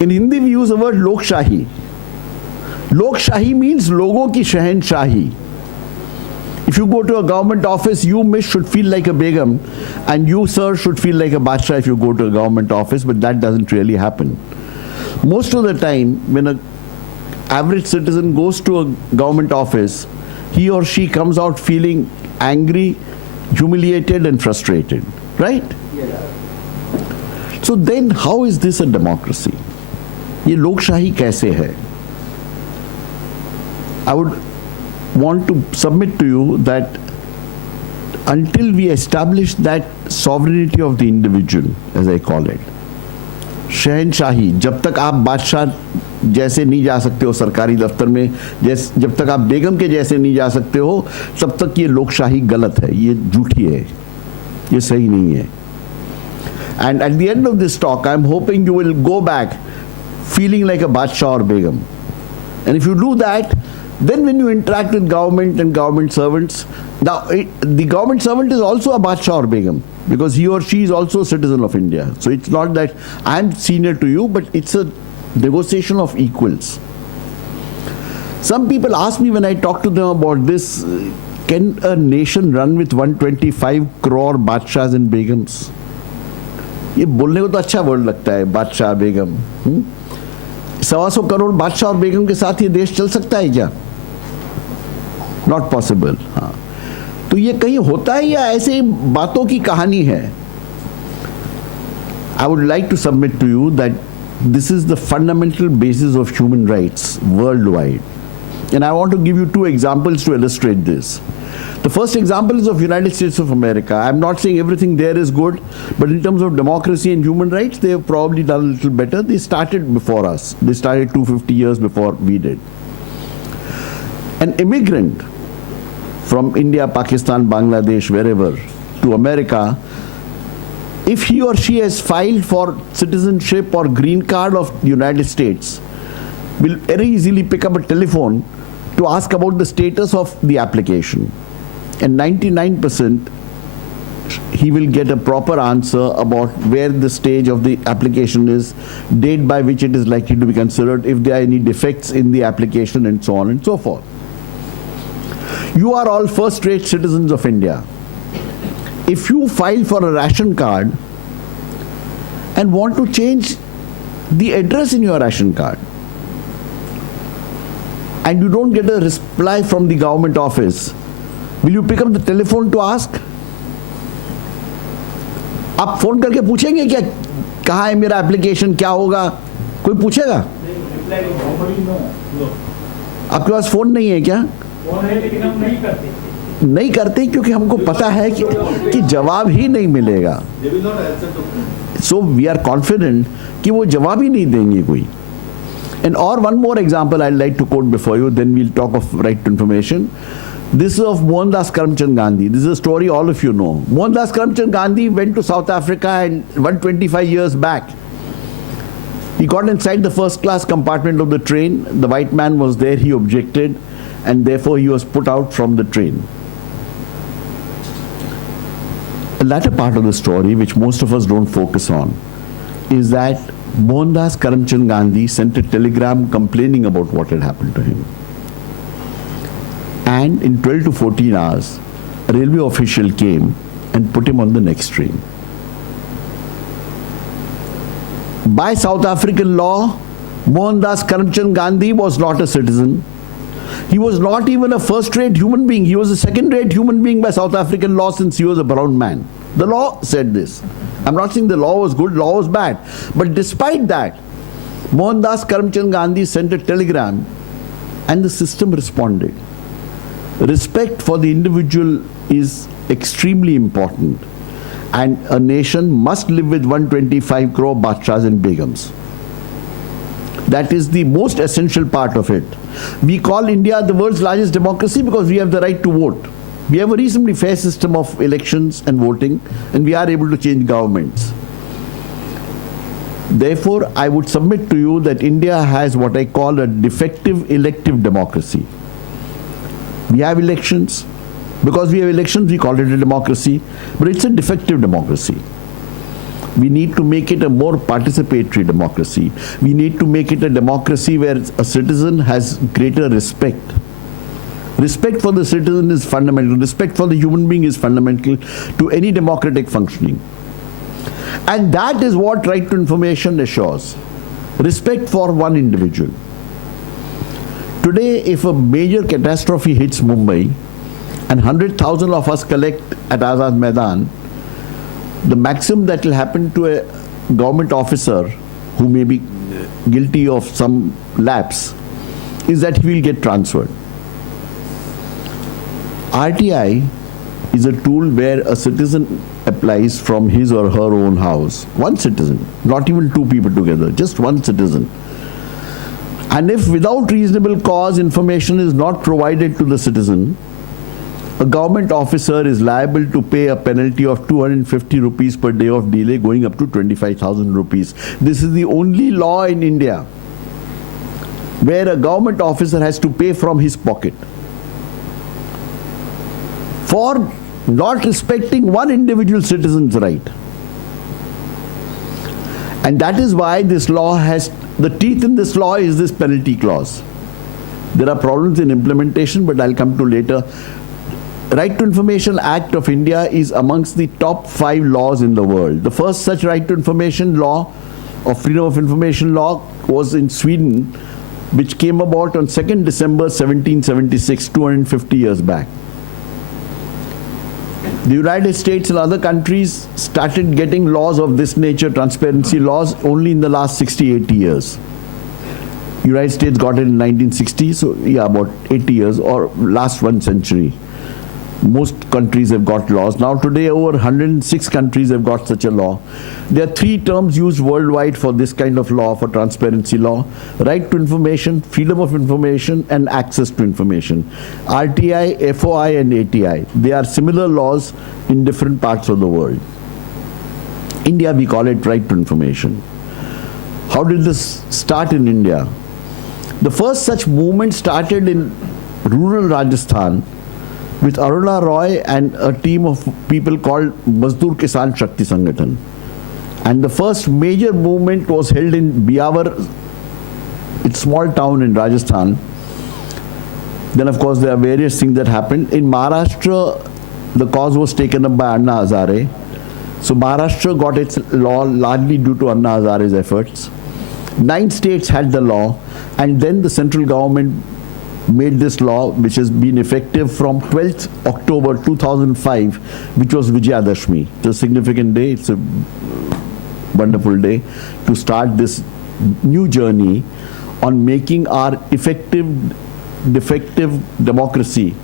In Hindi, we use the word Lokshahi. Lokshahi means logo ki shahenशाही. If you go to a government office, you, miss, should feel like a begum, and you, sir, should feel like a badshah if you go to a government office, but that doesn't really happen. Most of the time, when an average citizen goes to a government office, he or she comes out feeling angry, humiliated, and frustrated, right? Yeah. So then, how is this a democracy? ये लोकशाही कैसे है? I would want to submit to you that until we establish that sovereignty of the individual, as I call it, शहनशाही, जब तक आप बादशाह जैसे नहीं जा सकते हो सरकारी दफ्तर में, जब तक आप बेगम के जैसे नहीं जा सकते हो, तब तक ये लोकशाही गलत है, ये झूठी है, ये सही नहीं है. And at the end of this talk, I'm hoping you will go back feeling like a badshah or begum. And if you do that, then when you interact with government and government servants, now the government servant is also a badshah or begum, because he or she is also a citizen of India. So it's not that I'm senior to you, but it's a negotiation of equals. Some people ask me when I talk to them about this, can a nation run with 125 crore badshahs and begums? ये बोलने को तो अच्छा word लगता है, बादशाह बेगम. 125 करोड़ बादशाह और बेगम के साथ ये देश चल सकता है क्या? Not possible. हाँ, तो ये कहीं होता है या ऐसे ही बातों की कहानी है? I would like to submit to you that this is the fundamental basis of human rights worldwide. And I want to give you 2 examples to illustrate this. The first example is of United States of America. I'm not saying everything there is good, but in terms of democracy and human rights, they have probably done a little better. They started before us. They started 250 years before we did. An immigrant from India, Pakistan, Bangladesh, wherever, to America, if he or she has filed for citizenship or green card of the United States, will very easily pick up a telephone to ask about the status of the application. And 99% he will get a proper answer about where the stage of the application is, date by which it is likely to be considered, if there are any defects in the application, and so on and so forth. You are all first-rate citizens of India. If you file for a ration card and want to change the address in your ration card, and you don't get a reply from the government office, will you pick up the telephone to ask? आप phone करके पूछेंगे क्या कहाँ है मेरा application, क्या होगा? कोई पूछेगा? आपके पास फोन नहीं है क्या? फोन है लेकिन हम नहीं करते क्योंकि हमको पता है कि जवाब ही नहीं मिलेगा. So we are confident कि वो जवाब ही नहीं देंगे कोई. And or one more example I'd like to quote before you, then we'll talk of right to information. This is of Mohandas Karamchand Gandhi. This is a story all of you know. Mohandas Karamchand Gandhi went to South Africa and 125 years back. He got inside the first class compartment of the train. The white man was there, he objected, and therefore he was put out from the train. The latter part of the story, which most of us don't focus on, is that Mohandas Karamchand Gandhi sent a telegram complaining about what had happened to him. And in 12 to 14 hours, a railway official came and put him on the next train. By South African law, Mohandas Karamchand Gandhi was not a citizen. He was not even a first-rate human being. He was a second-rate human being by South African law since he was a brown man. The law said this. I'm not saying the law was good, law was bad. But despite that, Mohandas Karamchand Gandhi sent a telegram and the system responded. Respect for the individual is extremely important, and a nation must live with 125 crore badshahs and begums. That is the most essential part of it. We call India the world's largest democracy because we have the right to vote. We have a reasonably fair system of elections and voting, and we are able to change governments. Therefore, I would submit to you that India has what I call a defective elective democracy. We have elections. Because we have elections, we call it a democracy, but it's a defective democracy. We need to make it a more participatory democracy. We need to make it a democracy where a citizen has greater respect. Respect for the citizen is fundamental. Respect for the human being is fundamental to any democratic functioning. And that is what right to information assures. Respect for one individual. Today, if a major catastrophe hits Mumbai and 100,000 of us collect at Azad Maidan, the maximum that will happen to a government officer who may be guilty of some lapse is that he will get transferred. RTI is a tool where a citizen applies from his or her own house. One citizen, not even two people together, just one citizen. And if without reasonable cause information is not provided to the citizen, a government officer is liable to pay a penalty of 250 rupees per day of delay, going up to 25,000 rupees. This is the only law in India where a government officer has to pay from his pocket for not respecting one individual citizen's right. And that is why this law has, the teeth in this law is this penalty clause. There are problems in implementation, but I'll come to later. Right to Information Act of India is amongst the top 5 laws in the world. The first such right to information law, or freedom of information law, was in Sweden, which came about on 2nd December 1776, 250 years back. The United States and other countries started getting laws of this nature, transparency laws, only in the last 60, 80 years. United States got it in 1960, so yeah, about 80 years, or last 1 century. Most countries have got laws. Now today over 106 countries have got such a law. There are 3 terms used worldwide for this kind of law, for transparency law: right to information, freedom of information, and access to information. RTI, FOI, and ATI. They are similar laws in different parts of the world. India, we call it right to information. How did this start in India? The first such movement started in rural Rajasthan with Aruna Roy and a team of people called Mazdoor Kisan Shakti Sangathan. And the first major movement was held in Biawar, it's a small town in Rajasthan. Then of course there are various things that happened. In Maharashtra, the cause was taken up by Anna Hazare. So Maharashtra got its law largely due to Anna Hazare's efforts. 9 states had the law, and then the central government made this law, which has been effective from 12th October 2005, which was Vijayadashmi. It's a significant day, it's a wonderful day to start this new journey on making our defective democracy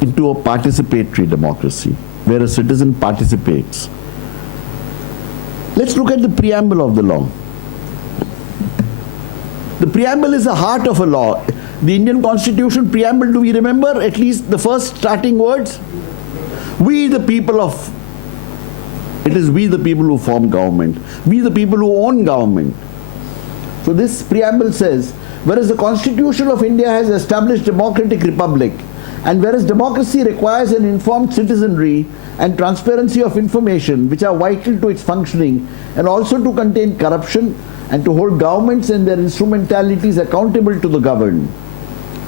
into a participatory democracy, where a citizen participates. Let's look at the preamble of the law. The preamble is the heart of a law. The Indian Constitution preamble, do we remember at least the first starting words? We the people of, it is we the people who form government, we the people who own government. So this preamble says, whereas the Constitution of India has established democratic republic, and whereas democracy requires an informed citizenry and transparency of information which are vital to its functioning, and also to contain corruption and to hold governments and their instrumentalities accountable to the governed,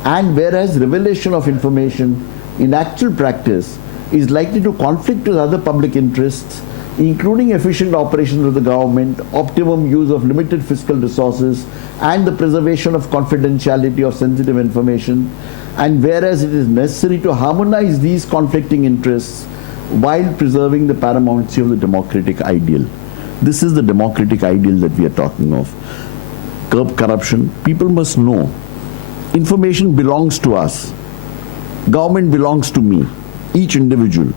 and whereas revelation of information in actual practice is likely to conflict with other public interests, including efficient operations of the government, optimum use of limited fiscal resources, and the preservation of confidentiality of sensitive information, and whereas it is necessary to harmonize these conflicting interests while preserving the paramountcy of the democratic ideal. This is the democratic ideal that we are talking of. Curb corruption. People must know information belongs to us. Government belongs to me, each individual.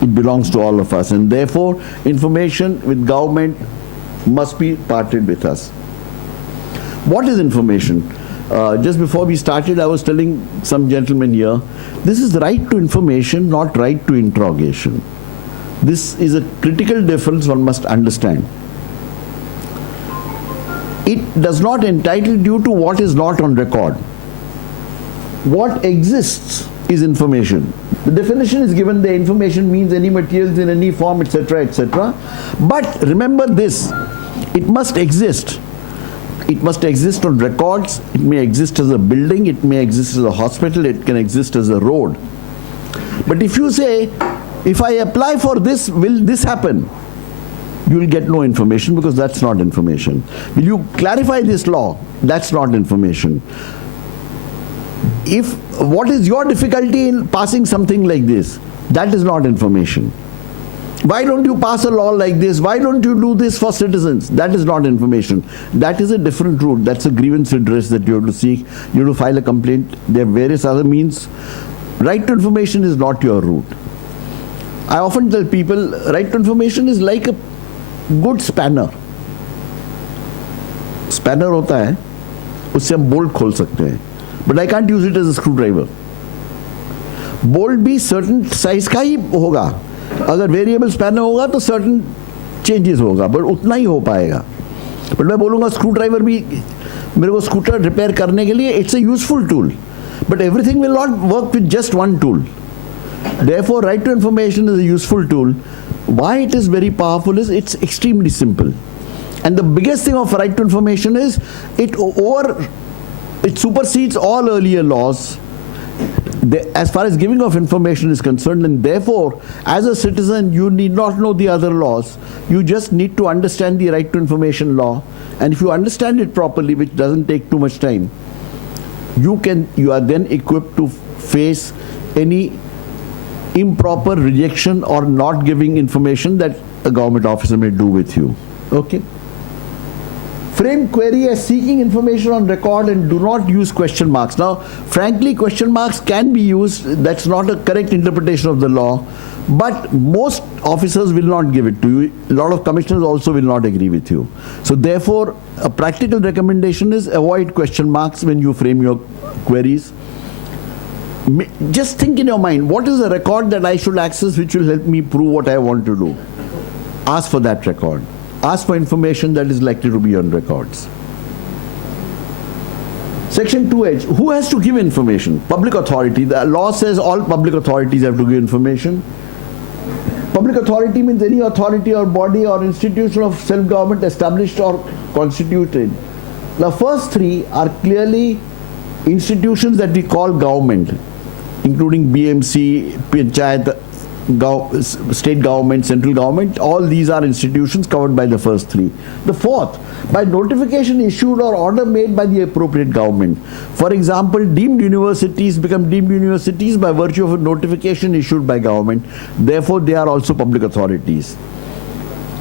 It belongs to all of us, and therefore information with government must be parted with us. What is information? Just before we started, I was telling some gentlemen here, this is right to information, not right to interrogation. This is a critical difference one must understand. It does not entitle you to what is not on record. What exists is information. The definition is given, the information means any materials in any form, etc., etc. But remember this, it must exist. It must exist on records, it may exist as a building, it may exist as a hospital, it can exist as a road. But if you say, if I apply for this, will this happen? You will get no information, because that's not information. Will you clarify this law? That's not information. What is your difficulty in passing something like this? That is not information. Why don't you pass a law like this? Why don't you do this for citizens? That is not information. That is a different route. That's a grievance redress that you have to seek. You have to file a complaint. There are various other means. Right to information is not your route. I often tell people, right to information is like a good spanner. Spanner होता है, उससे हम bolt खोल सकते हैं. But I can't use it as a screwdriver. Bolt भी certain size का ही होगा. अगर वेरिएबल स्पैनर होगा तो सर्टन चेंजेस होगा, बट उतना ही हो पाएगा. बट मैं बोलूँगा स्क्रू ड्राइवर भी मेरे को स्कूटर रिपेयर करने के लिए it's a useful tool, but everything will not work with just one tool. Therefore, right to information is a useful tool. Why it is very powerful is it's extremely simple. And the biggest thing of right to information is it supersedes all earlier laws as far as giving of information is concerned, and therefore, as a citizen, you need not know the other laws. You just need to understand the right to information law, and if you understand it properly, which doesn't take too much time, you are then equipped to face any improper rejection or not giving information that a government officer may do with you. Okay? Frame query as seeking information on record and do not use question marks. Now, frankly, question marks can be used. That's not a correct interpretation of the law. But most officers will not give it to you. A lot of commissioners also will not agree with you. So therefore, a practical recommendation is avoid question marks when you frame your queries. Just think in your mind, what is a record that I should access which will help me prove what I want to do? Ask for that record. Ask for information that is likely to be on records. Section 2H, who has to give information? Public authority. The law says all public authorities have to give information. Public authority means any authority or body or institution of self-government established or constituted. The first three are clearly institutions that we call government, including BMC, Panchayat, state government, central government. All these are institutions covered by the first three. The fourth, by notification issued or order made by the appropriate government. For example, deemed universities become deemed universities by virtue of a notification issued by government. Therefore, they are also public authorities.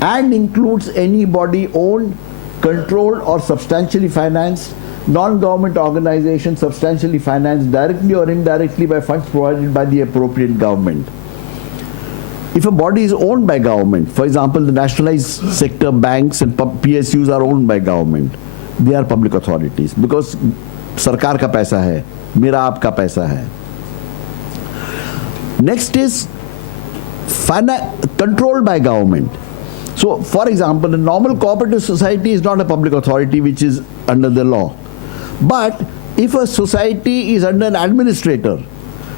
And includes any body owned, controlled or substantially financed, non-government organization substantially financed directly or indirectly by funds provided by the appropriate government. If a body is owned by government, for example, the nationalized sector banks and PSUs are owned by government, they are public authorities because सरकार का पैसा है, मेरा आपका पैसा है. Next is controlled by government. So, for example, a normal cooperative society is not a public authority which is under the law. But if a society is under an administrator,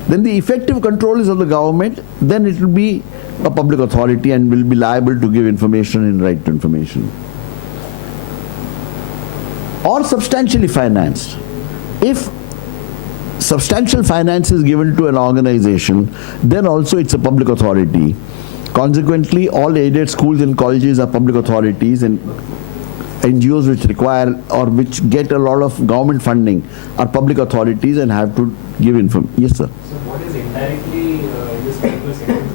then the effective control is of the government, then it will be a public authority and will be liable to give information in right to information. Or substantially financed. If substantial finance is given to an organization, then also it's a public authority. Consequently, all aided schools and colleges are public authorities, and NGOs which require or which get a lot of government funding are public authorities and have to give information. Yes, sir. So what is indirectly this particular sentence,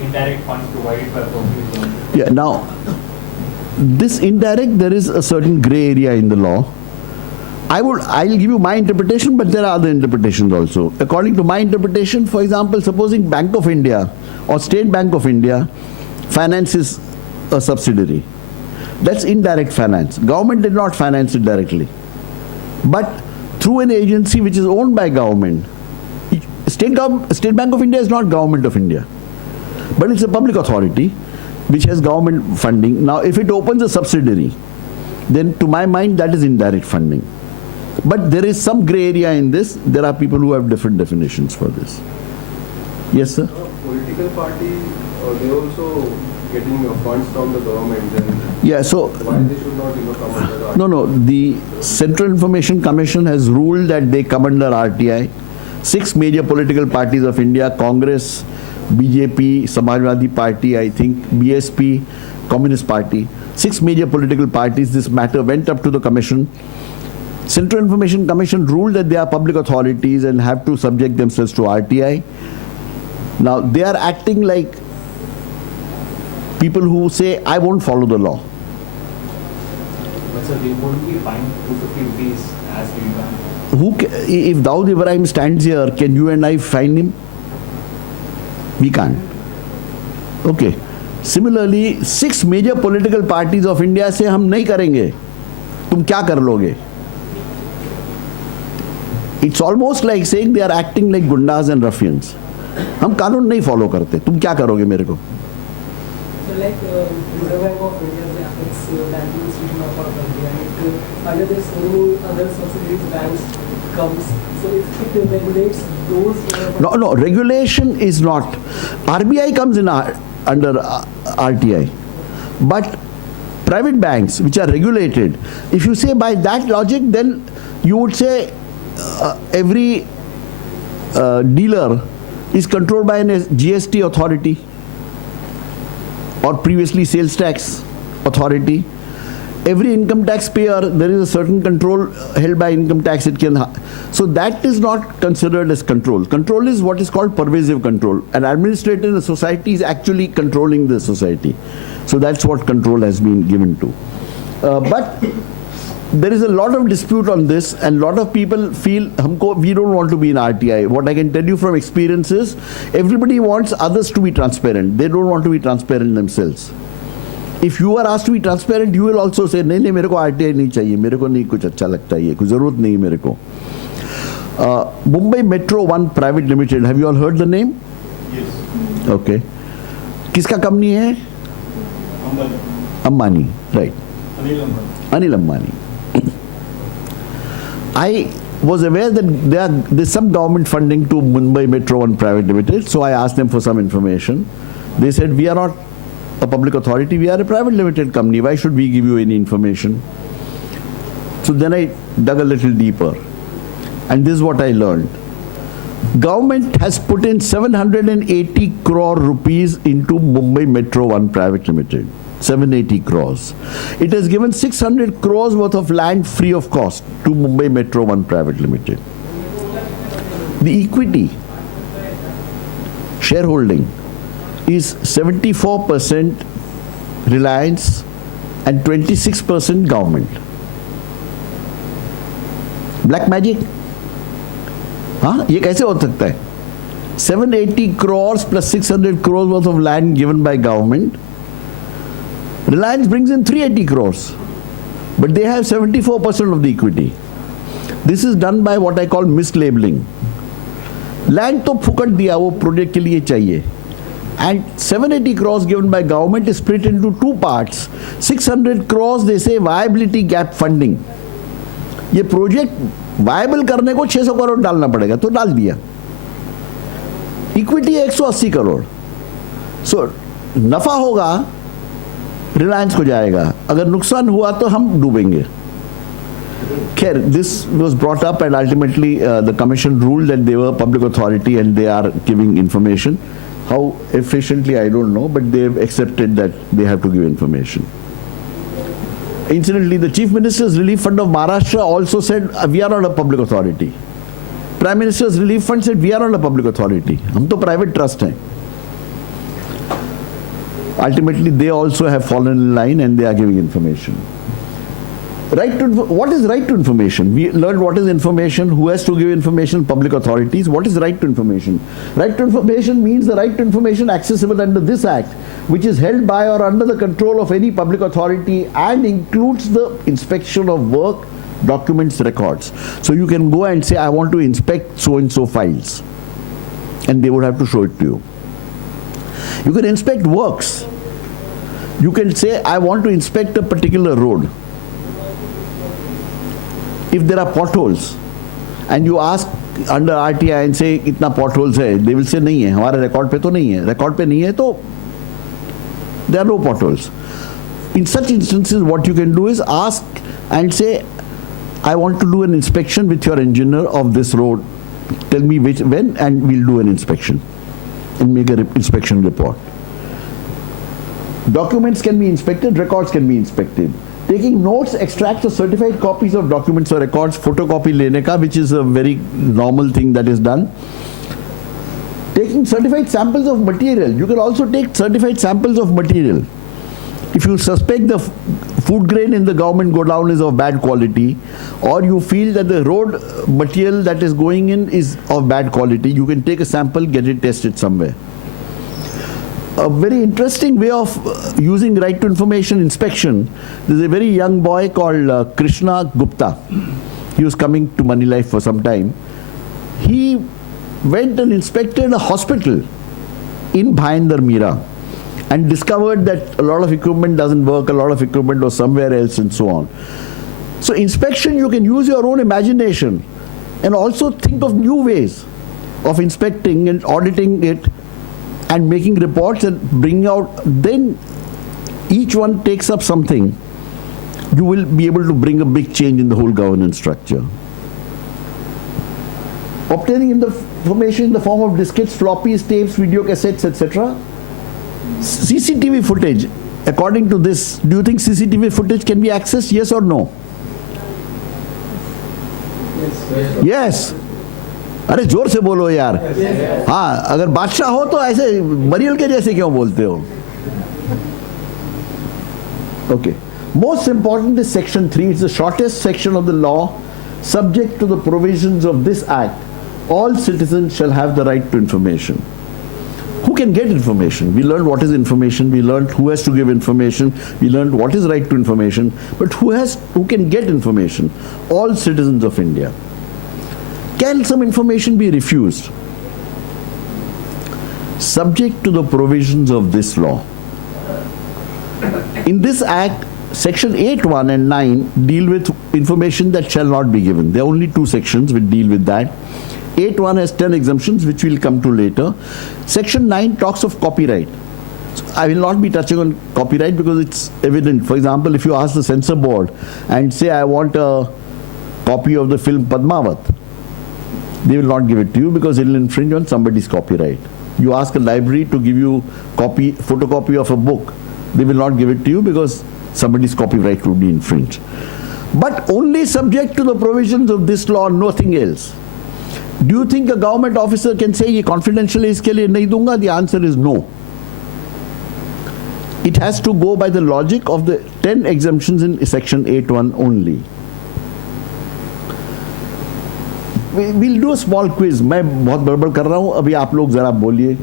indirect funds provided by appropriate government? Yeah, now this indirect, there is a certain gray area in the law. I'll give you my interpretation, but there are other interpretations also. According to my interpretation, for example, supposing Bank of India or State Bank of India finances a subsidiary. That's indirect finance. Government did not finance it directly. But through an agency which is owned by government. State Bank of India is not Government of India. But it's a public authority which has government funding. Now, if it opens a subsidiary, then to my mind that is indirect funding. But there is some gray area in this. There are people who have different definitions for this. Yes, sir? Political party, they also getting funds from the government. Then Yeah, so why they should not come under the no, the Central Information Commission has ruled that they come under RTI. 6 major political parties of India, Congress, BJP, Samajwadi Party, I think, BSP, Communist Party, 6 major political parties, this matter went up to the commission. Central Information Commission ruled that they are public authorities and have to subject themselves to RTI. Now, they are acting like people who say, I won't follow the law. But sir, they won't be fined 250 rupees as we done. If Dawood Ibrahim stands here, can you and I find him? We can't. Okay. Similarly, 6 major political parties of India say हम नहीं करेंगे, तुम क्या कर लोगे? It's almost like saying they are acting like gundas and ruffians. हम कानून नहीं फॉलो करते, तुम क्या करोगे मेरे को? So like Reserve Bank of India affects banking institution of our country, and under this any other subsidiaries banks comes. So if it regulates those. No, regulation is not. RBI comes in under RTI, but private banks which are regulated, if you say by that logic, then you would say every dealer is controlled by a GST authority or previously sales tax authority. Every income tax payer, there is a certain control held by income tax. So that is not considered as control. Control is what is called pervasive control. An administrator in a society is actually controlling the society. So that's what control has been given to. But there is a lot of dispute on this, and a lot of people feel we don't want to be in RTI. What I can tell you from experience is everybody wants others to be transparent. They don't want to be transparent themselves. If you are asked to be transparent, you will also say, नहीं मेरे को RTI नहीं चाहिए, मेरे को नहीं कुछ अच्छा लगता है, कुछ ज़रूरत नहीं मेरे को. Mumbai Metro One Private Limited. Have you all heard the name? Yes. Okay. किसका कंपनी है? Ambani. Right. Anil Ambani. I was aware that there's some government funding to Mumbai Metro One Private Limited, so I asked them for some information. They said, we are not a public authority, we are a private limited company. Why should we give you any information? So then I dug a little deeper, and this is what I learned. Government has put in 780 crore rupees into Mumbai Metro One Private Limited. 780 crores. It has given 600 crores worth of land free of cost to Mumbai Metro One Private Limited. The equity shareholding is 74% Reliance and 26% government. Black magic? हाँ, ये कैसे हो सकता है? 780 crores plus 600 crores worth of land given by government. Reliance brings in 380 crores, but they have 74% of the equity. This is done by what I call mislabeling. Land तो फुकट दिया, वो project के लिए चाहिए. And 780 crores given by government is split into 2 parts. 600 crores they say viability gap funding. ये project viable करने को 600 करोड़ डालना पड़ेगा, तो डाल दिया. Equity 180 करोड़. So नफा होगा, रिलायंस को जाएगा, अगर नुकसान हुआ तो हम डूबेंगे. Khair, this was brought up, and ultimately the commission ruled that they were a public authority and they are giving information. How efficiently I don't know, but they have accepted that they have to give information. Incidentally, the Chief Minister's Relief Fund of Maharashtra also said we are not a public authority. Prime Minister's Relief Fund said we are not a public authority. हम तो private trust हैं. Ultimately, they also have fallen in line and they are giving information. What is right to information? We learned what is information, who has to give information, public authorities. What is right to information? Right to information means the right to information accessible under this act, which is held by or under the control of any public authority and includes the inspection of work, documents, records. So you can go and say, I want to inspect so-and-so files, and they would have to show it to you. You can inspect works. You can say, I want to inspect a particular road. if there are potholes and you ask under RTI and say कितना potholes है, they will say नहीं है, हमारे record पे तो नहीं है, record पे नहीं है तो there are no potholes. In such instances, what you can do is ask and say, I want to do an inspection with your engineer of this road. Tell me when, and we'll do an inspection and make an inspection report. Documents can be inspected, records can be inspected. Taking notes, extracts or certified copies of documents or records, photocopy lene ka, which is a very normal thing that is done. Taking certified samples of material. You can also take certified samples of material. If you suspect the food grain in the government godown is of bad quality, or you feel that the road material that is going in is of bad quality, you can take a sample, get it tested somewhere. A very interesting way of using right to information inspection, there's a very young boy called Krishna Gupta. He was coming to Moneylife for some time. He went and inspected a hospital in Bhayandar Mira and discovered that a lot of equipment doesn't work, a lot of equipment was somewhere else and so on. So inspection, you can use your own imagination and also think of new ways of inspecting and auditing it and making reports and bringing out. Then each one takes up something. You will be able to bring a big change in the whole governance structure. Obtaining information in the form of diskettes, floppies, tapes, video cassettes, etc. CCTV footage, according to this, do you think CCTV footage can be accessed, yes or no? Yes. अरे जोर से बोलो यार. हाँ, अगर बादशाह हो तो ऐसे मरियल के जैसे क्यों बोलते हो? Okay. Most important is section 3. It's the shortest section of the law. Subject to the provisions of this act, all citizens shall have the right to information. Who can get information? We learned what is information. We learned who has to give information. We learned what is right to information. But who can get information? All citizens of India. Can some information be refused? Subject to the provisions of this law. In this act, section 8(1) and 9 deal with information that shall not be given. There are only two sections which deal with that. 8(1) has 10 exemptions, which we'll come to later. Section 9 talks of copyright. So I will not be touching on copyright because it's evident. For example, if you ask the censor board and say, I want a copy of the film Padmavat, they will not give it to you because it will infringe on somebody's copyright. You ask a library to give you photocopy of a book, they will not give it to you because somebody's copyright will be infringed. But only subject to the provisions of this law, nothing else. Do you think a government officer can say ये confidential है इसके लिए नहीं दूंगा? The answer is no. It has to go by the logic of the 10 exemptions in section 8(1) only. We'll do a small quiz. मैं बहुत बड़बड़ कर रहा हूँ, अभी आप लोग जरा बोलिए.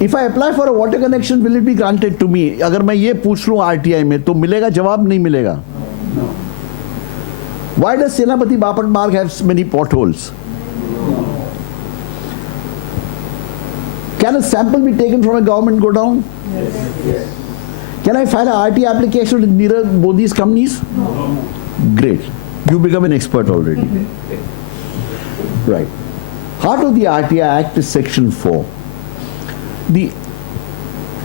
If I apply for a water connection, will it be granted to me? अगर मैं ये पूछ लूँ RTI में, तो मिलेगा जवाब? नहीं मिलेगा. No. Why does Senapati Bapat Marg have many potholes? Can a sample be taken from a government godown? Yes. Can I file an RT application with neither both these companies? No. Great. You become an expert already. Right. Heart of the RTI Act is section 4. The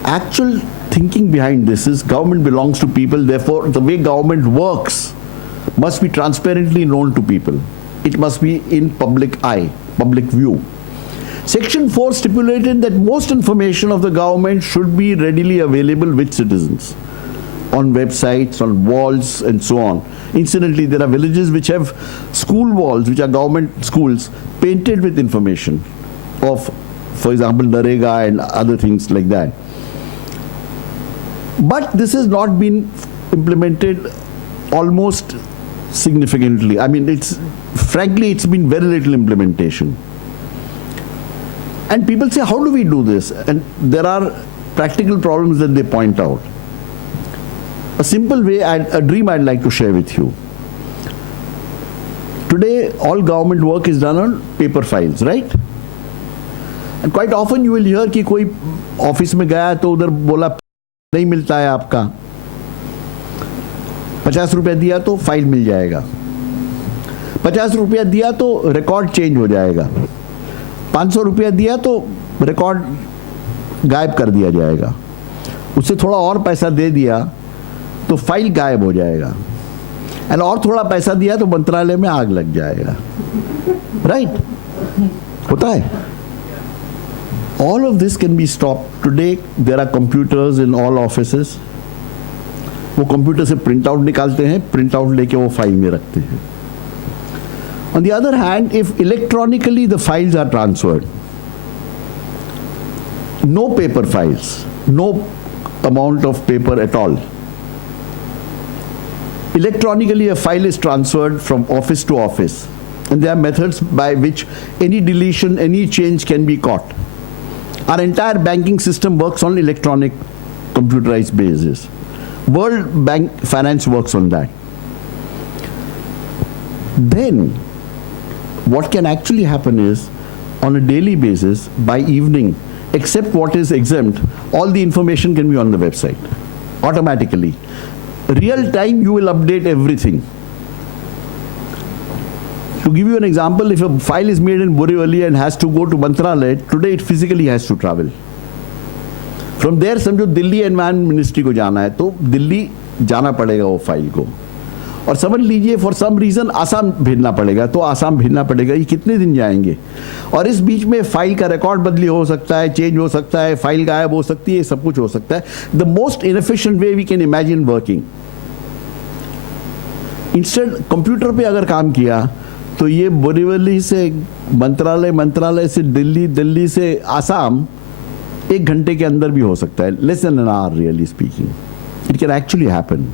actual thinking behind this is government belongs to people, therefore the way government works must be transparently known to people. It must be in public eye, public view. Section 4 stipulated that most information of the government should be readily available with citizens on websites, on walls and so on. Incidentally, there are villages which have school walls, which are government schools, painted with information of, for example, Narega and other things like that. But this has not been implemented almost significantly. I mean, frankly, it's been very little implementation. And people say, how do we do this? And there are practical problems that they point out. A simple way, a dream I'd like to share with you. Today, all government work is done on paper files, right? And quite often you will hear कि कोई office में गया तो उधर बोला नहीं मिलता है आपका, 50 रुपए दिया तो फाइल मिल जाएगा. 50 रुपया दिया तो रिकॉर्ड चेंज हो जाएगा, 500 रुपया दिया तो रिकॉर्ड गायब कर दिया जाएगा, उससे थोड़ा और पैसा दे दिया तो फाइल गायब हो जाएगा, एंड और थोड़ा पैसा दिया तो मंत्रालय में आग लग जाएगा. राइट? होता है. All of this can be stopped. Today there are computers in all offices. वो कंप्यूटर से प्रिंट आउट निकालते हैं, प्रिंट आउट लेके वो फाइल में रखते हैं. On the other hand, if electronically the files are transferred, no paper files, no amount of paper at all. Electronically a file is transferred from office to office, and there are methods by which any deletion, any change can be caught. Our entire banking system works on electronic computerized basis. World Bank Finance works on that. Then what can actually happen is, on a daily basis, by evening, except what is exempt, all the information can be on the website automatically. Real time you will update everything. To give you an example, if a file is made in Borivali and has to go to Mantralaya, today it physically has to travel. From there, समझो Delhi environment ministry को जाना है तो दिल्ली जाना पड़ेगा वो file को, और समझ लीजिए फॉर सम रीजन आसाम भेजना पड़ेगा तो आसाम भेजना पड़ेगा. ये कितने दिन जाएंगे? और इस बीच में फाइल का रिकॉर्ड बदली हो सकता है, चेंज हो सकता है, फाइल गायब हो सकती है, सब कुछ हो सकता है. The most inefficient way we can imagine working. Instant computer पे अगर काम किया तो ये बोरीवली से मंत्रालय, मंत्रालय से दिल्ली, दिल्ली से आसाम 1 घंटे के अंदर भी हो सकता है. Less than an hour, really speaking. It can actually happen,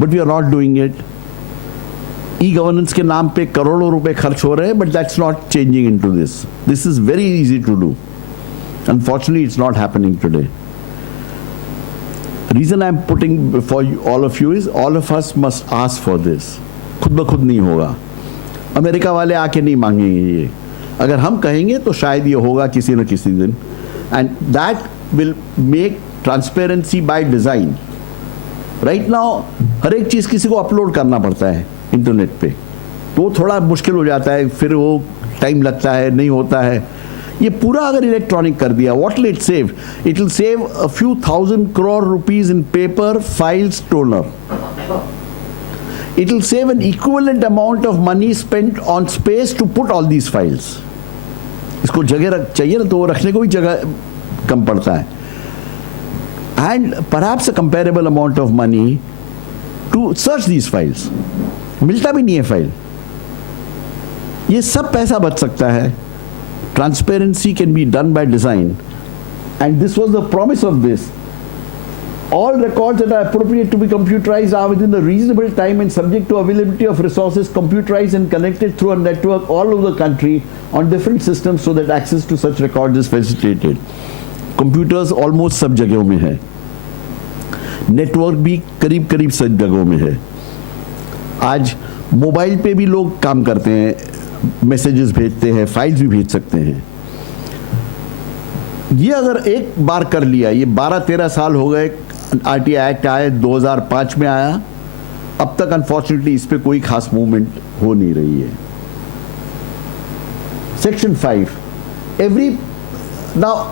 but we are not doing it. E governance के नाम पे करोड़ों रुपए खर्च हो रहे हैं, but that's not changing into this. This is very easy to do. Unfortunately it's not happening today. Reason I am putting for all of you is, all of us must ask for this. खुद ब खुद नहीं होगा. America वाले आके नहीं मांगेंगे ये. अगर हम कहेंगे तो शायद ये होगा किसी न किसी दिन, and that will make transparency by design. Right now हर एक चीज किसी को अपलोड करना पड़ता है इंटरनेट पे, तो वो थोड़ा मुश्किल हो जाता है, फिर वो टाइम लगता है, नहीं होता है. ये पूरा अगर इलेक्ट्रॉनिक कर दिया, what will it save? It will save a few thousand crore rupees in paper files toner. It will save an equivalent amount of money spent on space to put all these files. इसको जगह चाहिए ना, तो वो रखने को भी जगह कम पड़ता है. And perhaps a comparable amount of money to search these files. मिलता भी नहीं है फाइल. ये सब पैसा बच सकता है. Transparency can be done by design, and this was the promise of this. All records that are appropriate to be computerized are within a reasonable time and subject to availability of resources, computerized and connected through a network all over the country on different systems so that access to such records is facilitated. Computers almost सब जगहों में है. Network भी करीब करीब सब जगहों में है. आज मोबाइल पे भी लोग काम करते हैं, मैसेजेस भेजते हैं, फाइल्स भी भेज सकते हैं. ये अगर एक बार कर लिया, ये 12-13 साल हो गए आरटीआई एक्ट आए, 2005 में आया, अब तक अनफॉर्चुनेटली इस पे कोई खास मूवमेंट हो नहीं रही है. Section 5 every now.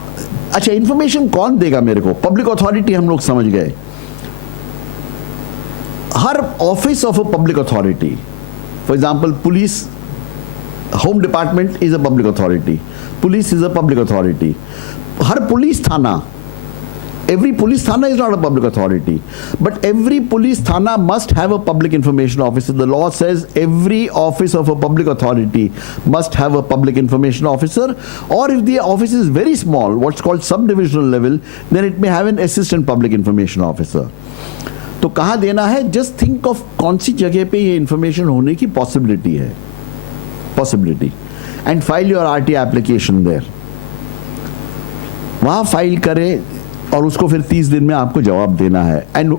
अच्छा, इंफॉर्मेशन कौन देगा मेरे को? पब्लिक अथॉरिटी हम लोग समझ गए. हर office of a public authority, for example police, home department is a public authority, police is a public authority. हर पुलिस थाना, every police thana is not a public authority, but every police thana must have a public information officer. The law says every office of a public authority must have a public information officer, or if the office is very small, what's called subdivisional level, then it may have an assistant public information officer. तो कहाँ देना है? Just think of कौन सी जगह पे ये information होने की possibility है, possibility, and file your RTI application there. वहाँ फाइल करें और उसको फिर 30 दिन में आपको जवाब देना है. एंड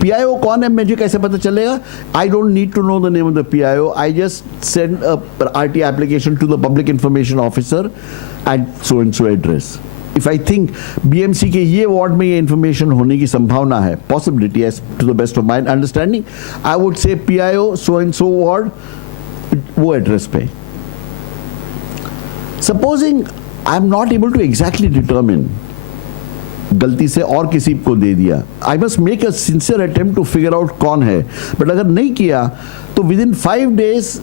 PIO कौन है मुझे कैसे पता चलेगा? I don't need to know the name of the PIO. I just send a RTI application to the public information officer at so and so address. If I think BMC के ये ward में ये information होने की संभावना है, possibility, to the best of my understanding, I would say PIO so and so ward, वो address पे. Supposing I am not able to exactly determine, गलती से और किसी को दे दिया, I must make a sincere attempt to figure out कौन है. बट अगर नहीं किया तो within 5 days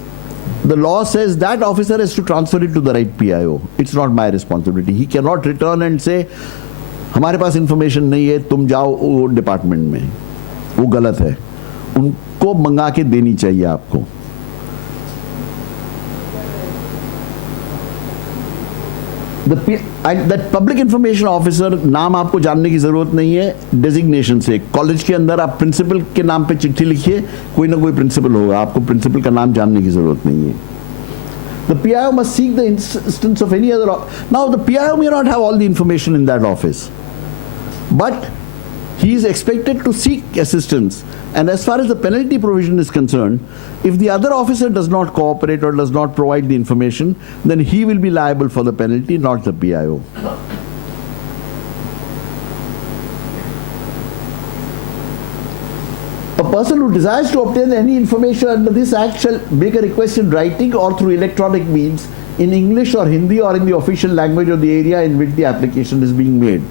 the law says that officer has to transfer it to the right PIO. It's not my responsibility. He cannot return and say हमारे पास information नहीं है, तुम जाओ वो डिपार्टमेंट में. वो गलत है, उनको मंगा के देनी चाहिए आपको. दैट पब्लिक इंफॉर्मेशन ऑफिसर, नाम आपको जानने की जरूरत नहीं है, डेजिग्नेशन से. कॉलेज के अंदर आप प्रिंसिपल के नाम पे चिट्ठी लिखिए, कोई ना कोई प्रिंसिपल होगा, आपको प्रिंसिपल का नाम जानने की जरूरत नहीं है. The PIO must seek the assistance of any other. Now the PIO may not have all the information in that office, but he is expected to seek assistance. And as far as the penalty provision is concerned, if the other officer does not cooperate or does not provide the information, then he will be liable for the penalty, not the PIO. A person who desires to obtain any information under this act shall make a request in writing or through electronic means in English or Hindi or in the official language of the area in which the application is being made.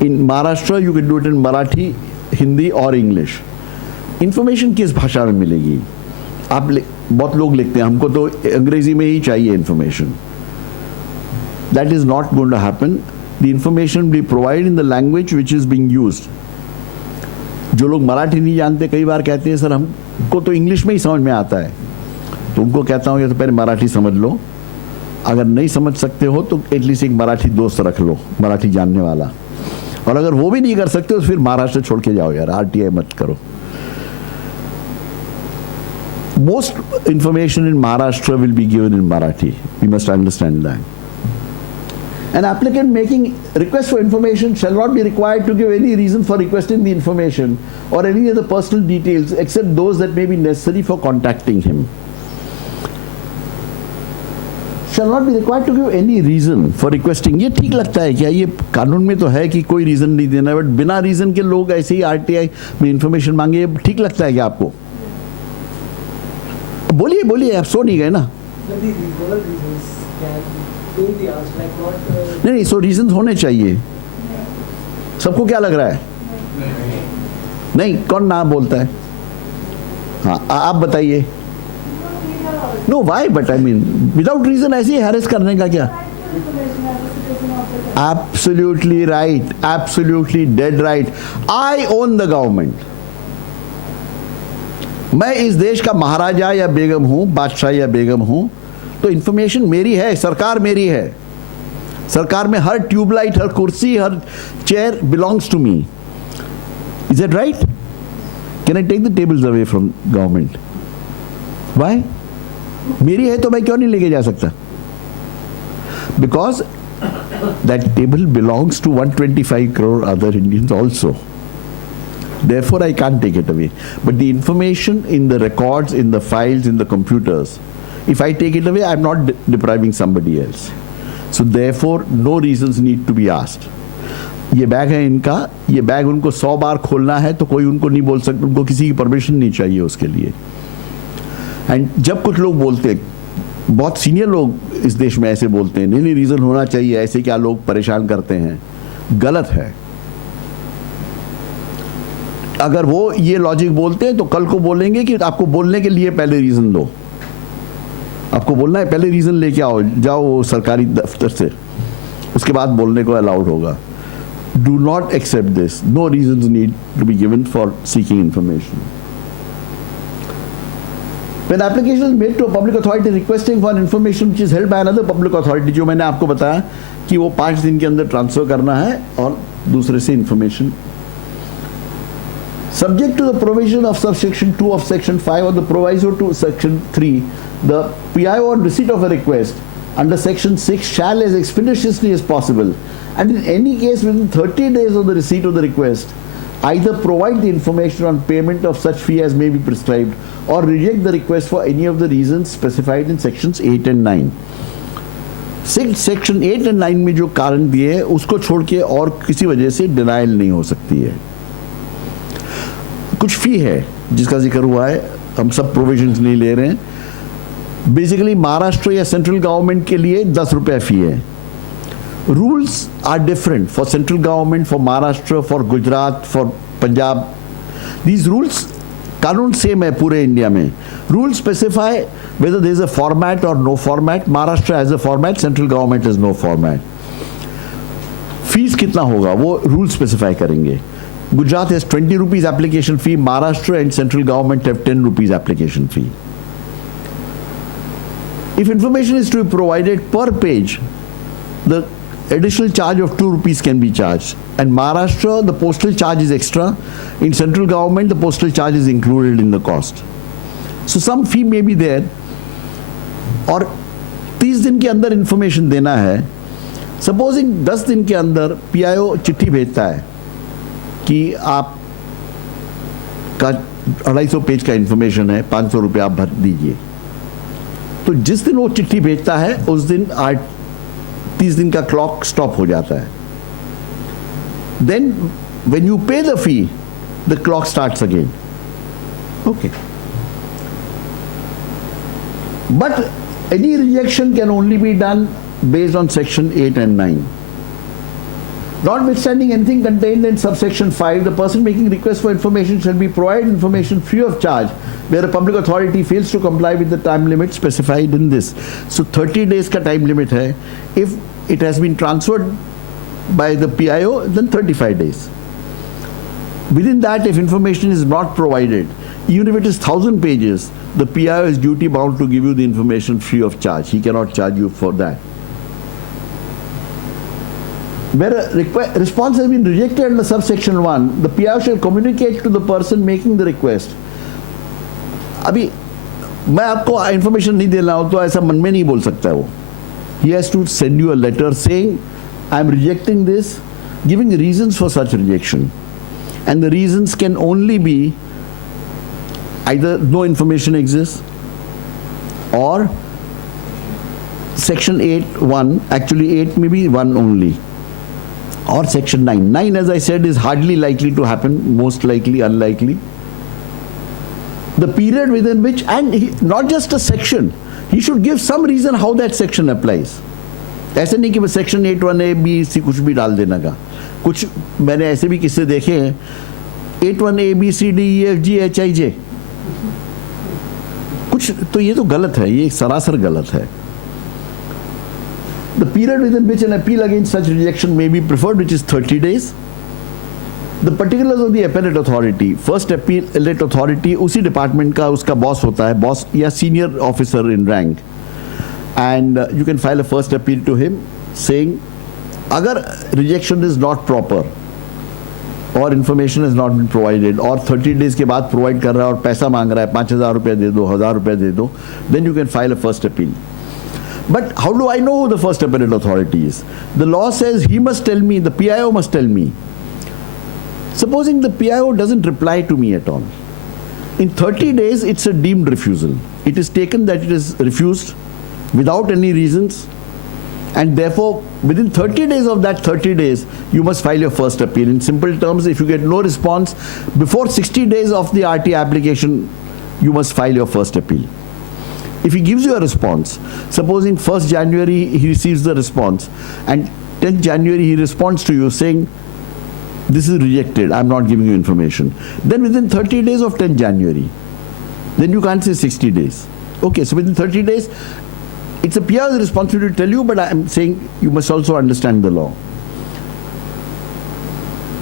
In Maharashtra, you can do it in Marathi, Hindi or English. Information किस भाषा में मिलेगी? आप बहुत लोग लिखते हैं हमको तो अंग्रेजी में ही चाहिए information. That is not going to happen. The information will be provided in the language which is being used. जो लोग मराठी नहीं जानते कई बार कहते हैं सर हमको तो इंग्लिश में ही समझ में आता है, तो उनको कहता हूँ ये तो पहले मराठी समझ लो. अगर नहीं समझ सकते हो तो एटलीस्ट एक मराठी दोस्त रख लो, मराठी जानने वाला. और अगर वो भी नहीं कर सकते तो फिर महाराष्ट्र छोड़ के जाओ यार, RTI मत करो. Most information in Maharashtra will be given in Marathi. We must understand that. An applicant making request for information shall not be required to give any reason for requesting the information or any other personal details except those that may be necessary for contacting him. Shall not be required to give any reason for requesting. ये ठीक लगता है क्या? ये कानून में तो है कि कोई रीजन नहीं देना, बट बिना रीजन के लोग ऐसे ही RTI में इंफॉर्मेशन मांगे, ये ठीक लगता है क्या आपको? बोलिए बोलिए, आप सो नहीं गए ना? नहीं, सो रीजन होने चाहिए. सबको क्या लग रहा है? नहीं, कौन ना बोलता है? हाँ, आप बताइए. No why, but I mean without reason ऐसे ही हैरेस करने का क्या? Absolutely right, absolutely dead right. I own the government. मैं इस देश का महाराजा या बेगम हूं, बादशाह या बेगम हूं, तो इंफॉर्मेशन मेरी है, सरकार मेरी है. सरकार में हर ट्यूबलाइट, हर कुर्सी, हर chair belongs to me. Is it right? Can I take the tables away from government? Why? मेरी है तो मैं क्यों नहीं लेके जा सकता? Because that table belongs to 125 crore other Indians also. Therefore, I can't take it away. But the information in the records, in the files, in the computers, if I take it away, I'm not depriving somebody else. So therefore, no reasons need to be asked. ये bag है इनका, ये bag उनको 100 बार खोलना है तो कोई उनको नहीं बोल सकता, उनको किसी की परमिशन नहीं चाहिए उसके लिए. एंड जब कुछ लोग बोलते हैं, बहुत सीनियर लोग इस देश में ऐसे बोलते हैं, नहीं रीजन होना चाहिए, ऐसे क्या लोग परेशान करते हैं, गलत है. अगर वो ये लॉजिक बोलते हैं तो कल को बोलेंगे कि आपको बोलने के लिए पहले रीजन दो. आपको बोलना है पहले रीजन लेके आओ, जाओ सरकारी दफ्तर से, उसके बाद बोलने को अलाउड होगा. Do not accept this. No reasons need to be given for seeking information. When application is made to a public authority requesting for information which is held by another public authority, जो मैंने आपको बताया कि वो 5 दिन के अंदर transfer करना है और दूसरे से information. Subject to the provision of subsection 2 of section 5 or the proviso to section 3, the PIO on receipt of a request under section 6 shall as expeditiously as possible and in any case within 30 days of the receipt of the request either provide the information on payment of such fee as may be prescribed or reject the request for any of the reasons specified in sections 8 and 9. Section 8 and 9 में जो कारण दिए उसको छोड़ के और किसी वजह से डिनाइल नहीं हो सकती है. कुछ फी है जिसका जिक्र हुआ है, हम सब प्रोविजंस नहीं ले रहे हैं. बेसिकली महाराष्ट्र या सेंट्रल गवर्नमेंट के लिए 10 रुपये फी है. Rules are different for central government, for Maharashtra, for Gujarat, for Punjab. These rules, कानून सेम है पूरे इंडिया में. Rule specify whether there is a format or no format. Maharashtra has a format, central government has no format. Fees कितना होगा वो rule specify करेंगे. Gujarat has 20 rupees application fee, Maharashtra and central government have 10 rupees application fee. If information is to be provided per page, the additional charge of 2 rupees can be charged. And Maharashtra, the postal charge is extra. In central government, the postal charge is included in the cost. So some fee may be there. और 30 दिन के अंदर information देना है. Supposing 10 दिन के अंदर PIO चिट्ठी भेजता है कि आप का 250 पेज का इंफॉर्मेशन है, 500 रुपये आप भर दीजिए. तो जिस दिन वो चिट्ठी भेजता है उस दिन 30 दिन का क्लॉक स्टॉप हो जाता है. देन व्हेन यू पे the fee the clock starts again. Okay. But any rejection can only be done based on section 8 and 9. Notwithstanding anything contained in subsection 5, the person making request for information shall be provided information free of charge where a public authority fails to comply with the time limit specified in this. So 30 days ka time limit hai. If it has been transferred by the PIO, then 35 days. Within that, if information is not provided, even if it is 1,000 pages, the PIO is duty bound to give you the information free of charge. He cannot charge you for that. Where a response has been rejected under subsection 1, the PIO shall communicate to the person making the request. अभी मैं आपको information नहीं देना हो तो ऐसा मन में नहीं बोल सकता है वो. He has to send you a letter saying, I am rejecting this, giving reasons for such rejection. And the reasons can only be either no information exists or section 8(1), actually 8 may be 1 only, or section 9. 9, as I said, is hardly likely to happen, most likely unlikely. The period within which, and not just a section, he should give some reason how that section applies. ऐसे नहीं कि बस section 8(1)(a), B, C कुछ भी डाल देना का. कुछ मैंने ऐसे भी किस्से देखे हैं. 8(1)(a), B, C, D, E, F, G, H, I, J. कुछ तो ये तो गलत है, ये सरासर गलत है. The period within which an appeal against such rejection may be preferred, which is 30 days. The particulars of the appellate authority. First appellate authority उसी डिपार्टमेंट का उसका बॉस होता है, बॉस या senior officer in rank. And you can file a first appeal to him saying, अगर rejection is not proper or information has not been provided और 30 days के बाद provide कर रहा है और पैसा मांग रहा है, 5,000 रुपये दे दो, 1,000 रुपये दे दो, then you can file a first appeal. But how do I know who the first appellate authority is? The law says he must tell me, the PIO must tell me. Supposing the PIO doesn't reply to me at all. In 30 days, it's a deemed refusal. It is taken that it is refused without any reasons, and therefore within 30 days of that 30 days you must file your first appeal. In simple terms, if you get no response before 60 days of the RTI application, you must file your first appeal. If he gives you a response, supposing 1st January he receives the response and 10th January he responds to you saying this is rejected, I'm not giving you information, then within 30 days of 10th January, then you can't say 60 days. Okay, so within 30 days, it's a PIO's responsibility to tell you, but I'm saying you must also understand the law.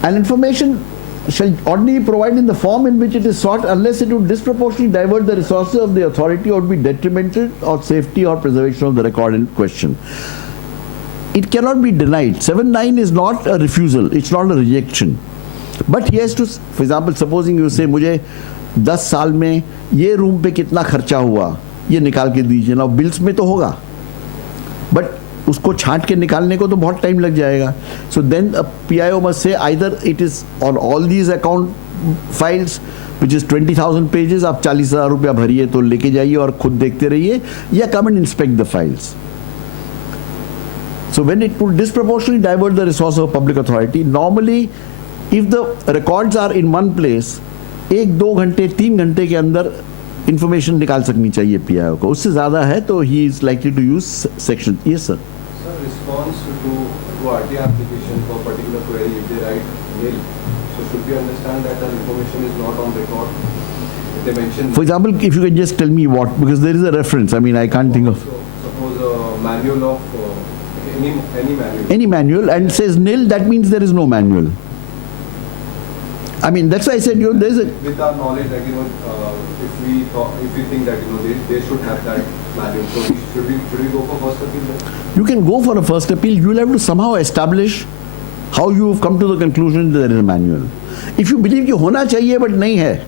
And information shall ordinarily be provided in the form in which it is sought unless it would disproportionately divert the resources of the authority or would be detrimental or safety or preservation of the record in question. It cannot be denied. 7(9) is not a refusal, it's not a rejection. But he has to, for example, supposing you say, मुझे 10 साल में ये room पे कितना खर्चा हुआ, ये निकाल के दीजिए ना. बिल्स में तो होगा, बट उसको छांट के निकालने को तो बहुत टाइम लग जाएगा. So then PIO must say either it is on all these account files which is 20,000 pages, आप 40,000 रुपया भरिए तो लेके जाइए और खुद देखते रहिए, या come and inspect the files. So when it would disproportionately divert the resource of public authority, normally if the records are in one place, 1-2 घंटे 3 घंटे के अंदर इंफॉर्मेशन निकाल सकनी चाहिए पीआईओ को, उससे ज़्यादा है तो he is likely to use section. Yes sir. Sir, response to RTI application for particular query, if they write nil, so should we understand that the information is not on record? If they mention For example, if you can just tell me what, because there is a reference. I mean, I can't think of So, suppose a manual of any manual. any manual and says nil, that means there is no manual. I mean, that's why I said, you know, there's a, With our knowledge, like if we think that they should have that manual, so should we go for first appeal then? you can go for a first appeal. You will have to somehow establish how you have come to the conclusion that there is a manual. If you believe कि होना चाहिए but नहीं है,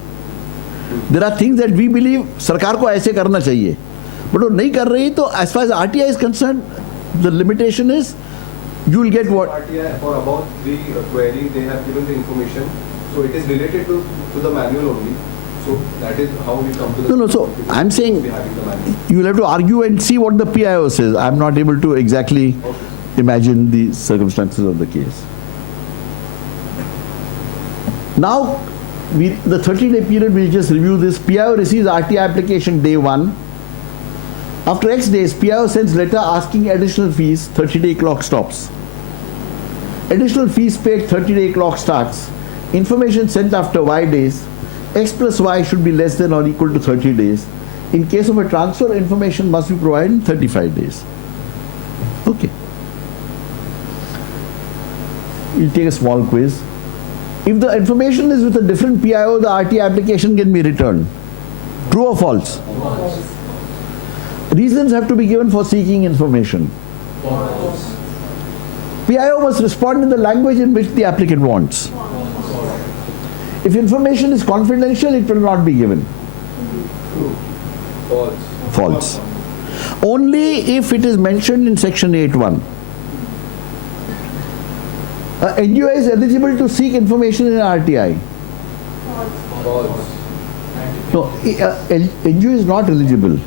there are things that we believe सरकार को ऐसे करना चाहिए, but वो नहीं कर रही, तो as far as RTI is concerned, the limitation is you will get what. RTI for about 3 query, they have given the information, so it is related to the manual only. So that is how we come to the. No, so I'm saying we having the manual. you will have to argue and see what the PIO says. I'm not able to exactly imagine the circumstances of the case. Now, the 30-day period, we'll just review this. PIO receives RTI application day 1. After X days, PIO sends letter asking additional fees, 30-day clock stops. Additional fees paid, 30-day clock starts. Information sent after Y days. X plus Y should be less than or equal to 30 days. In case of a transfer, information must be provided in 35 days. Okay. We'll take a small quiz. If the information is with a different PIO, the RTI application can be returned. True or false? False. Reasons have to be given for seeking information. False. PIO must respond in the language in which the applicant wants. If information is confidential, it will not be given. True. False. False. Only if it is mentioned in section 8.1. NGO is eligible to seek information in RTI. False. No, NGO is not eligible.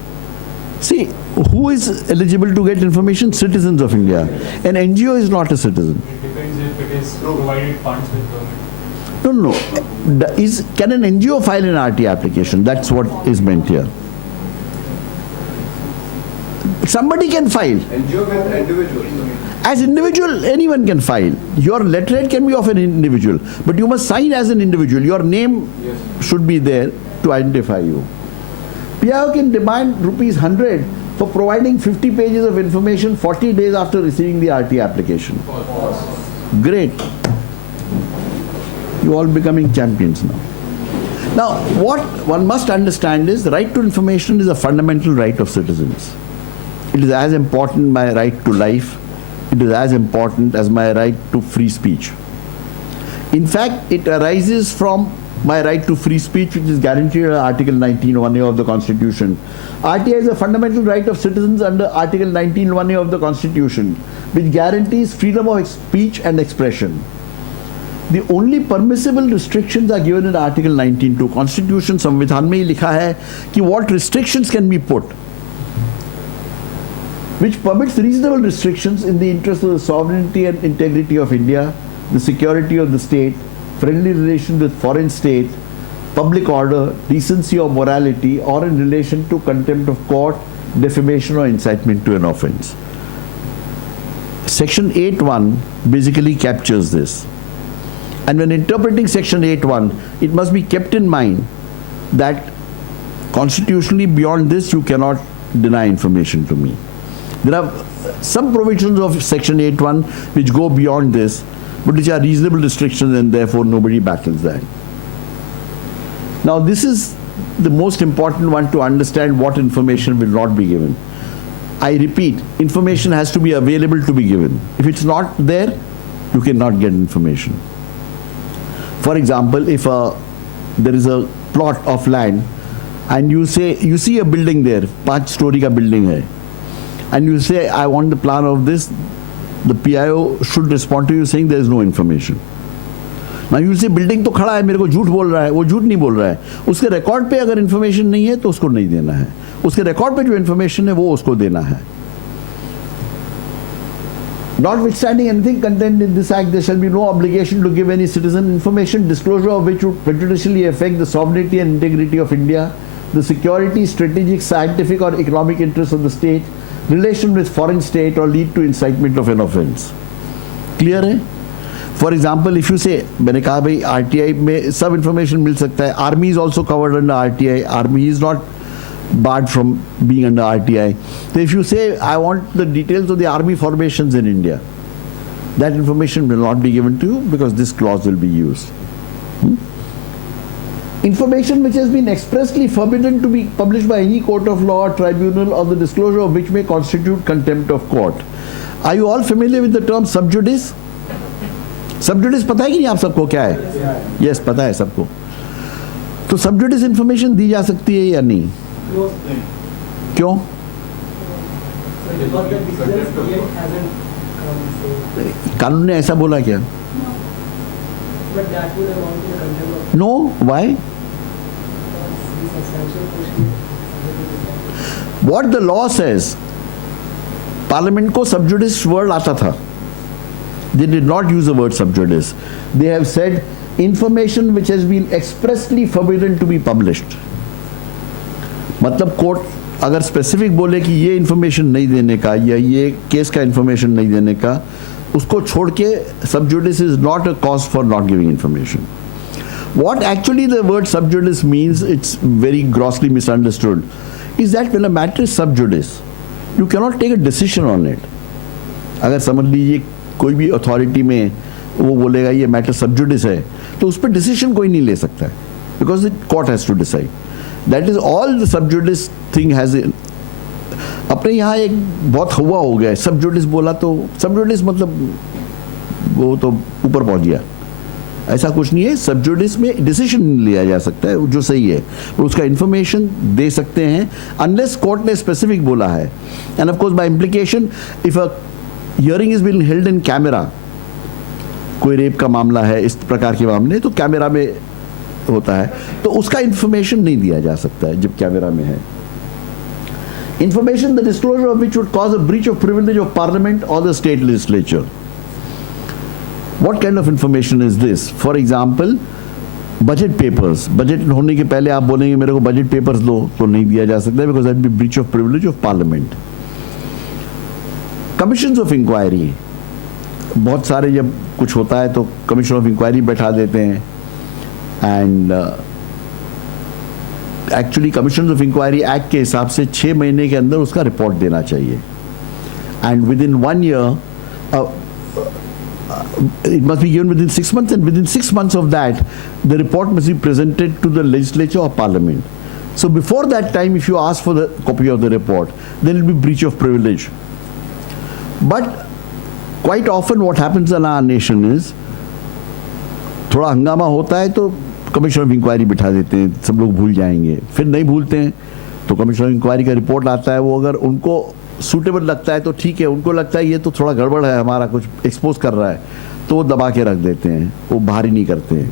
See, who is eligible to get information? Citizens of India. An NGO is not a citizen. It depends if it is provided funds with government. No. Can an NGO file an RTI application? That's what is meant here. Somebody can file. NGO can individual. As individual, anyone can file. Your letterhead can be of an individual, but you must sign as an individual. Your name Yes. should be there to identify you. PIO can demand rupees 100 for providing 50 pages of information 40 days after receiving the RTI application. Great. You all becoming champions now. Now, what one must understand is the right to information is a fundamental right of citizens. It is as important my right to life. It is as important as my right to free speech. In fact, it arises from my right to free speech, which is guaranteed under Article 19(1)(a) of the Constitution. RTI is a fundamental right of citizens under Article 19(1)(a) of the Constitution, which guarantees freedom of speech and expression. The only permissible restrictions are given in Article 19(2). Constitution संविधान में ही लिखा है कि what restrictions can be put, which permits reasonable restrictions in the interest of the sovereignty and integrity of India, the security of the state, friendly relations with foreign state, public order, decency or morality, or in relation to contempt of court, defamation or incitement to an offence. Section 8.1 basically captures this. And when interpreting Section 8.1, it must be kept in mind that constitutionally beyond this you cannot deny information to me. There are some provisions of Section 8.1 which go beyond this, but which are reasonable restrictions and therefore nobody battles that. Now this is the most important one to understand what information will not be given. I repeat, information has to be available to be given. If it's not there, you cannot get information. For example, if there is a plot of land and you see a building there, 5-story ka building hai, and you say, I want the plan of this, the PIO should respond to you saying there is no information. Now you say building तो खड़ा है, मेरे को झूठ बोल रहा है, वो झूठ नहीं बोल रहा है, उसके रिकॉर्ड पे अगर information नहीं है तो उसको नहीं देना है, उसके रिकॉर्ड पे जो information है वो उसको देना है. Notwithstanding anything contained in this act, there shall be no obligation to give any citizen information, disclosure of which would prejudicially affect the sovereignty and integrity of India, the security, strategic, scientific or economic interests of the state, relation with foreign state or lead to incitement of an offense. Clear है? For example, if you say, मैंने कहा भाई RTI में सब information मिल सकता है. Army is also covered under RTI. Army is not barred from being under RTI. So if you say, I want the details of the army formations in India, that information will not be given to you because this clause will be used. Information which has been expressly forbidden to be published by any court of law or tribunal or the disclosure of which may constitute contempt of court. Are you all familiar with the term sub judice? Sub judice पता है कि नहीं आप सबको क्या है? Yes, पता है सबको. तो sub judice information दी जा सकती है या नहीं? क्यों? Because the decision yet hasn't come, so. कानून ने ऐसा बोला क्या? But that would amount to a contempt of No, why? the substantial portion. What the law says, Parliament को sub judice word आता था. They did not use the word sub judice. They have said information which has been expressly forbidden to be published. मतलब court अगर specific बोले कि ये information नहीं देने का या ये केस का इंफॉर्मेशन नहीं देने का, उसको छोड़ के sub judice is not a cause for not giving information. What actually the word sub judice means, it's very grossly misunderstood, is that when a matter is sub judice, you cannot take a decision on it. अगर समझ लीजिए कोई भी authority में वो बोलेगा ये matter सब जुडिस है, तो उस पर डिसीजन कोई नहीं ले सकता है, because the court has to decide. That is all the sub judice thing has. अपने यहाँ एक बहुत हवा हो गया है, सब जुडिस बोला तो सब जुडिस मतलब वो तो ऊपर पहुँच गया. ऐसा कुछ नहीं है. सब जुडिस में डिसीजन लिया जा सकता है जो सही है, उसका इंफॉर्मेशन दे सकते हैं अनलेस कोर्ट ने स्पेसिफिक बोला है. And of course by implication, if a hearing is been held in camera, कोई रेप का मामला है, इस प्रकार के मामले तो कैमरा में होता है, तो उसका इंफॉर्मेशन नहीं दिया जा सकता है जब कैमरा में है. Information the disclosure of which would cause a breach of privilege of parliament और the state legislature. What kind of information is this? For example, budget papers. Budget होने के पहले आप बोलेंगे मेरे को budget papers दो, तो नहीं दिया जा सकता है because that would be breach of privilege of parliament. Commissions of inquiry. बहुत सारे जब कुछ होता है तो commission of inquiry बैठा देते हैं, and actually commissions of inquiry act के हिसाब से 6 महीने के अंदर उसका रिपोर्ट देना चाहिए, and within 1 year it must be given within 6 months, and within 6 months of that the report must be presented to the legislature or parliament. So before that time, if you ask for the copy of the report, then it will be breach of privilege. But quite often what happens in our nation is थोड़ा हंगामा होता है तो commission of inquiry बिठा देते हैं, सब लोग भूल जाएंगे. फिर नहीं भूलते हैं तो कमीशन ऑफ इंक्वायरी का रिपोर्ट आता है, वो अगर उनको सूटेबल लगता है तो ठीक है, उनको लगता है ये तो थोड़ा गड़बड़ है, हमारा कुछ एक्सपोज कर रहा है, तो वो दबा के रख देते हैं, वो बाहर ही नहीं करते हैं.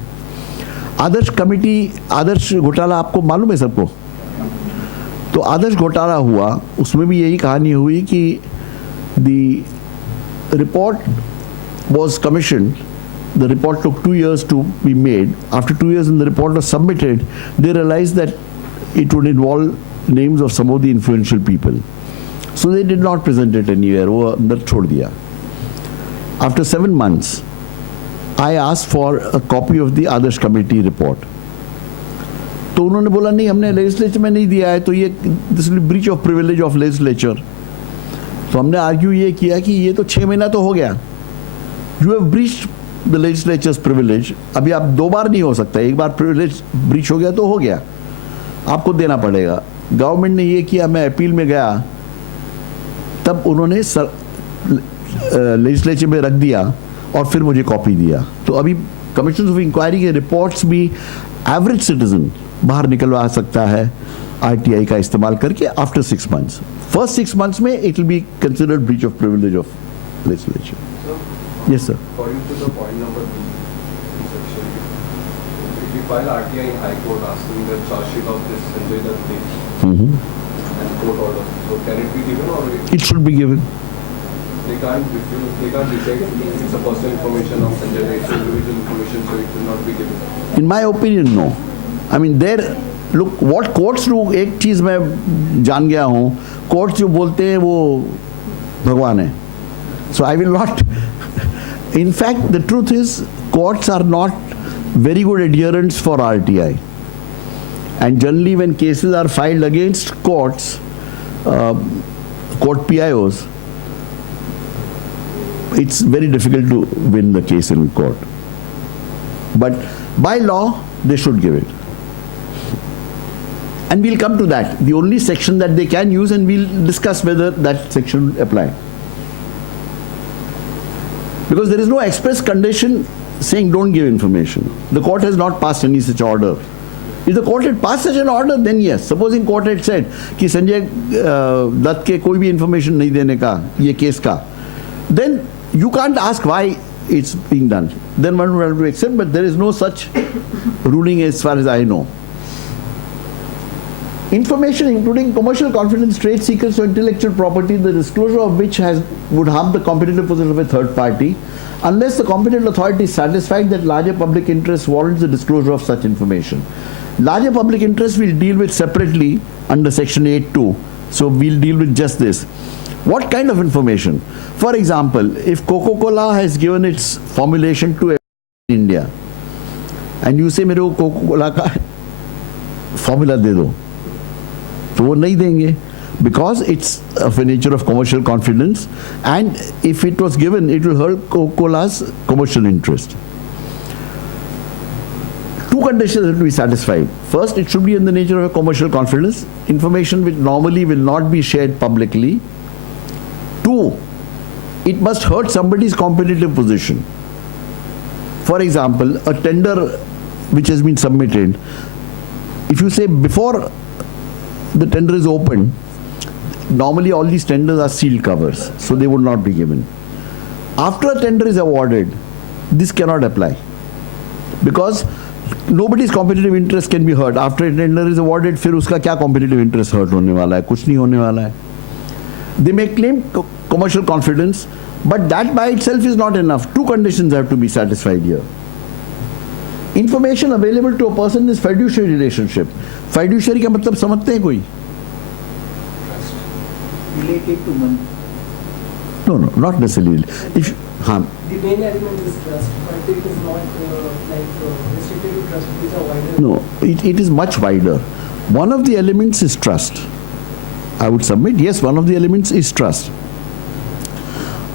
आदर्श कमेटी, आदर्श घोटाला आपको मालूम है सबको. तो आदर्श घोटाला हुआ, उसमें भी यही कहानी हुई कि the report was commissioned. The report took 2 years to be made. After 2 years and the report was submitted, they realized that it would involve names of some of the influential people. So they did not present it anywhere. वो अंदर छोड़ दिया. After 7 months, I asked for a copy of the Adarsh Committee report. तो उन्होंने बोला नहीं, हमने legislature में नहीं दिया है, तो ये this will breach of privilege of legislature. तो हमने आर्ग्यू ये किया कि ये तो 6 महीना तो हो गया. You have breached the legislatures privilege. अभी आप 2 बार नहीं हो सकता, एक बार प्रिविलेज ब्रीच हो गया तो हो गया, आपको देना पड़ेगा. गवर्नमेंट ने ये किया, मैं अपील में गया, तब उन्होंने लेजिस्लेचर में रख दिया और फिर मुझे कॉपी दिया. तो अभी कमीशन ऑफ इंक्वायरी के रिपोर्ट्स भी एवरेज सिटीजन बाहर निकलवा सकता है आरटीआई का इस्तेमाल करके आफ्टर 6 months. फर्स्ट 6 months में it will be considered breach of privilege of legislature. Yes, sir. According to the point number 2 in section, if we file RTI in High Court asking the charge sheet of this Sanjay Dutt case and court order, so can it be given or It should be given. they can't refuse, they can't reject it's a personal information of Sanjay Dutt, it's individual information, so it will not be given? In my opinion, no. I mean, there look what courts do, एक चीज मैं जान गया हूं, courts जो बोलते हैं वो भगवान है. So I will not. In fact, the truth is, courts are not very good adherents for RTI. And generally, when cases are filed against courts, court PIOs, it's very difficult to win the case in court. But by law, they should give it. And we'll come to that. The only section that they can use, and we'll discuss whether that section will apply. Because there is no express condition saying don't give information. The court has not passed any such order. If the court had passed such an order, then yes. Supposing court had said कि संजय दत्त के कोई भी information नहीं देने का ये case का, then you can't ask why it's being done. Then one will have to accept, but there is no such ruling as far as I know. Information including commercial confidence, trade secrets or intellectual property, the disclosure of which would harm the competitive position of a third party, unless the competent authority is satisfied that larger public interest warrants the disclosure of such information. Larger public interest we'll deal with separately under section 8.2. So we'll deal with just this. What kind of information? For example, if Coca-Cola has given its formulation to India, and you say मेरे को Coca-Cola का formula दे दो, तो वो नहीं देंगे, because it's of a nature of commercial confidence, and if it was given, it will hurt Coca-Cola's commercial interest. Two conditions have to be satisfied. First, it should be in the nature of a commercial confidence, information which normally will not be shared publicly. Two, it must hurt somebody's competitive position. For example, a tender which has been submitted, if you say before the tender is opened, normally all these tenders are sealed covers, so they would not be given. After a tender is awarded, this cannot apply, because nobody's competitive interest can be hurt. After a tender is awarded, फिर उसका क्या competitive interest hurt होने वाला है? कुछ नहीं होने वाला है. They may claim commercial confidence, but that by itself is not enough. Two conditions have to be satisfied here. Information available to a person is fiduciary relationship. Fiduciary का मतलब समझते हैं कोई? Related to money. No, not necessarily. If हाँ. The main element is trust, but it is not restricted to trust. It is a wider. No, it is much wider. One of the elements is trust. I would submit, yes, one of the elements is trust.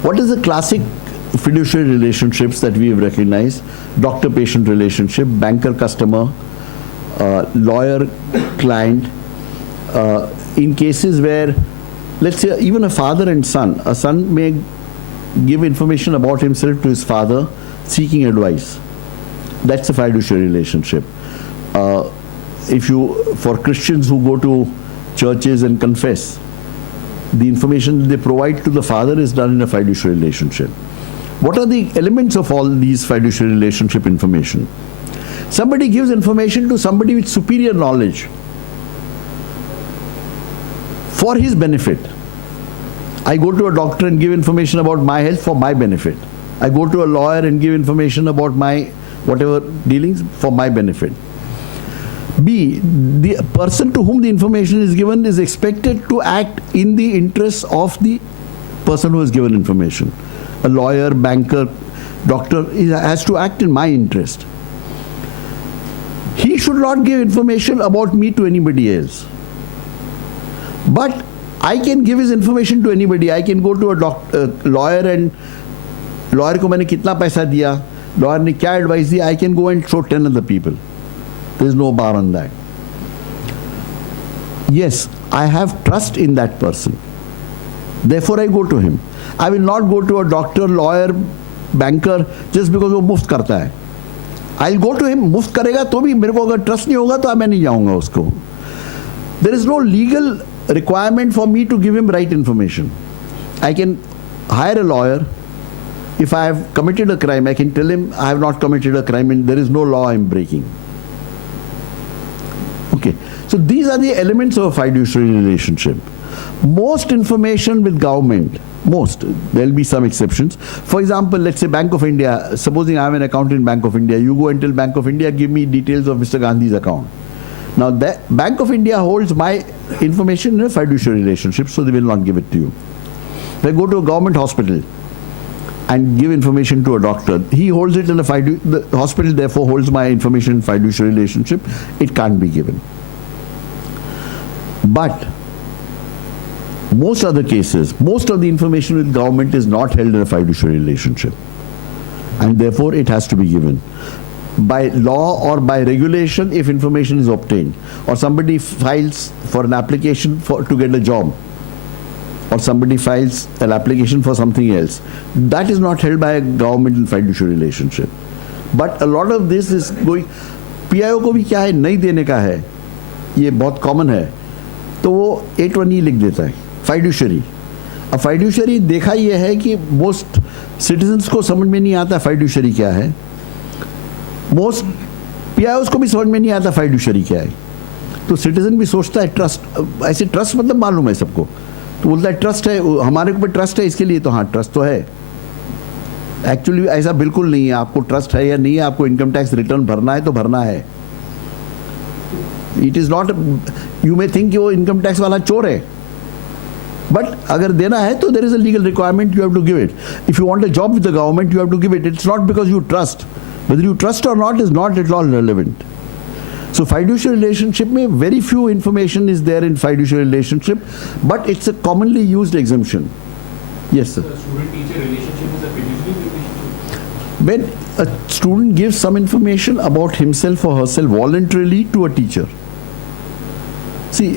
What is the classic fiduciary relationships that we have recognized? Doctor-patient relationship, banker-customer, lawyer-client. In cases where, let's say, even a father and son, a son may give information about himself to his father, seeking advice. That's a fiduciary relationship. For Christians who go to churches and confess, the information they provide to the father is done in a fiduciary relationship. What are the elements of all these fiduciary relationship information? Somebody gives information to somebody with superior knowledge for his benefit. I go to a doctor and give information about my health for my benefit. I go to a lawyer and give information about my whatever dealings for my benefit. B, the person to whom the information is given is expected to act in the interests of the person who has given information. A lawyer, banker, doctor has to act in my interest. He should not give information about me to anybody else. But I can give his information to anybody. I can go to a lawyer and lawyer को मैंने कितना पैसा दिया, lawyer ने क्या advice दिया, I can go and show 10 other people. There is no bar on that. Yes, I have trust in that person. Therefore, I go to him. I will not go to a doctor, lawyer, banker just because वो मुफ्त करता है. I'll go to him. मुफ्त करेगा तो भी मेरे को अगर trust नहीं होगा तो मैं नहीं जाऊँगा उसको. There is no legal requirement for me to give him right information. I can hire a lawyer. If I have committed a crime, I can tell him I have not committed a crime and there is no law I am breaking. Okay, so these are the elements of a fiduciary relationship. Most information with government, there will be some exceptions. For example, let's say Bank of India, supposing I have an account in Bank of India, you go and tell Bank of India, give me details of Mr. Gandhi's account. Now, the Bank of India holds my information in a fiduciary relationship, so they will not give it to you. If I go to a government hospital and give information to a doctor, he holds it in a the hospital therefore holds my information in fiduciary relationship, it can't be given. But most other cases, most of the information with government is not held in a fiduciary relationship, and therefore it has to be given. By law or by regulation, if information is obtained, or somebody files for an application to get a job, or somebody files an application for something else, that is not held by a government in fiduciary relationship. But a lot of this is going, PIO को भी क्या है, नहीं देने का है, ये बहुत common है, तो वो 8(1) लिख देता है, fiduciary. अब fiduciary देखा ये है कि most citizens को समझ में नहीं आता fiduciary क्या है, most PIOs को भी समझ में नहीं आता fiduciary क्या है, तो citizen भी सोचता है ट्रस्ट, ऐसे ट्रस्ट मतलब मालूम है सबको, तो बोलता है ट्रस्ट है, हमारे ऊपर ट्रस्ट है इसके लिए, तो हाँ ट्रस्ट तो है. एक्चुअली ऐसा बिल्कुल नहीं है. आपको ट्रस्ट है या नहीं है, आपको इनकम टैक्स रिटर्न भरना है तो भरना है. It is not, you may think वो इनकम टैक्स वाला चोर है, बट अगर देना है तो there is a legal requirement, you have to give it. If you want a job with the government you have to give it. It's not because you trust. Whether you trust or not is not at all relevant. So fiduciary relationship में very few information is there in fiduciary relationship, but it's a commonly used exemption. Yes, sir. The student-teacher relationship is a fiduciary relationship. When a student gives some information about himself or herself voluntarily to a teacher. See,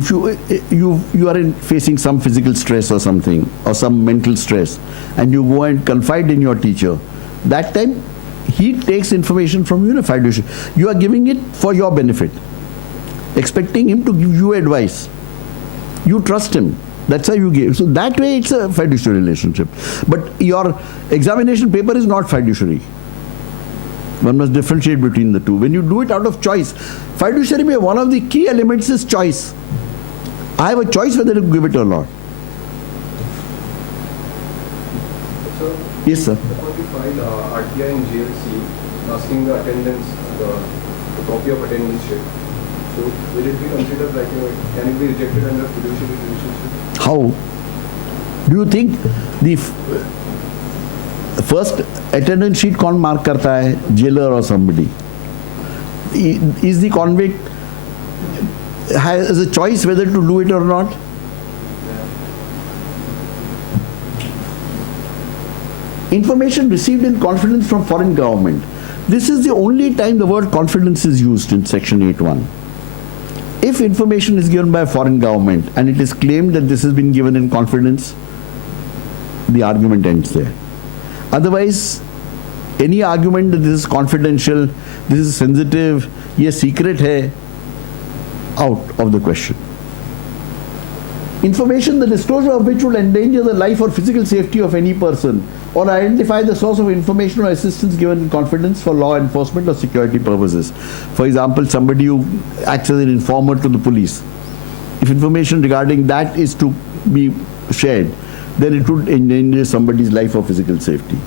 if you are facing some physical stress or something, or some mental stress, and you go and confide in your teacher, that time he takes information from you in a fiduciary. You are giving it for your benefit, expecting him to give you advice. You trust him. That's how you give. So that way it's a fiduciary relationship. But your examination paper is not fiduciary. One must differentiate between the two. When you do it out of choice, fiduciary, one of the key elements is choice. I have a choice whether to give it or not. So, Yes, sir. suppose you file RTI in GLC asking the attendance, the copy of attendance sheet. So will it be considered like, can it be rejected under fiduciary relationship? How? Do you think the first attendance sheet कौन mark करता है? Jailer or somebody? Is the convict has a choice whether to do it or not? Information received in confidence from foreign government. This is the only time the word confidence is used in section 8(1). If information is given by a foreign government and it is claimed that this has been given in confidence, the argument ends there. Otherwise, any argument that this is confidential, this is sensitive, ये secret है, out of the question. Information, the disclosure of which will endanger the life or physical safety of any person or identify the source of information or assistance given in confidence for law enforcement or security purposes. For example, somebody who acts as an informer to the police. If information regarding that is to be shared, then it would endanger somebody's life or physical safety.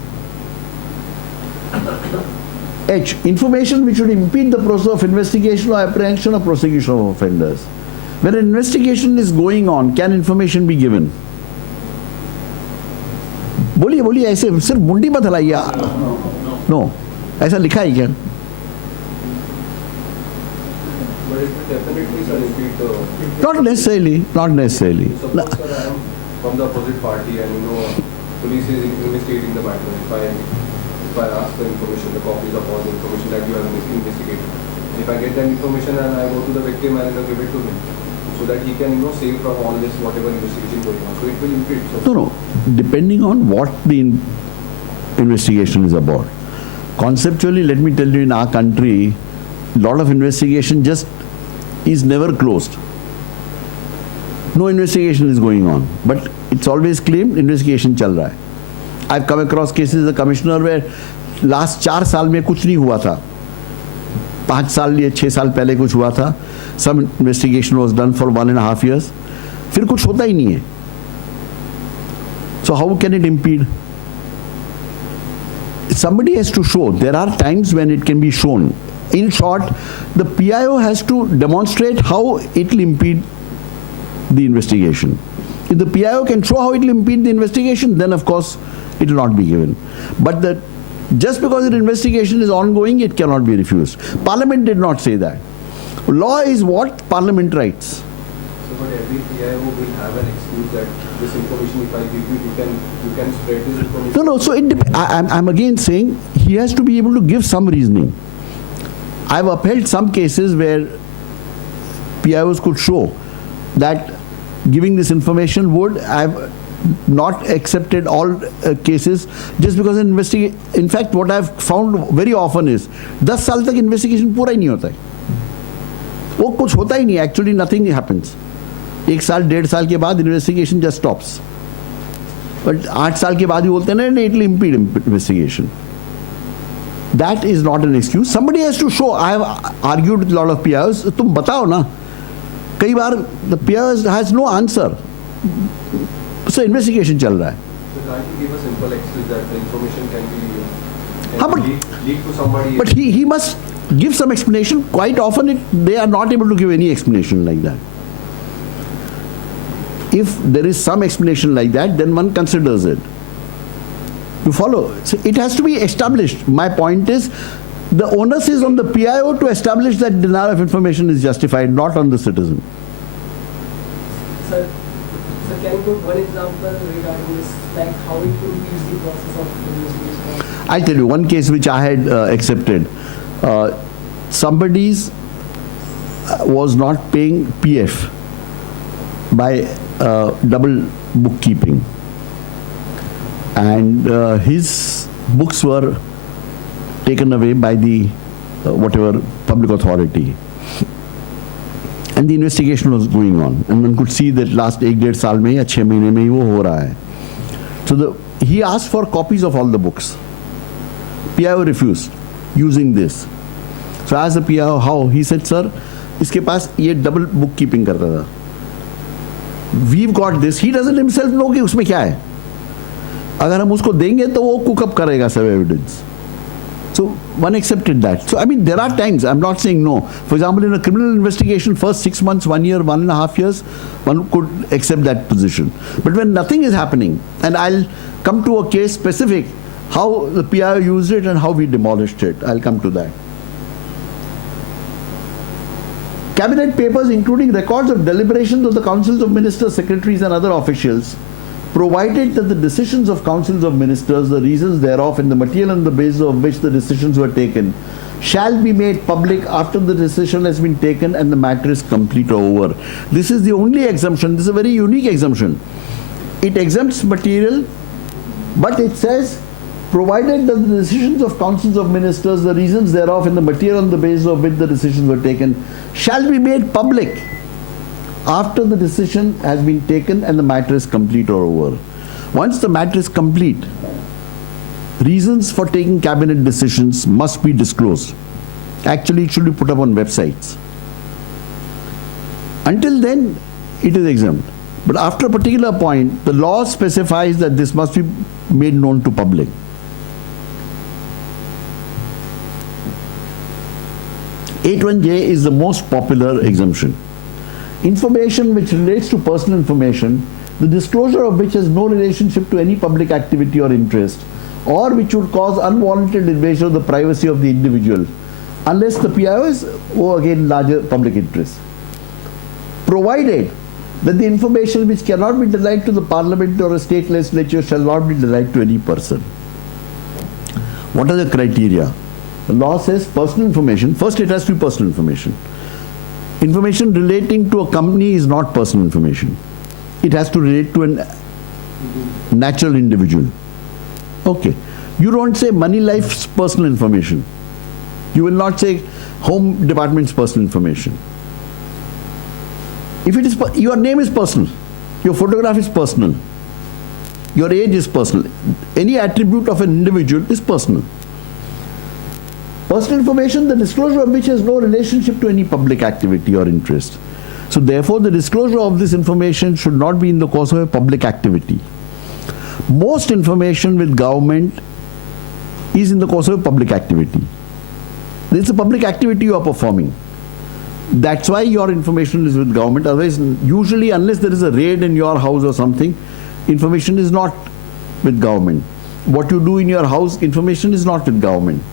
H. Information which would impede the process of investigation or apprehension or prosecution of offenders. When an investigation is going on, can information be given? बोलिए बोलिए, ऐसे सिर्फ मुंडी मत हलाइए. No, ऐसा लिखा है क्या? But it will definitely repeat the... Not necessarily, not necessarily. Suppose, sir, I am from the opposite party and police is investigating the matter. If I ask the information, the copies of all the information that you have investigated, if I get that information and I go to the victim and give it to him, so that he can save from all this whatever investigation going on, so it will impede. So No, depending on what the investigation is about. Conceptually, let me tell you, in our country, a lot of investigation just is never closed. No investigation is going on, but it's always claimed investigation चल रहा है. I've come across cases as a commissioner where last 4 साल में कुछ नहीं हुआ था. 5 साल या 6 साल पहले कुछ हुआ था. Some investigation was done for 1.5 years. फिर कुछ होता ही नहीं है. So how can it impede? Somebody has to show. There are times when it can be shown. In short, the PIO has to demonstrate how it will impede the investigation. If the PIO can show how it will impede the investigation, then of course it will not be given. But just because the investigation is ongoing, it cannot be refused. Parliament did not say that. Law is what Parliament writes. So, but every PIO will have an excuse that this information, if I give you can spread this information. No. So I'm again saying he has to be able to give some reasoning. I've upheld some cases where PIOs could show that giving this information would. I've not accepted all cases just because in fact what I've found very often is 10 साल तक investigation पूरा ही नहीं होता है, वो कुछ होता ही नहीं, actually nothing happens. 1 साल 1.5 साल के बाद investigation just stops. But 8 साल के बाद ही बोलते हैं ना, it will impede investigation. That is not an excuse. Somebody has to show. I have argued with a lot of PIOs. तुम बताओ ना. कई बार the PIO has no answer. So investigation चल रहा है. So can't you give a simple excuse that the information can be हाँ, but leaked to somebody? But he must give some explanation. Quite often they are not able to give any explanation like that. If there is some explanation like that, then one considers it. You follow? So it has to be established. My point is, the onus is on the PIO to establish that denial of information is justified, not on the citizen. Sir, can you put one example regarding this, like how it could ease the process of investigation? I'll tell you one case which I had accepted. Somebody's was not paying PF by double bookkeeping, and his books were taken away by the whatever public authority, and the investigation was going on, and one could see that last 1.5 साल में या 6 महीने में ही वो हो रहा है. So he asked for copies of all the books. PIO refused using this. So I asked the PIO how. He said, sir, इसके पास ये double bookkeeping करता था. We've got this. He doesn't himself know कि उसमें क्या है. अगर हम उसको देंगे तो वो cook up करेगा सब evidence. So one accepted that. So I mean, there are times, I'm not saying no. For example, in a criminal investigation, first 6 months, 1 year, 1.5 years, one could accept that position. But when nothing is happening, and I'll come to a case specific, how the PIO used it and how we demolished it. I'll come to that. Cabinet papers, including records of deliberations of the councils of ministers, secretaries and other officials, provided that the decisions of councils of ministers, the reasons thereof, and the material on the basis of which the decisions were taken, shall be made public after the decision has been taken and the matter is complete or over. This is the only exemption. This is a very unique exemption. It exempts material, but it says, provided that the decisions of councils of ministers, the reasons thereof, and the material on the basis of which the decisions were taken, shall be made public after the decision has been taken and the matter is complete or over. Once the matter is complete, reasons for taking cabinet decisions must be disclosed. Actually, it should be put up on websites. Until then, it is exempt. But after a particular point, the law specifies that this must be made known to public. (8.1) is the most popular exemption. Information which relates to personal information, the disclosure of which has no relationship to any public activity or interest, or which would cause unwarranted invasion of the privacy of the individual, unless the PIO is, again, larger public interest. Provided that the information which cannot be denied to the parliament or a state legislature shall not be denied to any person. What are the criteria? The law says personal information. First, it has to be personal information. Information relating to a company is not personal information. It has to relate to a natural individual. Okay. You don't say Moneylife's personal information. You will not say Home Department's personal information. If it is, your name is personal, your photograph is personal, your age is personal, any attribute of an individual is personal. Personal information, the disclosure of which has no relationship to any public activity or interest. So therefore, the disclosure of this information should not be in the course of a public activity. Most information with government is in the course of a public activity. It's a public activity you are performing. That's why your information is with government. Otherwise, usually, unless there is a raid in your house or something, information is not with government. What you do in your house, information is not with government.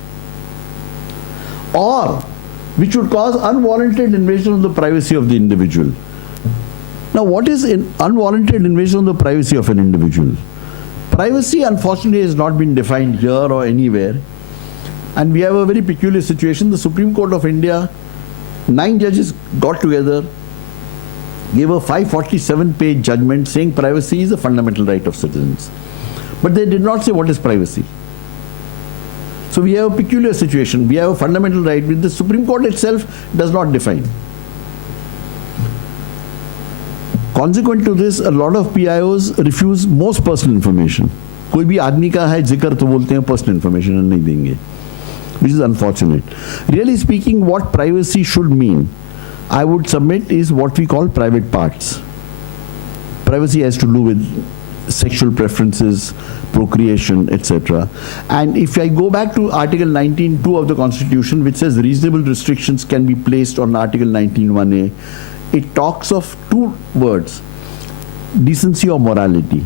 Or, which would cause unwarranted invasion of the privacy of the individual. Now, what is an unwarranted invasion of the privacy of an individual? Privacy, unfortunately, has not been defined here or anywhere. And we have a very peculiar situation. The Supreme Court of India, 9 judges got together, gave a 547-page judgment saying privacy is a fundamental right of citizens. But they did not say what is privacy. So we have a peculiar situation. We have a fundamental right which the Supreme Court itself does not define. Consequent to this, a lot of PIOs refuse most personal information. कोई भी आदमी का है जिक्र तो बोलते हैं personal information नहीं देंगे, which is unfortunate. Really speaking, what privacy should mean, I would submit, is what we call private parts. Privacy has to do with sexual preferences, procreation, etc. And if I go back to Article 19(2) of the Constitution, which says reasonable restrictions can be placed on Article 19(1)(a), it talks of 2 words, decency or morality.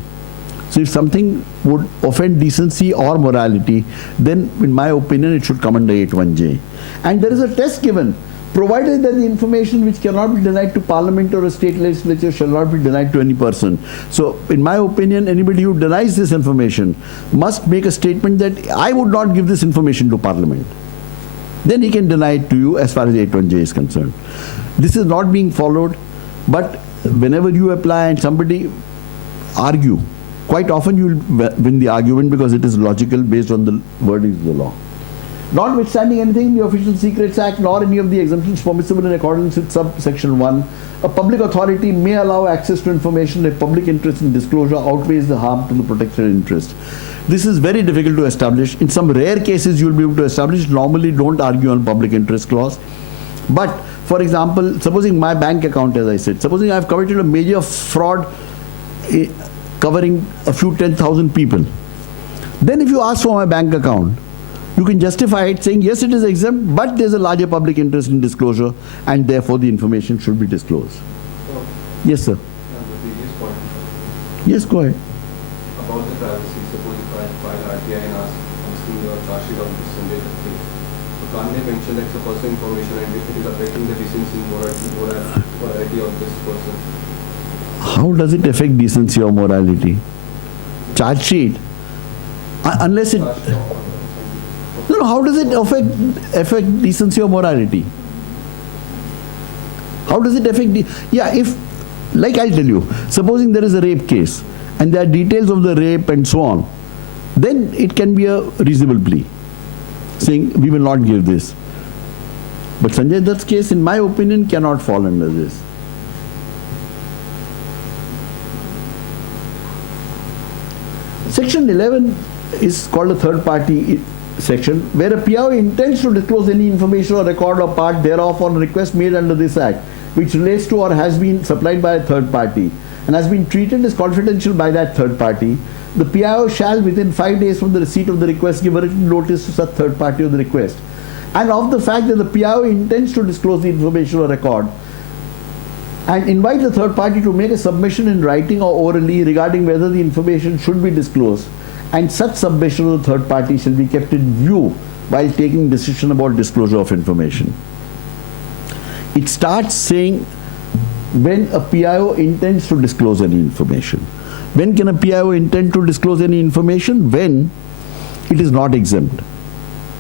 So if something would offend decency or morality, then in my opinion it should come under 8(1)(j). And there is a test given, provided that the information which cannot be denied to Parliament or a state legislature shall not be denied to any person. So in my opinion, anybody who denies this information must make a statement that I would not give this information to Parliament. Then he can deny it to you as far as 8(1)(j) is concerned. This is not being followed, but whenever you apply and somebody argue, quite often you will win the argument because it is logical based on the wordings of the law. Notwithstanding anything in the Official Secrets Act nor any of the exemptions permissible in accordance with subsection 1, a public authority may allow access to information if public interest in disclosure outweighs the harm to the protected interest. This is very difficult to establish. In some rare cases you will be able to establish. Normally don't argue on public interest clause. But for example, supposing my bank account, as I said, supposing I have committed a major fraud covering a few 10,000 people. Then if you ask for my bank account, you can justify it saying, yes, it is exempt, but there's a larger public interest in disclosure, and therefore the information should be disclosed. So, Yes, sir. and the previous point Yes, go ahead. about the privacy, suppose if I file RTI and ask, asking your chargesheet on this Sunday case, so can't they mention that it's a personal information and if it is affecting the decency and morality of this person? How does it affect decency or morality? Charge sheet. Unless it... No, how does it affect decency or morality? How does it affect... if, like I'll tell you, supposing there is a rape case and there are details of the rape and so on, then it can be a reasonable plea, saying we will not give this. But Sanjay Dutt's case, in my opinion, cannot fall under this. Section 11 is called a third party section, where a PIO intends to disclose any information or record or part thereof on request made under this act, which relates to or has been supplied by a third party and has been treated as confidential by that third party. The PIO shall, within 5 days from the receipt of the request, give a written notice to such third party of the request, and of the fact that the PIO intends to disclose the information or record, and invite the third party to make a submission in writing or orally regarding whether the information should be disclosed, and such submission of the third party shall be kept in view while taking decision about disclosure of information. It starts saying when a PIO intends to disclose any information. When can a PIO intend to disclose any information? When it is not exempt.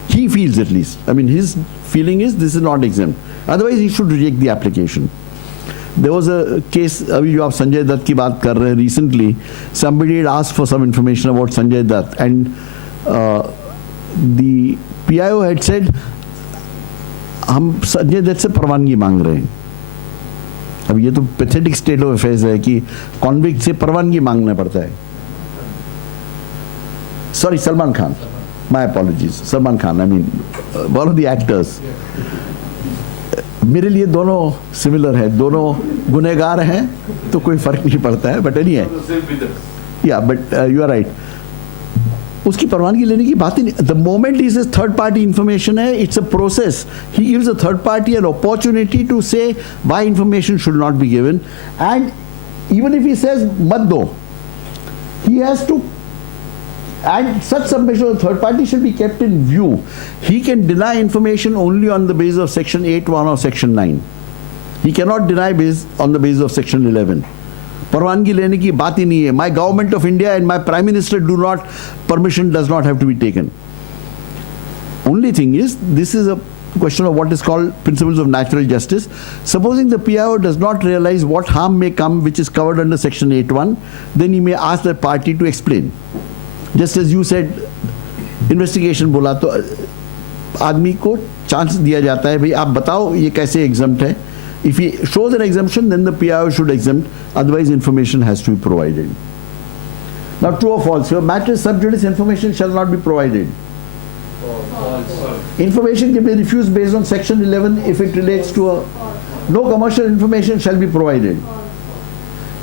He feels, at least. I mean, his feeling is this is not exempt. Otherwise, he should reject the application. There was a case, अभी जो आप संजय दत्त की बात कर रहे हैं, recently somebody had asked for some information about Sanjay Dutt, and the PIO had said हम संजय दत्त से परवानगी मांग रहे हैं. अब ये तो पैथेटिक स्टेट ऑफ अफेयर्स है कि कॉन्विक्ट से परवानगी मांगना पड़ता है. Sorry, Salman Khan. My apologies. Salman Khan, I mean, one of the actors. मेरे लिए दोनों सिमिलर है, दोनों गुनहगार हैं, तो कोई फर्क नहीं पड़ता है. बट एनीवे, या बट यू आर राइट. उसकी परवानगी लेने की बात ही नहीं. The moment he says third party information है, it's a process. He gives a third party an opportunity to say why information should not be given, and even if he says mat do, he has to. And such submission of third party should be kept in view. He can deny information only on the basis of section 8(1) or section 9. He cannot deny based on the basis of section 11. परवानगी लेने की बात ही नहीं है. My government of India and my prime minister do not, permission does not have to be taken. Only thing is, this is a question of what is called principles of natural justice. Supposing the PIO does not realize what harm may come which is covered under section 8(1), then he may ask the party to explain. Just as you said, investigation बोला तो आदमी को chance दिया जाता है, भाई आप बताओ ये कैसे exempt है. If he shows an exemption, then the PIO should exempt, otherwise information has to be provided. Now, true or false? Your matter is sub judice, information shall not be provided. False. Information can be refused based on section 11 if it relates to a... No commercial information shall be provided.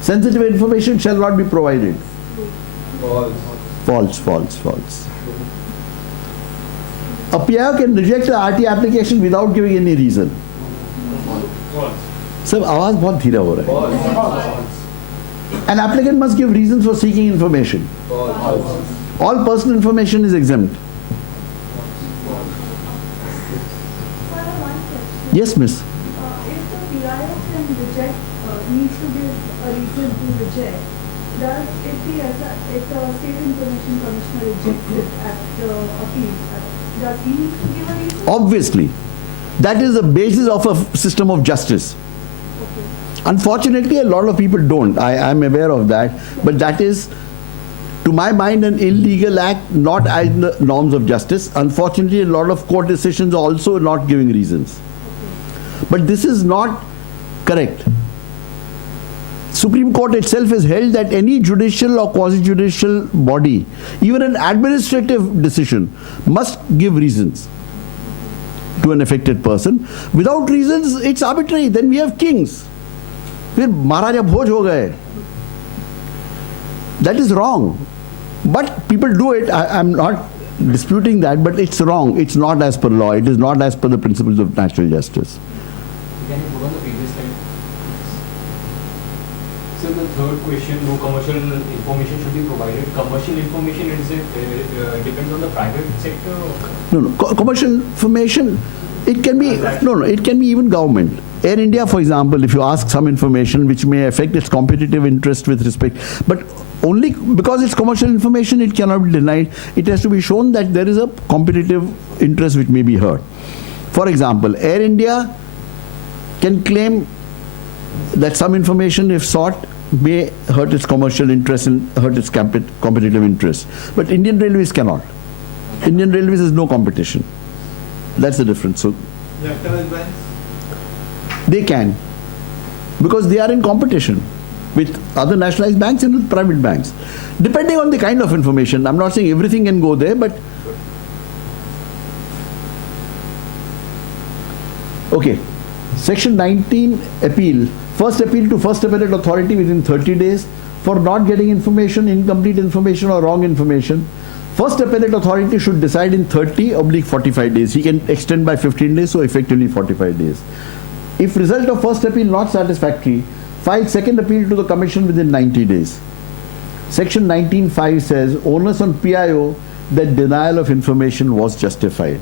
Sensitive information shall not be provided. False. False, false, false. A PIO can reject an RT application without giving any reason. Sir, आवाज बहुत धीरा हो रहा है. False. An applicant must give reasons for seeking information. False. All personal information is exempt. Yes, miss. If the PIO can reject, needs to give a reason to reject, does if the State Information Commissioner rejects it at the appeal, does he need to give a reason? Obviously. That is the basis of a system of justice. Okay. Unfortunately, a lot of people don't. I am aware of that. But that is, to my mind, an illegal act, not as the norms of justice. Unfortunately, a lot of court decisions are also not giving reasons. But this is not correct. Supreme Court itself has held that any judicial or quasi-judicial body, even an administrative decision, must give reasons to an affected person. Without reasons, it's arbitrary. Then we have kings. फिर महाराजा भोज हो गए. That is wrong. But people do it. I'm not disputing that, but it's wrong. It's not as per law. It is not as per the principles of natural justice. Can you go on the previous slide? So the third question, no commercial information should be provided. Commercial information, is it depends on the private sector? No. Commercial information, it can be, it can be even government. Air India, for example, if you ask some information which may affect its competitive interest with respect, but only because it's commercial information, it cannot be denied. It has to be shown that there is a competitive interest which may be hurt. For example, Air India can claim that some information, if sought, may hurt its commercial interest and hurt its competitive interest. But Indian Railways cannot. Indian Railways has no competition. That's the difference. So they can, because they are in competition with other nationalized banks and with private banks. Depending on the kind of information, I'm not saying everything can go there, but okay. Section 19 appeal. First appeal to first appellate authority within 30 days for not getting information, incomplete information or wrong information. First appellate authority should decide in 30/45 days. He can extend by 15 days, so effectively 45 days. If result of first appeal not satisfactory, file second appeal to the commission within 90 days. Section 19(5) says onus on PIO that denial of information was justified.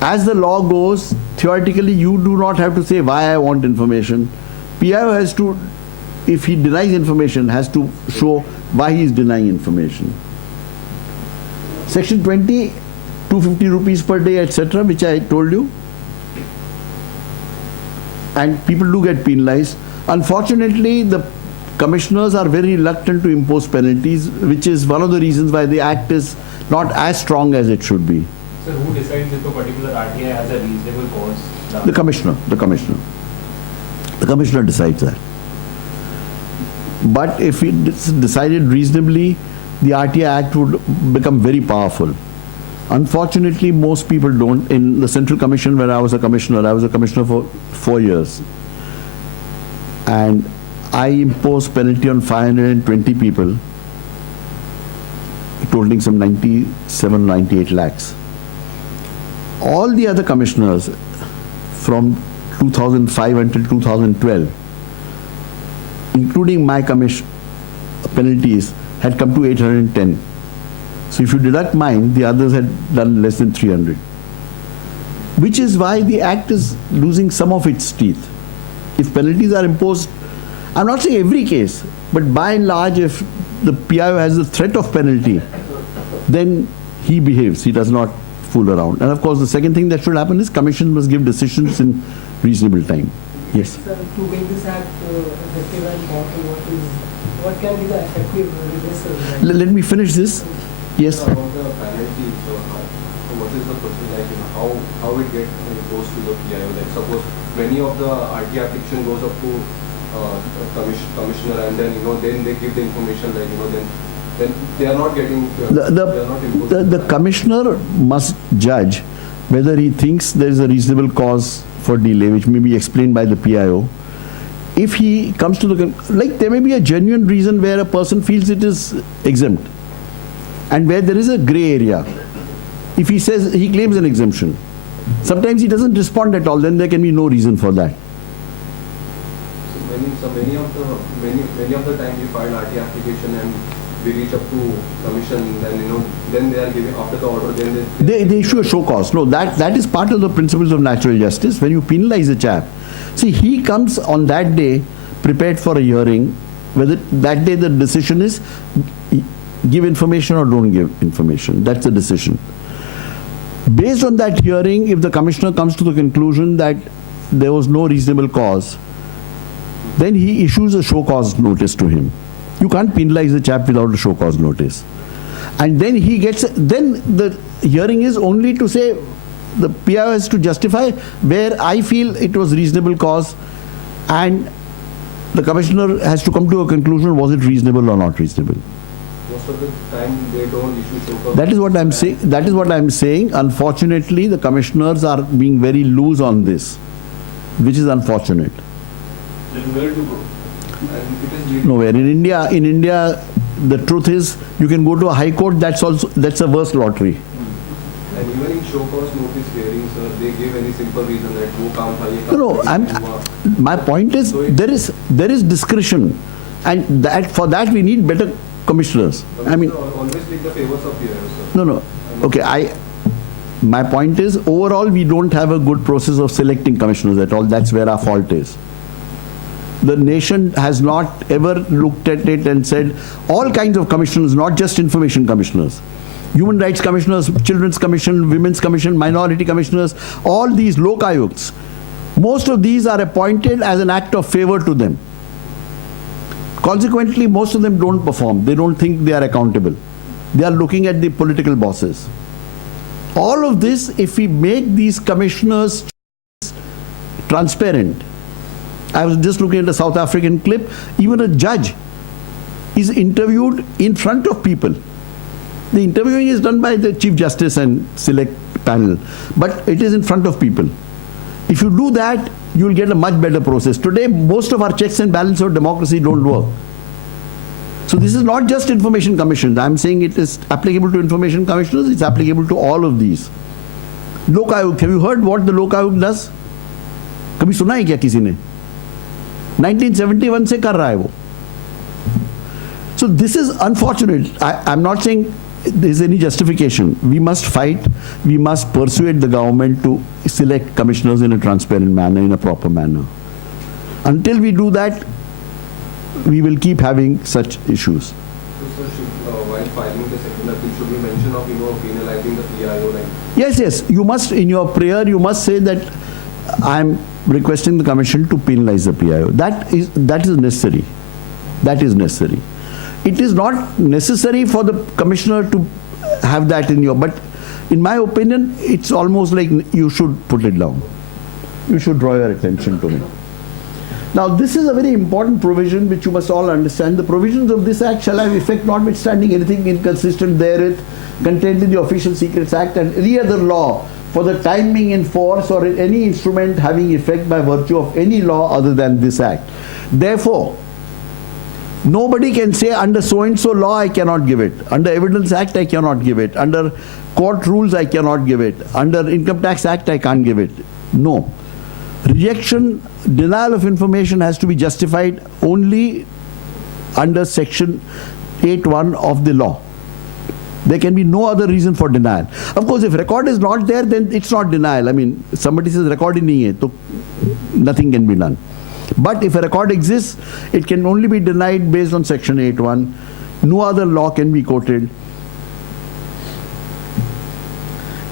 As the law goes, theoretically you do not have to say why I want information. PIO has to, if he denies information, has to show why he is denying information. Section 20, 250 rupees per day, etc., which I told you. And people do get penalized. Unfortunately, the commissioners are very reluctant to impose penalties, which is one of the reasons why the act is not as strong as it should be. So who decides if a particular RTI has a reasonable cause? The commissioner. The commissioner decides that. But if it's decided reasonably, the RTI Act would become very powerful. Unfortunately, most people don't. In the Central Commission where I was a commissioner for 4 years. And I imposed penalty on 520 people. totaling some 97, 98 lakhs. All the other commissioners from 2005 until 2012, including my penalties, had come to 810. So if you deduct mine, the others had done less than 300. Which is why the act is losing some of its teeth. If penalties are imposed, I'm not saying every case, but by and large, if the PIO has the threat of penalty, then he behaves, he does not fool around. And of course, the second thing that should happen is commission must give decisions in reasonable time. Yes. Sir, to make this act effective and what can be the effective reversal? Right? Let me finish this. Yes. About the penalty, so what is the process like? How it gets imposed to the PIO? Like suppose many of the RTI application goes up to commissioner, and then then they give the information like then they are not getting. The commissioner must judge whether he thinks there is a reasonable cause for delay, which may be explained by the PIO. If he comes to there may be a genuine reason where a person feels it is exempt, and where there is a grey area. If he says he claims an exemption, sometimes he doesn't respond at all, then there can be no reason for that. So many of the time we file RT application and we reach up to commission, then they are giving after the order, then they issue a show cause. No, that is part of the principles of natural justice. When you penalize a chap, see, he comes on that day prepared for a hearing, whether that day the decision is give information or don't give information. That's the decision. Based on that hearing, if the commissioner comes to the conclusion that there was no reasonable cause, then he issues a show cause notice to him. You can't penalize the chap without a show cause notice. And then then the hearing is only to say, the PIO has to justify where I feel it was reasonable cause, and the commissioner has to come to a conclusion, was it reasonable or not reasonable. Most of the time they don't issue show cause. That is what I'm saying. That is what I'm saying. Unfortunately, the commissioners are being very loose on this, which is unfortunate. Then where to go? And it is leading. Nowhere. In India, the truth is, you can go to a high court. That's a worse lottery. And even in show cause notice hearings, they give any simple reason that wo kaam tha, ye kaam No, my point is, there is discretion, and for that we need better commissioners. I mean, always take the favors of PIO, sir. no. Okay, my point is, overall we don't have a good process of selecting commissioners at all. That's where our fault is. The nation has not ever looked at it and said all kinds of commissioners, not just information commissioners, human rights commissioners, children's commission, women's commission, minority commissioners, all these lokayukts, most of these are appointed as an act of favor to them. Consequently, most of them don't perform. They don't think they are accountable. They are looking at the political bosses. All of this, if we make these commissioners transparent. I was just looking at a South African clip. Even a judge is interviewed in front of people. The interviewing is done by the Chief Justice and select panel, but it is in front of people. If you do that, you will get a much better process. Today, most of our checks and balances of democracy don't work. So this is not just information commissions. I'm saying it is applicable to information commissioners. It's applicable to all of these. Lokayuk, have you heard what the Lokayuk does? कभी सुना है क्या किसी ने? 1971 से कर रहा है वो. So this is unfortunate. I'm not saying there's any justification. We must fight. We must persuade the government to select commissioners in a transparent manner, in a proper manner. Until we do that, we will keep having such issues. So, sir, while filing the second appeal, should we mention of penalizing the PIO? Yes. You must, in your prayer, you must say that I'm requesting the commission to penalize the PIO. That is necessary. That is necessary. It is not necessary for the commissioner to have that in your, but in my opinion, it's almost like you should put it down. You should draw your attention to it. Now, this is a very important provision which you must all understand. The provisions of this Act shall have effect notwithstanding anything inconsistent therewith contained in the Official Secrets Act and any other law for the time being in force or in any instrument having effect by virtue of any law other than this Act. Therefore, Nobody can say under so-and-so law I cannot give it. Under Evidence Act I cannot give it. Under court rules I cannot give it. Under Income Tax Act I can't give it. No. Rejection, denial of information has to be justified only under section 8(1) of the law. There can be no other reason for denial. Of course, if record is not there, then it's not denial. I mean, somebody says record hi nahi hai, so nothing can be done. But if a record exists, it can only be denied based on section 8(1). No other law can be quoted.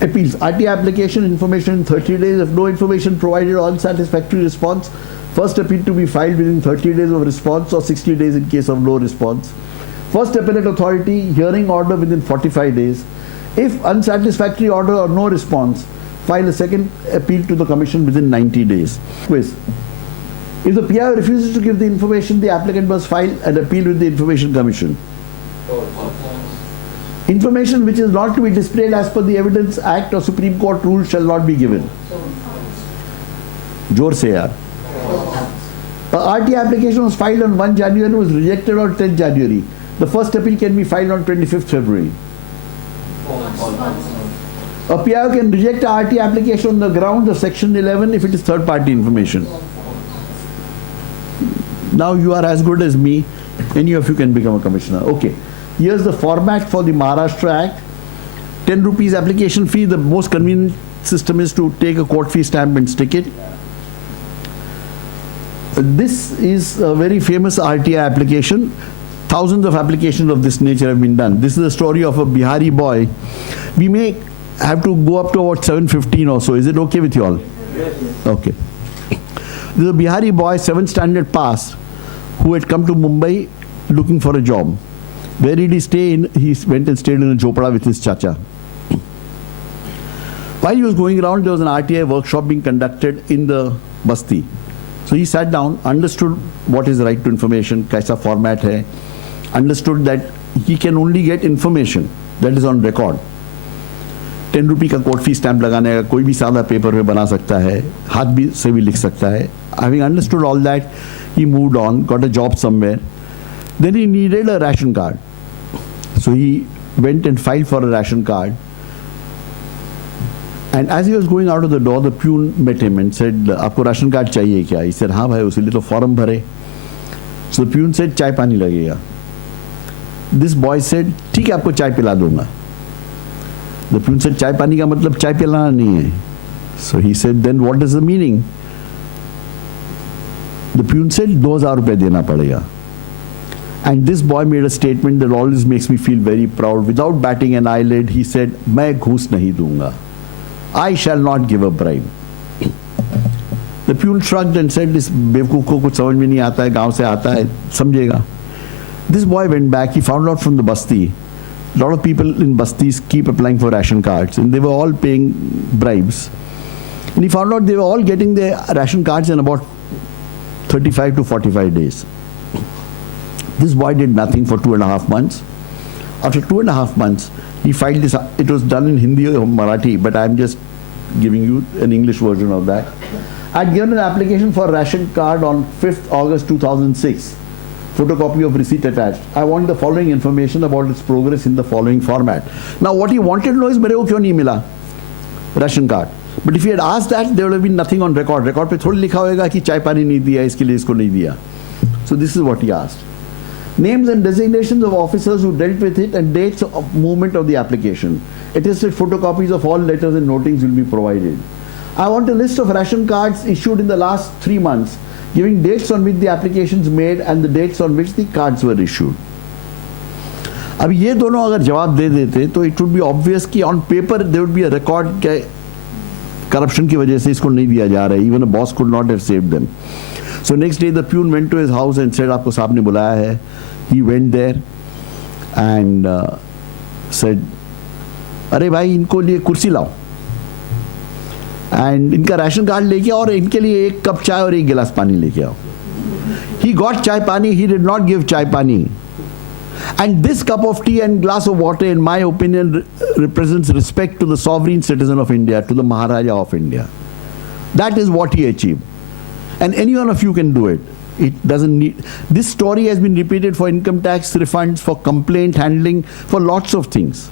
Appeals. RTI application information in 30 days. If no information provided or unsatisfactory response, first appeal to be filed within 30 days of response or 60 days in case of no response. First appellate authority, hearing order within 45 days. If unsatisfactory order or no response, file a second appeal to the commission within 90 days. Quiz. If the PI refuses to give the information, the applicant must file an appeal with the Information Commission. Information which is not to be displayed as per the Evidence Act or Supreme Court rule shall not be given. Jor se yaar. A RTI application was filed on 1 January and was rejected on 10 January. The first appeal can be filed on 25th February. A PIO can reject a RTI application on the grounds of section 11 if it is third party information. Now you are as good as me. Any of you can become a commissioner. Okay. Here's the format for the Maharashtra Act. 10 rupees application fee. The most convenient system is to take a court fee stamp and stick it. This is a very famous RTI application. Thousands of applications of this nature have been done. This is the story of a Bihari boy. We may have to go up to about 7:15 or so. Is it okay with you all? Yes. Okay. This is a Bihari boy, 7th standard pass, who had come to Mumbai looking for a job. Where did he stay in? He went and stayed in a jhopda with his chacha. While he was going around, there was an RTI workshop being conducted in the Basti. So he sat down, understood what is right to information, kaisa format hai, understood that he can only get information that is on record. 10 rupee का court fee stamp लगाने का कोई भी सादा paper में बना सकता है, हाथ भी से भी लिख सकता है. Having understood all that, he moved on, got a job somewhere. Then he needed a ration card. So he went and filed for a ration card. And as he was going out of the door, the peon met him and said, "Aapko ration card chahiye kya?" He said, "हाँ भाई, उसी लिए तो form भरे." So the peon said, "चाय पानी लगेगा." This boy said, "ठीक है, आपको चाय पिला दूंगा." The peon said, "चाय पानी का मतलब चाय पिलाना नहीं है." So he said, "Then what is the meaning?" The peon said, 2,000 रुपए देना पड़ेगा. And this boy made a statement that always makes me feel very proud. Without batting an eyelid, he said, "मैं घूस नहीं दूंगा. I shall not give a bribe." The peon shrugged and said, "इस बेवकूफ को कुछ समझ में नहीं आता है, गांव से आता है, समझेगा." This boy went back. He found out from the Basti. A lot of people in Bastis keep applying for ration cards, and they were all paying bribes. And he found out they were all getting their ration cards in about 35 to 45 days. This boy did nothing for 2.5 months. After 2.5 months, he filed this. It was done in Hindi or Marathi, but I'm just giving you an English version of that. I'd given an application for a ration card on 5th August 2006. Photocopy of receipt attached. I want the following information about its progress in the following format. Now what he wanted to know is, मेरे को क्यों नहीं मिला ration card? But if he had asked that, there would have been nothing on record. Record पे थोड़ी लिखा होगा कि चाय पानी नहीं दिया, इसके लिए इसको नहीं दिया. So this is what he asked. Names and designations of officers who dealt with it and dates of movement of the application. Attested photocopies of all letters and notings will be provided. I want a list of ration cards issued in the last 3 months, giving dates on which the applications made and the dates on which the cards were issued. अब ये दोनों अगर जवाब दे देते तो it would be obvious कि on paper there would be a record कि corruption की वजह से इसको नहीं दिया जा रहा है. Even a boss could not have saved them. So next day the peon went to his house and said, "आपको साहब ने बुलाया है." He went there and said, "अरे भाई, इनको लिए कुर्सी लाओ and इनका राशन कार्ड लेके आओ और इनके लिए 1 कप चाय और 1 गिलास पानी लेके आओ." He got chai pani. He did not give chai pani. And this cup of tea and glass of water, in my opinion, represents respect to the sovereign citizen of India, to the Maharaja of India. That is what he achieved. And any one of you can do it. It doesn't need. This story has been repeated for income tax refunds, for complaint handling, for lots of things.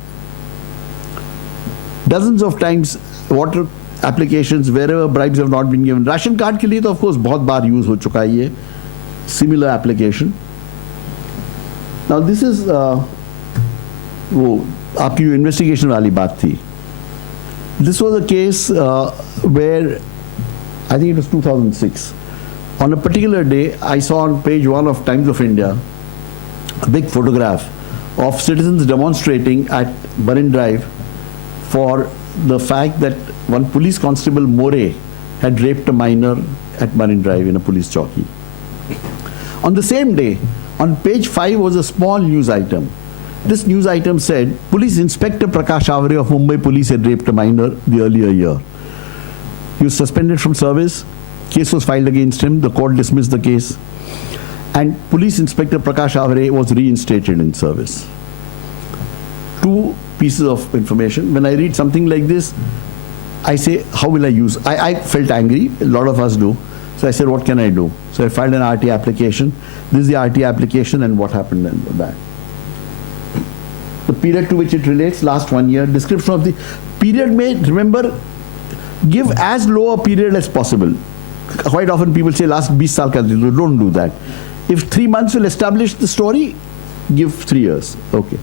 Dozens of times, water applications wherever bribes have not been given. Ration card के लिए तो of course बहुत बार use हो चुका है ये. Similar application. Now this is वो आपकी जो investigation वाली बात थी. This was a case where I think it was 2006. On a particular day, I saw on page 1 of Times of India a big photograph of citizens demonstrating at Marine Drive for the fact that one police constable, More, had raped a minor at Marine Drive in a police chowki. On the same day, on page 5 was a small news item. This news item said, Police Inspector Prakash Avare of Mumbai Police had raped a minor the earlier year. He was suspended from service. Case was filed against him. The court dismissed the case. And Police Inspector Prakash Avare was reinstated in service. Two pieces of information. When I read something like this, I say, how will I use? I felt angry. A lot of us do. So I said, what can I do? So I filed an RTI application. This is the RTI application and what happened in that. The period to which it relates, last 1 year. Description of the period may, remember, give as low a period as possible. Quite often people say last 20 saal ka de do. Don't do that. If 3 months will establish the story, give 3 years. Okay.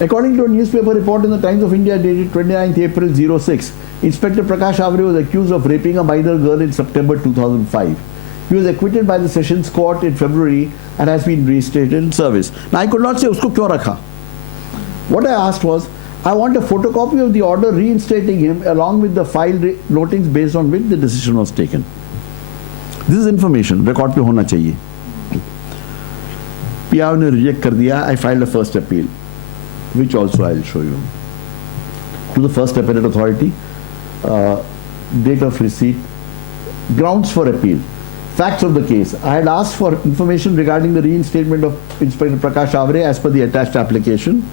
According to a newspaper report in the Times of India dated 29th April 06, Inspector Prakash Avare was accused of raping a minor girl in September 2005. He was acquitted by the Sessions Court in February and has been reinstated in service. Now I could not say usko kyon rakha. What I asked was, I want a photocopy of the order reinstating him along with the file notings based on which the decision was taken. This is information, record pe hona chahiye. PIO ne reject kar diya. I filed a first appeal, which also I'll show you. To the first appellate authority, date of receipt, grounds for appeal, facts of the case. I had asked for information regarding the reinstatement of Inspector Prakash Avare as per the attached application.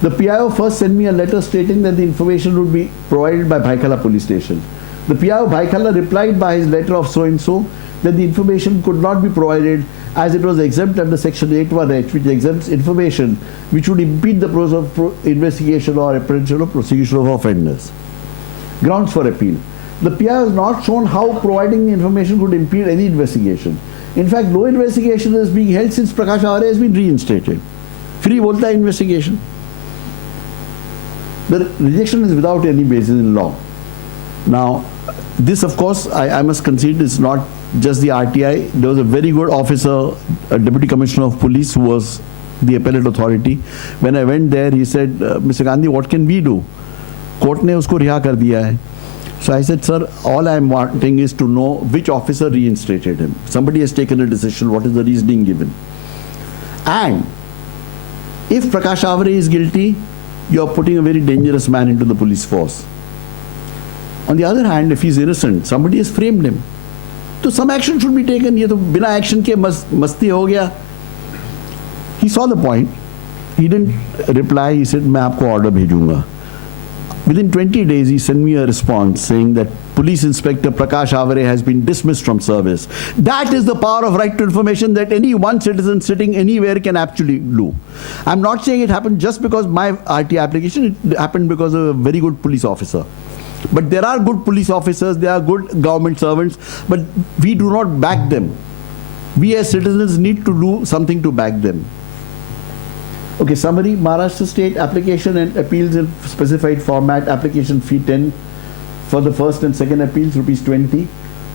The PIO first sent me a letter stating that the information would be provided by Bhaikala police station. The PIO Bhaikala replied by his letter of so-and-so that the information could not be provided as it was exempt under section 81H, which exempts information which would impede the process of investigation or apprehension or prosecution of offenders. Grounds for appeal. The PIO has not shown how providing the information could impede any investigation. In fact, no investigation is being held since Prakash Avare has been reinstated. Free bolta hai investigation. The rejection is without any basis in law. Now, this of course, I must concede is not just the RTI. There was a very good officer, a Deputy Commissioner of Police who was the appellate authority. When I went there, he said, Mr. Gandhi, what can we do? Court ne usko riha kar diya hai. So I said, sir, all I am wanting is to know which officer reinstated him. Somebody has taken a decision, what is the reasoning given? And if Prakash Avare is guilty, you are putting a very dangerous man into the police force. On the other hand, if he is innocent, somebody has framed him. So some action should be taken. Ye to bina action ke masti ho gaya. He saw the point. He didn't reply. He said, "Main aapko order bhejunga." Within 20 days, he sent me a response saying that Police Inspector Prakash Avare has been dismissed from service. That is the power of right to information that any one citizen sitting anywhere can actually do. I'm not saying it happened just because my RT application, it happened because of a very good police officer. But there are good police officers, there are good government servants, but we do not back them. We as citizens need to do something to back them. Okay, summary, Maharashtra State application and appeals in specified format, application fee 10 for the first and second appeals, rupees 20.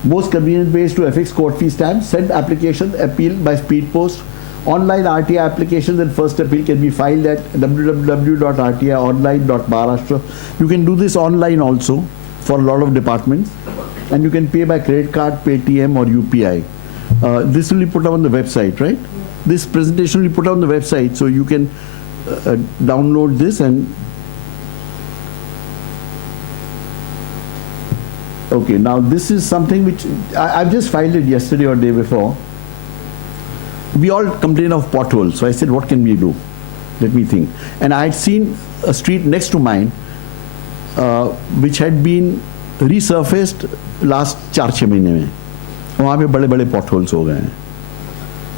Most convenient ways to affix court fee stamp, send application, appeal by speed post. Online RTI applications and first appeal can be filed at www.rtionline.maharashtra. You can do this online also for a lot of departments, and you can pay by credit card, Paytm or UPI. This will be put up on the website, right? This presentation will be put on the website, so you can download this and okay, now this is something which I've just filed it yesterday or day before. We all complain of potholes, so I said, what can we do? Let me think. And I had seen a street next to mine which had been resurfaced last 4-6 mahine mein. वहाँ पे बड़े बड़े potholes हो गए हैं.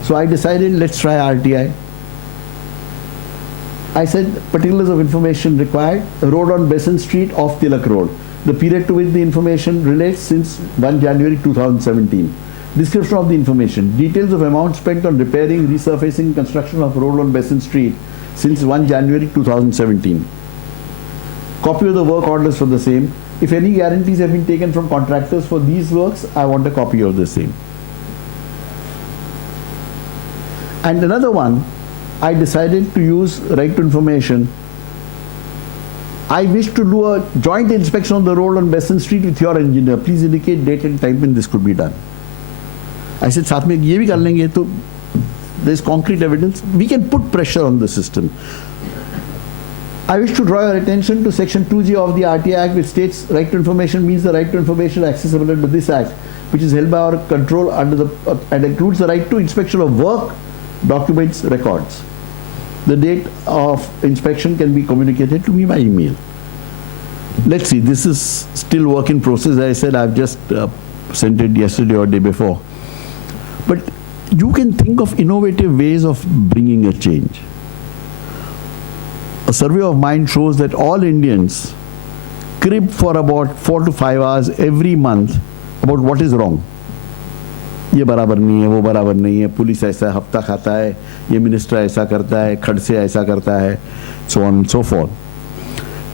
So I decided, let's try RTI. I said particulars of information required, road on Besant Street off Tilak Road. The period to which the information relates since 1 January 2017. Description of the information. Details of amount spent on repairing, resurfacing, construction of road on Besant Street since 1 January 2017. Copy of the work orders for the same. If any guarantees have been taken from contractors for these works, I want a copy of the same. And another one, I decided to use right to information. I wish to do a joint inspection on the road on Besant Street with your engineer. Please indicate date and time when this could be done. I said, साथ में ये भी कर लेंगे तो there is concrete evidence. We can put pressure on the system. I wish to draw your attention to Section 2G of the RTI Act, which states right to information means the right to information accessible under this Act, which is held by our control under the and includes the right to inspection of work, documents, records. The date of inspection can be communicated to me by email. Let's see, this is still work in process. As I said, I've just sent it yesterday or day before. But you can think of innovative ways of bringing a change. A survey of mine shows that all Indians crib for about 4 to 5 hours every month about what is wrong. ये बराबर नहीं है, वो बराबर नहीं है, police ऐसा हफ्ता खाता है, ये मिनिस्टर ऐसा करता है, खड़से ऐसा करता है, so on and so forth.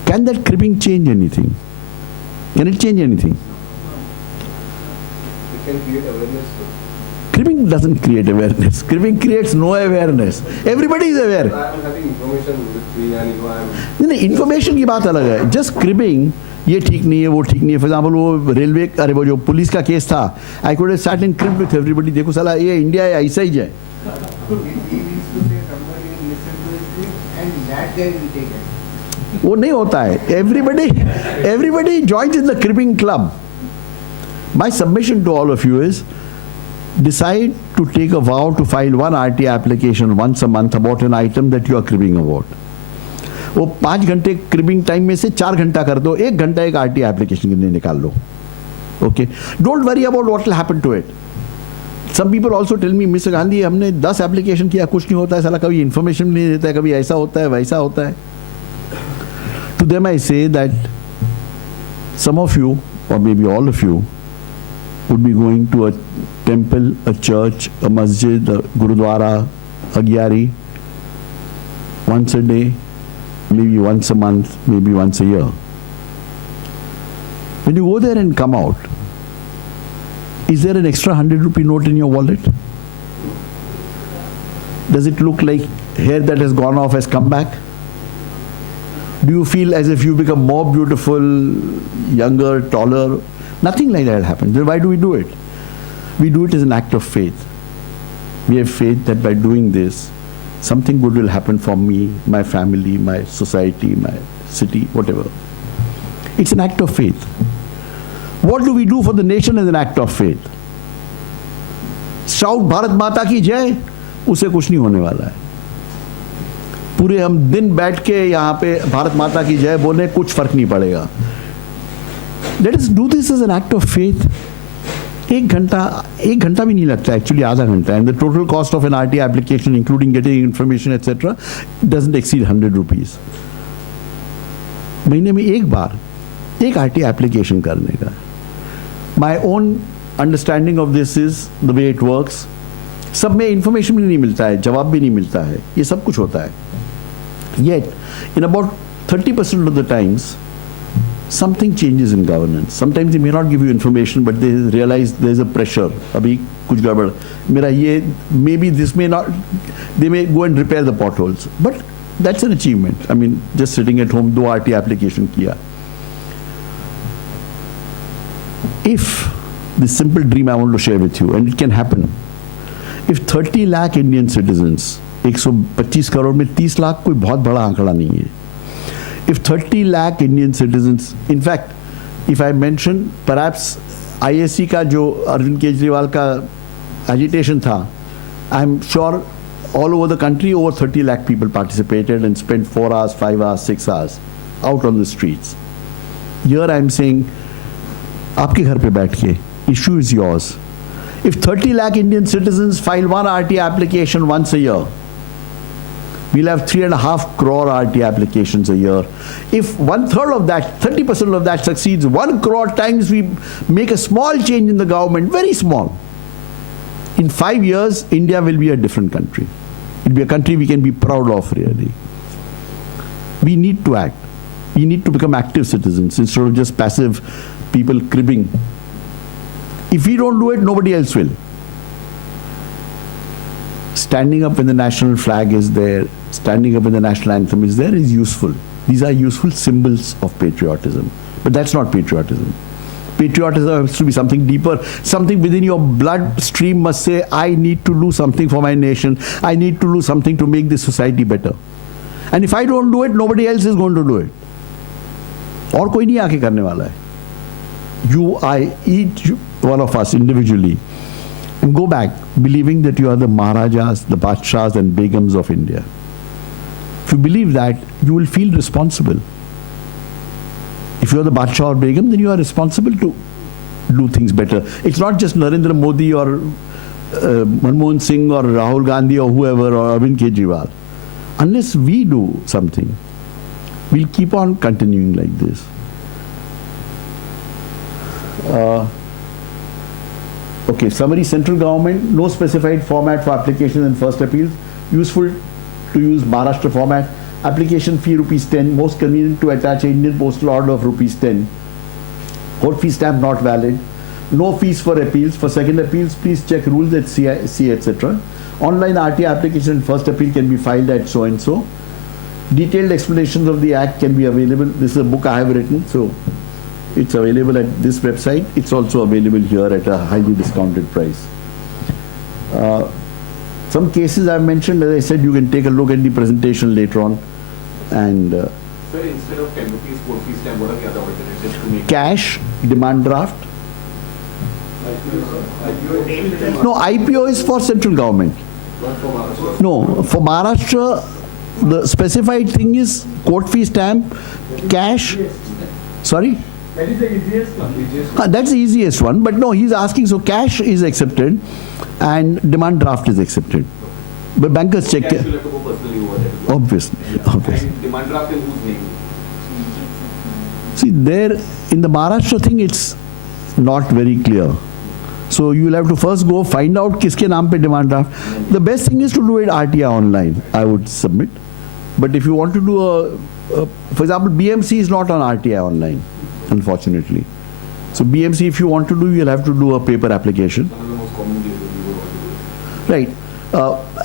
Can that cribbing change anything? Can it change anything? It can create awareness. Cribbing doesn't create awareness. Cribbing creates no awareness. Everybody is aware. I am having information with me and I am... नहीं, information की बात अलग है. Just cribbing, ये ठीक नहीं है, वो ठीक नहीं है. For example, वो रेलवे, अरे वो जो पुलिस का केस था, I could have sat and cribbed with everybody. देखो साला ये इंडिया है, ऐसा ही है. वो नहीं होता है. Everybody joins in the cribbing club. My submission to all of you is, decide to take a vow to file one RTI application once a month about an item that you are cribbing about. वो 5 घंटे cribbing time में से 4 घंटा कर दो, 1 घंटा एक RTI application के लिए निकाल लो. Okay, don't worry about what will happen to it. Some people also tell me, mister Gandhi हमने 10 एप्लीकेशन किया, कुछ नहीं होता है, साला कभी इन्फॉर्मेशन नहीं देता है, कभी ऐसा होता है वैसा होता है. To them I say that some of you और may be all of you would be going to a temple, a church, a masjid, a gurudwara, a gyari once a day, maybe once a month, maybe once a year. When you go there and come out, is there an extra 100 rupee note in your wallet? Does it look like hair that has gone off has come back? Do you feel as if you become more beautiful, younger, taller? Nothing like that happens. Then why do we do it? We do it as an act of faith. We have faith that by doing this, something good will happen for me, my family, my society, my city, whatever. It's an act of faith. What do we do for the nation as an act of faith? Shout Bharat Mata ki jai, उसे कुछ नहीं होने वाला है. पूरे हम दिन बैठ के यहाँ पे भारत माता की जय बोले, कुछ फर्क नहीं पड़ेगा. Let us do this as an act of faith. 1 घंटा भी नहीं लगता, actually आधा घंटा. And the total cost of an RTI application, including getting information, etc., doesn't exceed 100 rupees. महीने में एक बार एक RTI application करने का. My own understanding of this is the way it works. सब में information भी नहीं मिलता है, जवाब भी नहीं मिलता है, ये सब कुछ होता है. Yet, in about 30% of the times, something changes in governance. Sometimes they may not give you information, but they realize there's a pressure. Abhi kuch gabad. Mera ye, maybe this may not, they may go and repair the potholes. But that's an achievement. I mean, just sitting at home, 2 RTI application kiya. If this simple dream I want to share with you, and it can happen, if 30 lakh Indian citizens, 125 crore में 30 लाख कोई बहुत बड़ा आंकड़ा नहीं है. If 30 lakh Indian citizens, in fact, if I mention perhaps ISC का जो अरविंद केजरीवाल का agitation था, I'm sure all over the country over 30 lakh people participated and spent 4 hours, 5 hours, 6 hours out on the streets. Here I'm saying, आपके घर पे बैठ के, issue is yours. If 30 lakh Indian citizens file one RTI application once a year, we'll have 3.5 crore RTI applications a year. If 1/3 of that, 30% of that succeeds, 1 crore times we make a small change in the government, very small. In 5 years, India will be a different country. It will be a country we can be proud of, really. We need to act. We need to become active citizens instead of just passive people cribbing. If we don't do it, nobody else will. Standing up when the national flag is there, standing up when the national anthem is there is useful. These are useful symbols of patriotism. But that's not patriotism. Patriotism has to be something deeper. Something within your bloodstream must say, I need to do something for my nation. I need to do something to make this society better. And if I don't do it, nobody else is going to do it. और कोई नहीं आके करने वाला है. You, I, each one of us individually, and go back believing that you are the Maharajas, the Badshahs and Begums of India. If you believe that, you will feel responsible. If you are the Badshah or Begum, then you are responsible to do things better. It's not just Narendra Modi or Manmohan Singh or Rahul Gandhi or whoever or Arvind Kejriwal. Unless we do something, we'll keep on continuing like this. Okay, summary: central government, no specified format for applications and first appeals. Useful to use Maharashtra format. Application fee ₹10. Most convenient to attach an Indian postal order of ₹10. Court fee stamp not valid. No fees for appeals. For second appeals, please check rules at CI, etc. Online RTI application and first appeal can be filed at so and so. Detailed explanations of the Act can be available. This is a book I have written, so it's available at this website. It's also available here at a highly discounted price. Some cases I've mentioned, as I said, you can take a look at the presentation later on. And Sir, instead of 10 rupees court fee stamp, what are the other alternatives to make? cash, demand draft. No, IPO is for central government. Not for Maharashtra. No, for Maharashtra, the specified thing is court fee stamp, cash. Sorry? That is the easiest one. That's the easiest one. But no, he's asking, so cash is accepted and demand draft is accepted. But bankers check. Cash will have to go personally over there. Obviously. Obviously. And demand draft in whose name? See, there in the Maharashtra thing, it's not very clear. So you will have to first go find out kiske naam pe demand draft. The best thing is to do it RTI online, I would submit. But if you want to do for example, BMC is not on RTI online, unfortunately. So BMC, if you want to do, you'll have to do a paper application. One of the most common ways you want to do it. Right.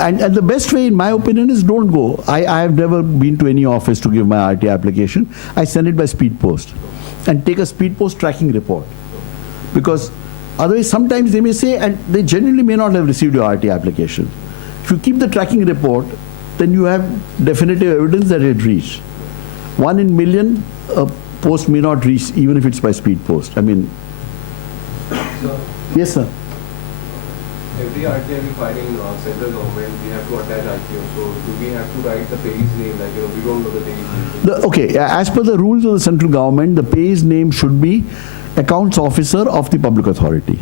And the best way, in my opinion, is don't go. I have never been to any office to give my RTI application. I send it by speed post and take a speed post tracking report. Because otherwise, sometimes they may say, and they genuinely may not have received your RTI application. If you keep the tracking report, then you have definitive evidence that it reached. 1 in million, a post may not reach, even if it's by speed post. I mean, Sir, yes, sir. every RTI we file in central government, we have to attach IPO. So do we have to write the payee's name? Like, we don't know the payee's name. Okay, as per the rules of the central government, the payee's name should be accounts officer of the public authority.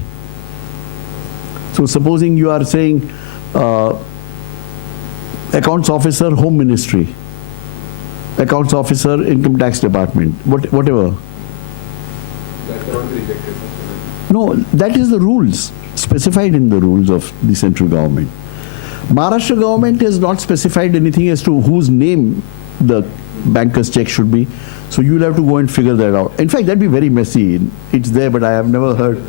So supposing you are saying accounts officer, home ministry, accounts officer, income tax department, whatever. That cannot be rejected. No, that is the rules, specified in the rules of the central government. Maharashtra government has not specified anything as to whose name the banker's check should be. So you'll have to go and figure that out. In fact, that'd be very messy. It's there, but I have never heard.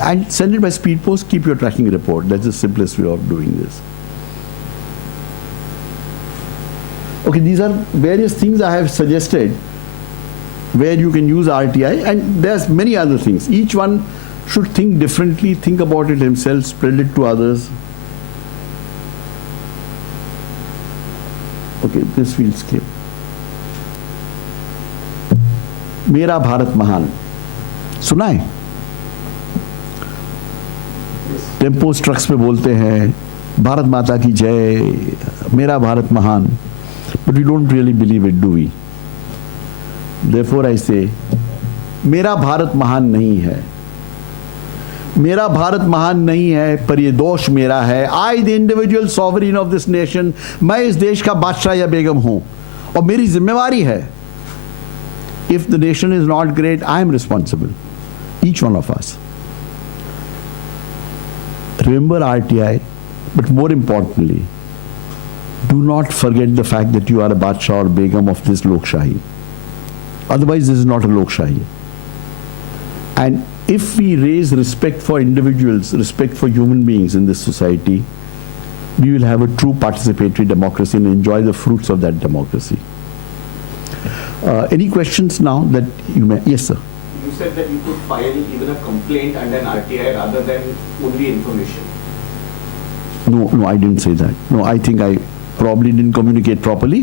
And send it by speed post, keep your tracking report. That's the simplest way of doing this. Okay, these are various things I have suggested where you can use RTI, and there's many other things. Each one should think differently, think about it himself, spread it to others. Okay, this we'll skip. मेरा भारत महान सुना है? Tempo trucks पे बोलते हैं भारत माता की जय, मेरा भारत महान, but we don't really believe it, do we? Therefore I say, मेरा भारत महान नहीं है, मेरा भारत महान नहीं है पर ये दोष मेरा है. I the individual sovereign of this nation, मैं इस देश का बादशाह या बेगम हूं और मेरी जिम्मेवारी है. If the nation is not great, I am responsible, each one of us. Remember RTI, but more importantly, do not forget the fact that you are a Badshah or Begum of this Lok Shahi. Otherwise, this is not a Lok Shahi. And if we raise respect for individuals, respect for human beings in this society, we will have a true participatory democracy and enjoy the fruits of that democracy. Any questions now that you may? Yes, sir. You said that you could file even a complaint under an RTI rather than only information. No, I didn't say that. No, I think I probably didn't communicate properly.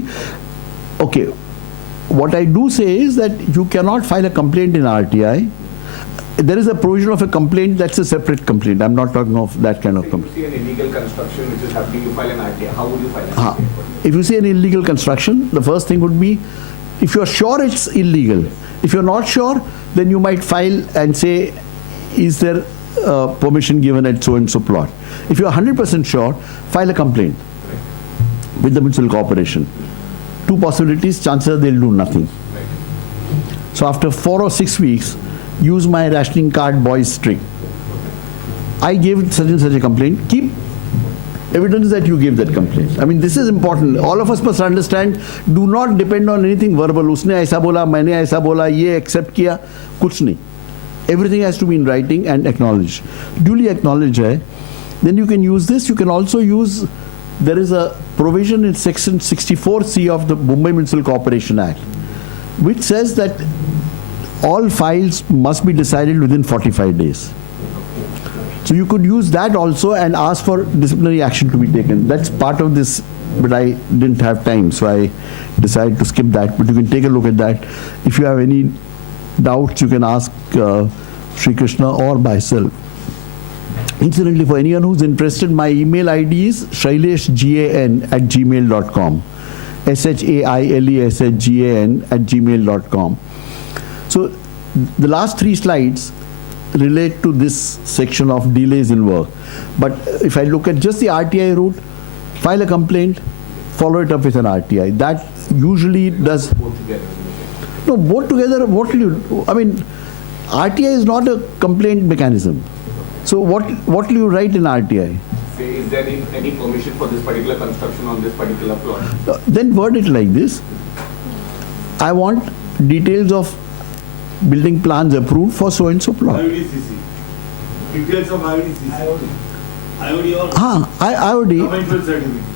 Okay, what I do say is that you cannot file a complaint in RTI. There is a provision of a complaint that's a separate complaint. I'm not talking of that kind of If complaint. you see an illegal construction which is happening, you file an RTI. How would you file a complaint? If you see an illegal construction, the first thing would be, if you're sure it's illegal. If you're not sure, then you might file and say, is there permission given at so-and-so plot? If you're 100% sure, file a complaint with the municipal corporation. Two possibilities, chances are they'll do nothing. So after 4 or 6 weeks, use my rationing card boys trick. I gave such and such a complaint. Keep evidence that you gave that complaint. I mean, this is important. All of us must understand, do not depend on anything verbal. उसने ऐसा बोला, मैंने ऐसा बोला, ये accept किया, कुछ नहीं. Everything has to be in writing and acknowledged. Duly acknowledged है. Then you can use this. You can also use, there is a provision in section 64C of the Mumbai Municipal Corporation Act, which says that all files must be decided within 45 days. So you could use that also and ask for disciplinary action to be taken. That's part of this, but I didn't have time, so I decided to skip that. But you can take a look at that. If you have any doubts, you can ask Sri Krishna or myself. Incidentally, for anyone who's interested, my email ID is shaileshgan@gmail.com. shaileshgan@gmail.com. So the last 3 slides relate to this section of delays in work. But if I look at just the RTI route, file a complaint, follow it up with an RTI. That usually does. Both together. No, both together, what will you do? I mean, RTI is not a complaint mechanism. So what will you write in RTI? Say, is there any permission for this particular construction on this particular plot? Then word it like this. I want details of building plans approved for so and so plot. IODCC. Details of IODCC. IOD or IOD. commitment certificate.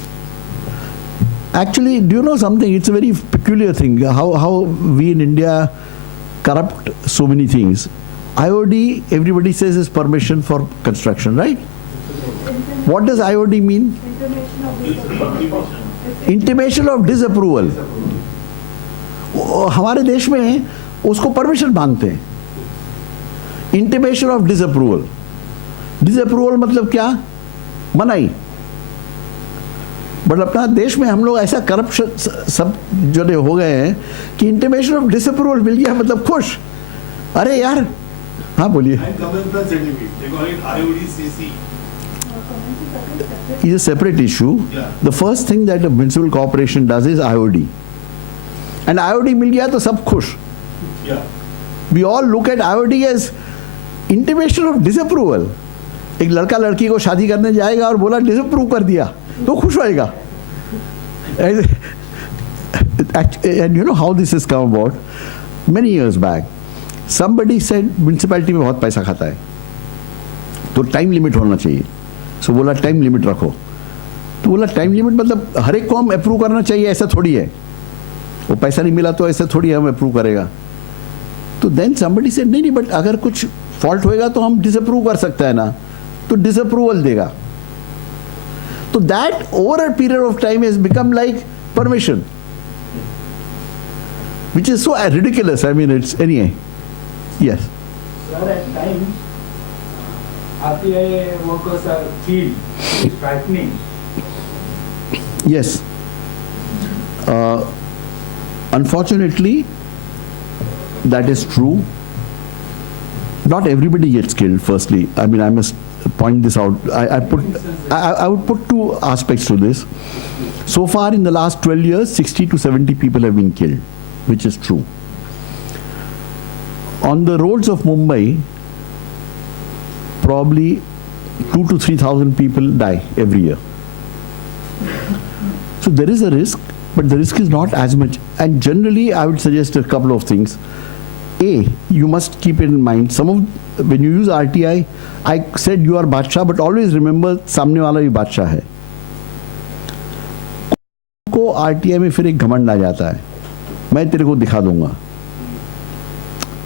Actually, do you know something? It's a very peculiar thing. How we in India corrupt so many things. IOD, everybody says, is permission for construction, right? What does IOD mean? Intimation of disapproval. हमारे देश में उसको permission मांगते हैं. Intimation of disapproval. Disapproval मतलब क्या? मनाई. But अपना देश में हम लोग ऐसा करप्शन सब जो हो गए हैं कि इंटीमेशन ऑफ डिसअप्रूवल मिल गया मतलब खुश. अरे यार, हाँ बोलिए. Is a separate issue. Yeah. The first thing that a municipal corporation does is IOD. And IOD मिल गया तो सब खुश. Yeah. We all look at IOD as intimation of disapproval. एक लड़का लड़की को शादी करने जाएगा और बोला डिसअप्रूव कर दिया तो खुश होएगा. And you know how this has come about? Many years back, somebody said municipality में बहुत पैसा खाता है तो टाइम लिमिट होना चाहिए. सो बोला टाइम लिमिट रखो. तो बोला टाइम लिमिट मतलब हर एक को हम अप्रूव करना चाहिए, ऐसा थोड़ी है. वो पैसा नहीं मिला तो ऐसा थोड़ी हम अप्रूव करेगा. तो देन समबडी सेड नहीं बट अगर कुछ फॉल्ट होएगा तो हम डिसअप्रूव कर सकता है ना, तो डिसअप्रूवल देगा. तो that over a period of time has become like permission, which is so ridiculous. I mean, it's anyway. Yes. Sir, at times, RTI workers are feel frightening. Yes. Unfortunately, that is true. Not everybody gets killed, firstly. I mean, I must point this out. I would put two aspects to this. So far in the last 12 years, 60 to 70 people have been killed, which is true. On the roads of Mumbai, probably 2,000 to 3,000 people die every year. So there is a risk, but the risk is not as much. And generally, I would suggest a couple of things. A, you must keep it in mind. When you use RTI, I said you are Badshah, but always remember सामने वाला भी बादशाह है. को RTI में फिर एक घमंड आ जाता है. मैं तेरे को दिखा दूंगा.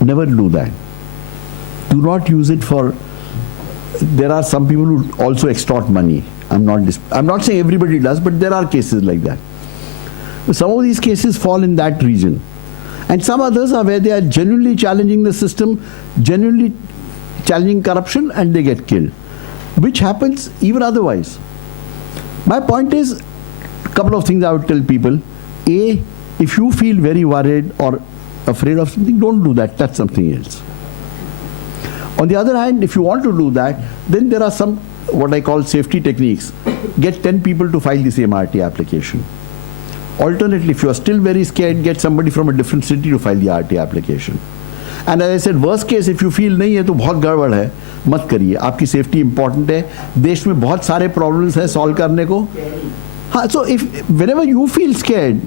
Never do that. Do not use it for. There are some people who also extort money. I'm not saying everybody does, but there are cases like that. Some of these cases fall in that region. And some others are where they are genuinely challenging the system, genuinely challenging corruption, and they get killed, which happens even otherwise. My point is, a couple of things I would tell people. A, if you feel very worried or afraid of something, don't do that. That's something else. On the other hand, if you want to do that, then there are some, what I call safety techniques. Get 10 people to file the same RT application. Alternately, if you are still very scared, get somebody from a different city to file the RT application. And as I said, worst case, if you feel नहीं है तो बहुत गड़बड़ है, मत करिए. आपकी safety important है. देश में बहुत सारे problems हैं solve करने को. हाँ, so whenever you feel scared,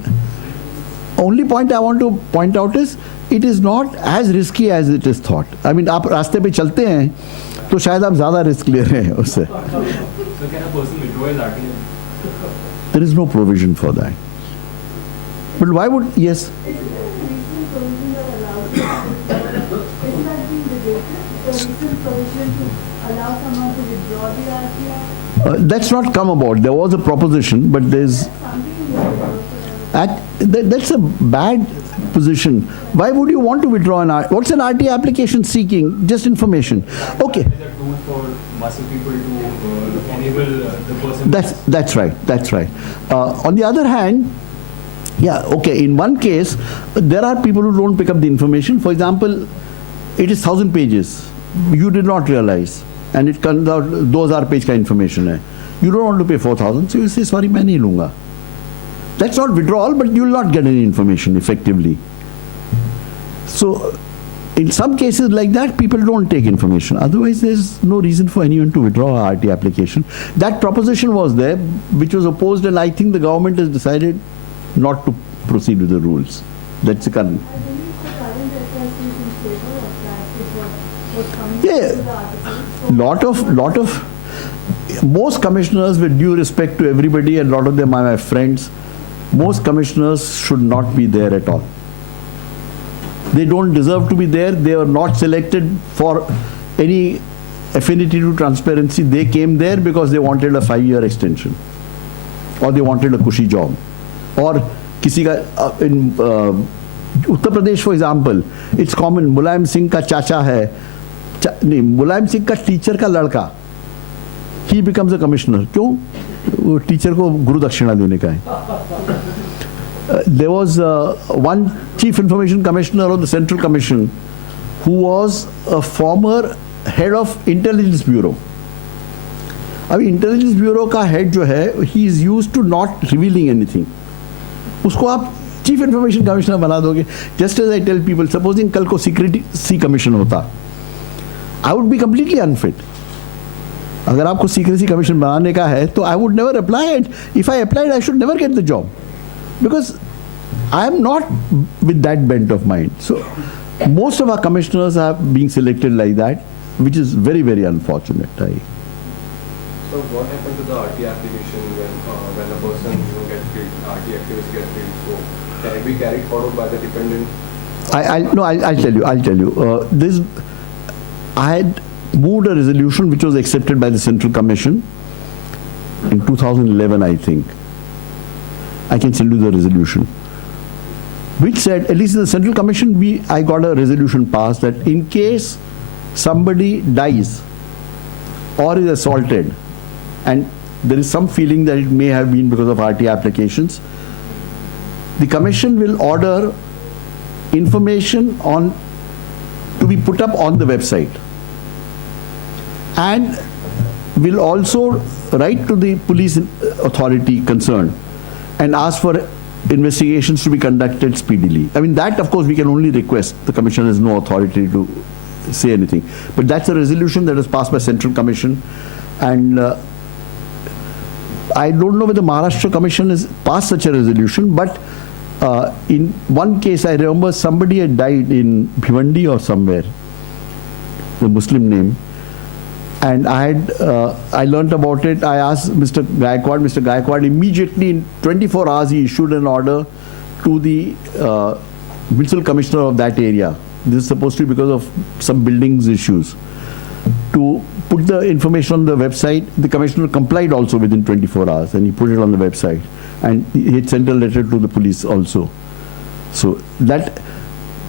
only point I want to point out is, it is not as risky as it is thought. I mean, आप रास्ते पे चलते हैं, तो शायद आप ज़्यादा risk ले रहे हैं उससे. So can a person withdraw his RTI? There is no provision for that. But why would, yes? Isn't there a recent provision that allows isn't that being debated? The recent provision to allow someone to withdraw the RTI? That's not come about. There was a proposition, but there's that's a bad position. Why would you want to withdraw an RT? What's an RT application seeking? Just information. Okay. Is a tool for massive people to enable the person. That's right. That's right. On the other hand, yeah, okay. In one case, there are people who don't pick up the information. For example, it is 1,000 pages. You did not realize, and it comes out 2,000 page का information है. You don't want to pay 4,000, so you say sorry, मैं नहीं लूँगा. That's not withdrawal, but you will not get any information effectively. So, in some cases like that, people don't take information. Otherwise, there's no reason for anyone to withdraw a RT application. That proposition was there, which was opposed, and I think the government has decided not to proceed with the rules. That's the current. I believe the current SRC is in favor of that, is what's coming into the article. Lot of most commissioners, with due respect to everybody, and a lot of them are my friends, most commissioners should not be there at all. They don't deserve to be there. They are not selected for any affinity to transparency. They came there because they wanted a 5-year extension, or they wanted a cushy job, or किसी का in Uttar Pradesh, for example, it's common. Mulayam Singh का चाचा है, नहीं, मुलायम सिंह का teacher का लड़का, he becomes a commissioner. क्यों? वो टीचर को गुरु दक्षिणा देने का है. There was one chief information commissioner of the Central Commission who was a former head of Intelligence Bureau. अभी Intelligence Bureau का head जो है, he is used to not revealing anything. उसको आप chief information commissioner बना दोगे. Just as I tell people, supposing कल को secrecy commission होता, I would be completely unfit. अगर आपको secrecy commission बनाने का है, तो I would never apply it. If I applied, I should never get the job. Because I am not with that bent of mind. So most of our commissioners are being selected like that, which is very, very unfortunate. So what happened to the RT application when a person gets killed, RT activist gets killed? So can it be carried forward by the dependent? I'll tell you. I had moved a resolution which was accepted by the Central Commission in 2011, I think. I can send you the resolution, which said, at least in the Central Commission, I got a resolution passed that in case somebody dies or is assaulted, and there is some feeling that it may have been because of RT applications, the Commission will order information to to be put up on the website. And will also write to the police authority concerned and ask for investigations to be conducted speedily. I mean, that of course we can only request. The commission has no authority to say anything. But that's a resolution that was passed by Central Commission, and I don't know whether Maharashtra Commission has passed such a resolution, but in one case I remember somebody had died in Bhiwandi or somewhere, the Muslim name, and I learnt about it. I asked Mr. Gaikwad immediately in 24 hours he issued an order to the municipal commissioner of that area. This is supposed to be because of some buildings issues. To put the information on the website, the commissioner complied also within 24 hours and he put it on the website. And he had sent a letter to the police also. So that,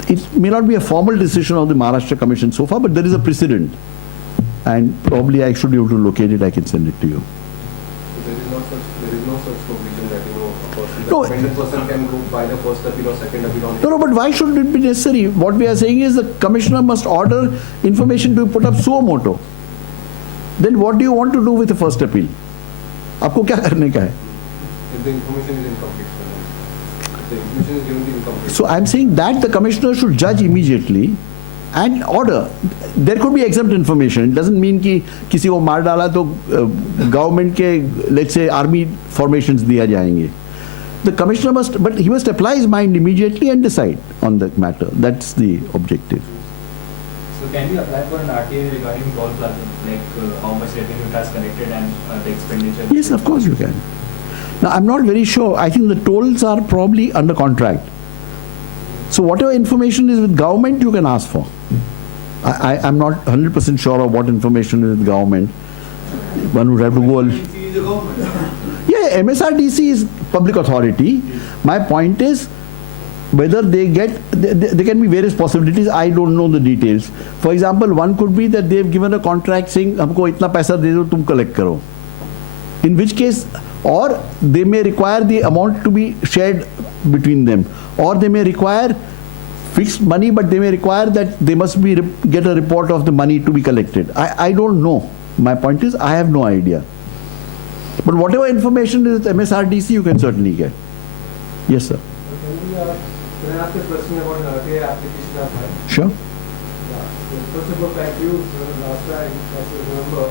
it may not be a formal decision of the Maharashtra Commission so far, but there is a precedent. And probably I should be able to locate it, I can send it to you. So there is no such provision that, a person, No. the offended person can go file a first appeal or second appeal on No, but why should it be necessary? What we are saying is the commissioner must order information to be put up suo moto. Then what do you want to do with the first appeal? आपको क्या करने का है? if the information is incomplete. If the information is given to incomplete. So I'm saying that the commissioner should judge immediately and order. There could be exempt information. It doesn't mean कि किसी को मार डाला तो government के, let's say, army formations दिया जाएंगे. The commissioner must, but he must apply his mind immediately and decide on the matter. That's the objective. So can we apply for an RTA regarding toll plaza, like how much revenue it has collected and the expenditure? Yes, of course you can. Now, I'm not very sure. I think the tolls are probably under contract. So whatever information is with government, you can ask for. I'm not 100% sure of what information is with government. One would have to go. See the government. Yeah, MSRDC is public authority. My point is whether they get, there can be various possibilities. I don't know the details. For example, one could be that they've given a contract saying, हमको इतना पैसा दे दो, तुम collect करो. In which case, or they may require the amount to be shared between them, or they may require fixed money, but they may require that they must be get a report of the money to be collected. I don't know. My point is, I have no idea. But whatever information is with MSRDC, you can certainly get. Yes, sir. Can I ask a question about an RTA application of mine? Sure. Yeah. So first of all, like you, last time, as you remember,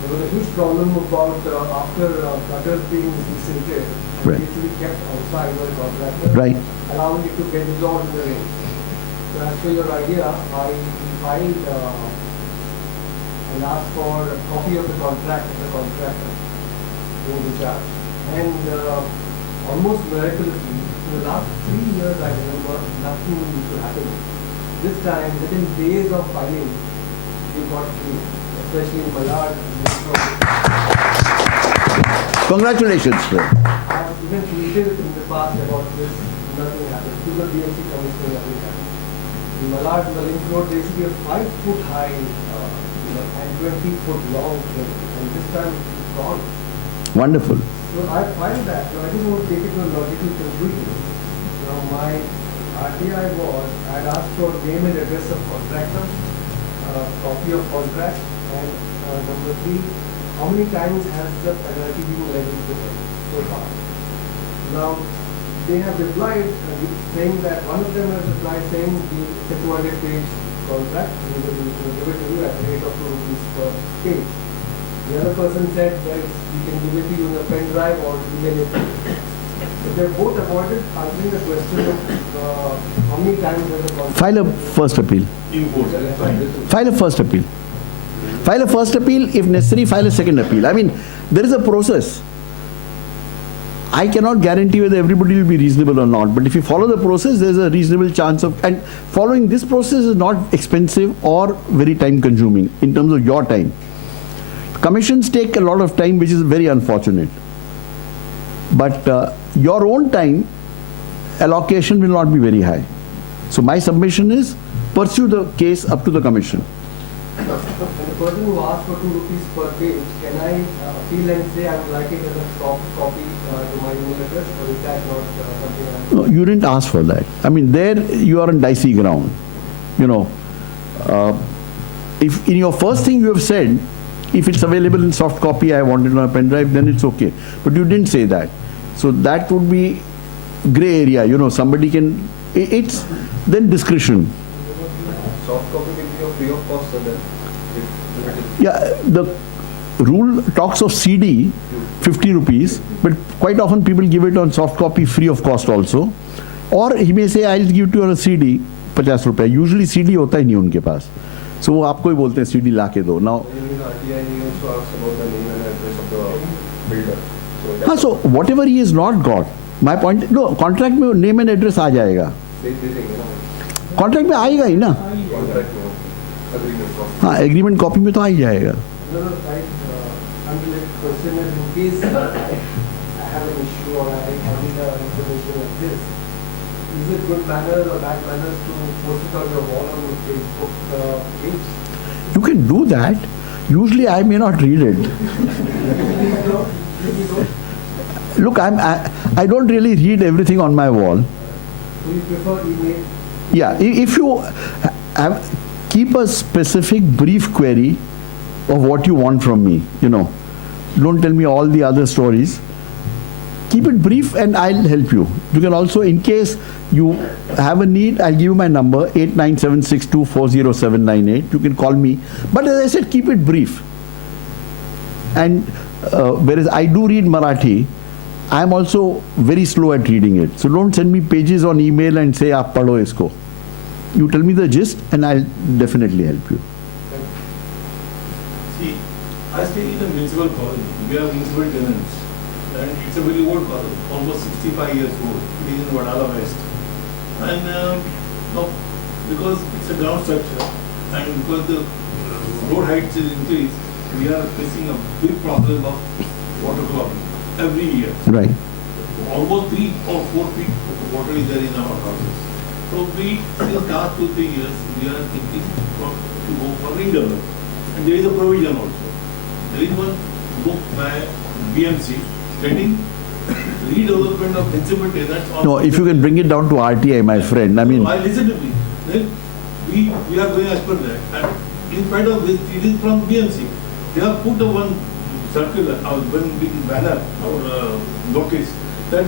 there was a huge problem about after gutters being desilted, Right. it used to be kept outside by the contractor, Right. allowing it to get dissolved in the rain. So as per your idea, I filed and asked for a copy of the contract of the contractor doing the charge. And almost miraculously, in the last 3 years, I remember, nothing used to happen. This time, within days of filing, we got through, especially in Malad. Congratulations, sir. I have even tweeted in the past about this, nothing happened. To the BMC commissioner, nothing happened. In Malad, the link road, there should be a 5-foot high and 20-foot long thing. And this time, it's gone. Wonderful. So I find that, I just want to take it to a logical conclusion. My RTI was, I had asked for name and address of contractor, copy of contract, and number 3, how many times has the penalty been levied to them so far? Now, they have replied saying that one of them has replied saying it's a 200-page contract, we will give it to you at the rate of 2 rupees per page. The other person said that we can give it to you in a pen drive or email it. So they both avoided answering the question of how many times has the contract. File a first appeal. Import, that's fine. File a first appeal. File a first appeal. If necessary, file a second appeal. I mean, there is a process. I cannot guarantee whether everybody will be reasonable or not. But if you follow the process, there is a reasonable chance of... And following this process is not expensive or very time consuming in terms of your time. Commissions take a lot of time, which is very unfortunate. But your own time allocation will not be very high. So my submission is pursue the case up to the commission. And the person who asked for 2 rupees per page, can I appeal and say I would like it as a soft copy to my email address, or is that not something I... No, you didn't ask for that. I mean, there you are on dicey ground. If in your first thing you have said, if it's available in soft copy, I want it on a pen drive, then it's okay. But you didn't say that. So that would be gray area, somebody can, it's then discretion. Soft copy will be free of cost, so then if it is Yeah, the rule talks of CD, 50 rupees, but quite often people give it on soft copy free of cost also. Or he may say, I'll give it to you on a CD, 50 रुपए. Usually CD होता ही नहीं उनके पास. So वो आपको ही बोलते हैं CD ला के दो. Now, in RTI, he also asks about the name and address of the builder. So हाँ, so whatever he has not got, my point, no, contract में name and address आ जाएगा. they देंगे ना Contract में आएगा ही ना. contract में agreement of हाँ, agreement copy में तो आ ही जाएगा. No, no, right. I mean, the question is, in case I have an issue or I need information like this, is it good manner or bad manners to post it on your wall on your Facebook page? You can do that. Usually I may not read it. Look, I don't really read everything on my wall. Do you prefer email? Yeah, if you keep a specific brief query of what you want from me, don't tell me all the other stories. Keep it brief and I'll help you. You can also, in case you have a need, I'll give you my number, 8976240798. You can call me. But as I said, keep it brief. And whereas I do read Marathi, I'm also very slow at reading it. So don't send me pages on email and say, aap padho isko. You tell me the gist and I'll definitely help you. See, I stay in a municipal colony. We have municipal tenants. And it's a very old colony, almost 65 years old. It is in Vadala West. And now, because it's a ground structure and because the road heights is increased, we are facing a big problem of water clogging every year. Right. Almost 3 or 4 feet of water is there in our houses. So we, since last 2-3 years, we are thinking to go for redevelopment. And there is a provision also. There is one book by BMC stating redevelopment of municipal tenants. No, if you can bring it down to RTI, my friend, I mean, I listen to me. Then we are going as per that. And in spite of this, it is from BMC. They have put a one circular, one big banner or notice that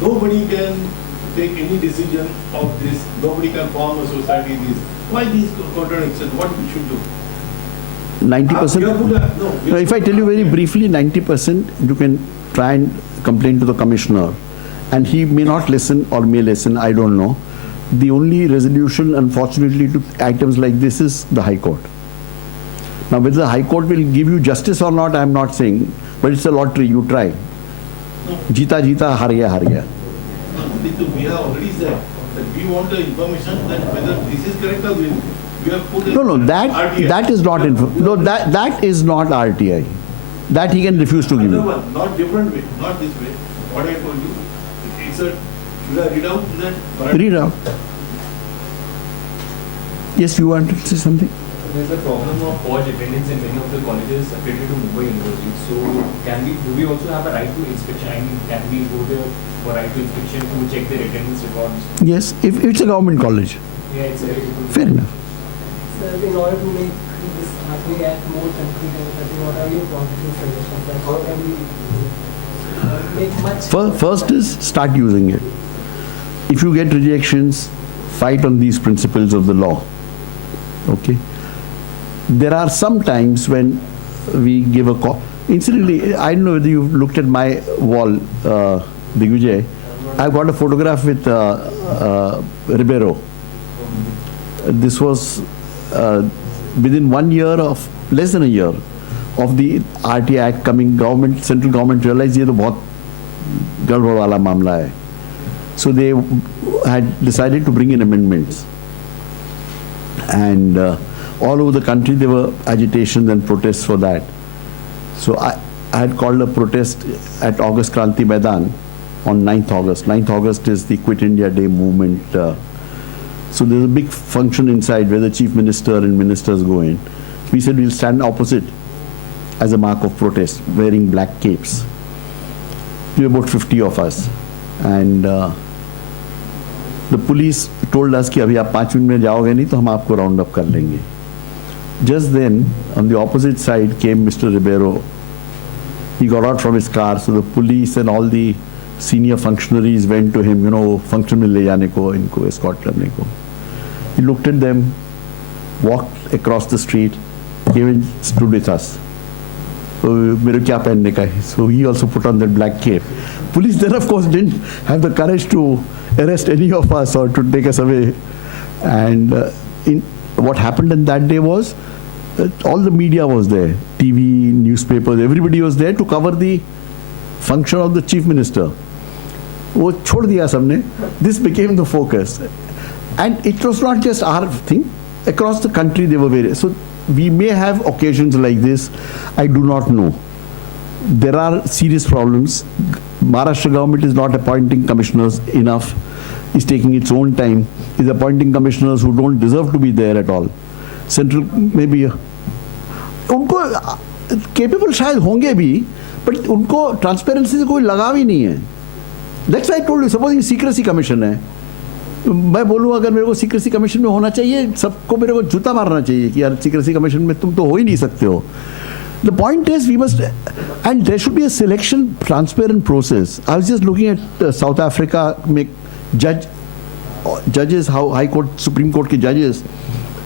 nobody can take any decision of this. Nobody can form a society. This. Why these contradictions? What we should do? 90%. No, if I tell you very briefly, 90% you can try and complain to the commissioner and he may not listen or may listen, I don't know. The only resolution, unfortunately, to items like this is the High Court. Now, whether the High Court will give you justice or not, I'm not saying, but it's a lottery, you try. Jeeta, jeeta, har gaya, har gaya. We have already said that we want the information that whether this is correct or this. We have put No, that is not that is not RTI. That he can refuse to give Another you. one, not different way, not this way. What I told you, it's a, should I read out that? Read out. Yes, you want to say something? There is a problem of poor attendance in many of the colleges accredited to Mumbai University. So do we also have a right to inspection? I mean, can we go there for right to inspection to check their attendance records? Yes, if it's a government college. Yeah, it's very good. Fair enough. Sir, in order to make this RTI Act more concrete and effective, what are your concrete suggestions? Like how can we make much? First is start using it. If you get rejections, fight on these principles of the law. Okay. There are some times when we give a call. Incidentally, I don't know whether you've looked at my wall, Digvijay. I've got a photograph with Ribeiro. This was within 1 year of, less than a year, of the RTI Act coming, central government realized ये तो बहुत गड़बड़ वाला मामला है. So they had decided to bring in amendments. And all over the country there were agitations and protests for that. So I had called a protest at August Kranti Maidan on 9th August. 9th August is the Quit India Day movement. So there's a big function inside where the chief minister and ministers go in. We said we'll stand opposite as a mark of protest, wearing black capes. There were about 50 of us. And The police told us कि अभी आप 5 minute में जाओगे नहीं तो हम आपको round up कर लेंगे. Just then, on the opposite side came Mr. Ribeiro. He got out from his car, so the police and all the senior functionaries went to him, function में ले जाने को, इनको escort करने को. He looked at them, walked across the street, came and stood with us. So, मेरे क्या पहनने का है? So he also put on that black cape. Police then of course didn't have the courage to arrest any of us or to take us away. And what happened in that day was, all the media was there, TV, newspapers, everybody was there to cover the function of the chief minister. वो छोड़ दिया सबने. This became the focus. And it was not just our thing. Across the country they were various. So we may have occasions like this. I do not know. There are serious problems. Maharashtra government is not appointing commissioners enough. Is taking its own time. Is appointing commissioners who don't deserve to be there at all. Central maybe उनको capable शायद होंगे भी, but उनको transparency से कोई लगाव ही नहीं है. That's why I told you, supposing secrecy commission है, मैं बोलूँ अगर मेरे को secrecy commission में होना चाहिए, सबको मेरे को जूता मारना चाहिए कि यार secrecy commission में तुम तो हो ही नहीं सकते हो. The point is we must, and there should be a selection transparent process. I was just looking at South Africa, make judges, how High Court, Supreme Court के judges,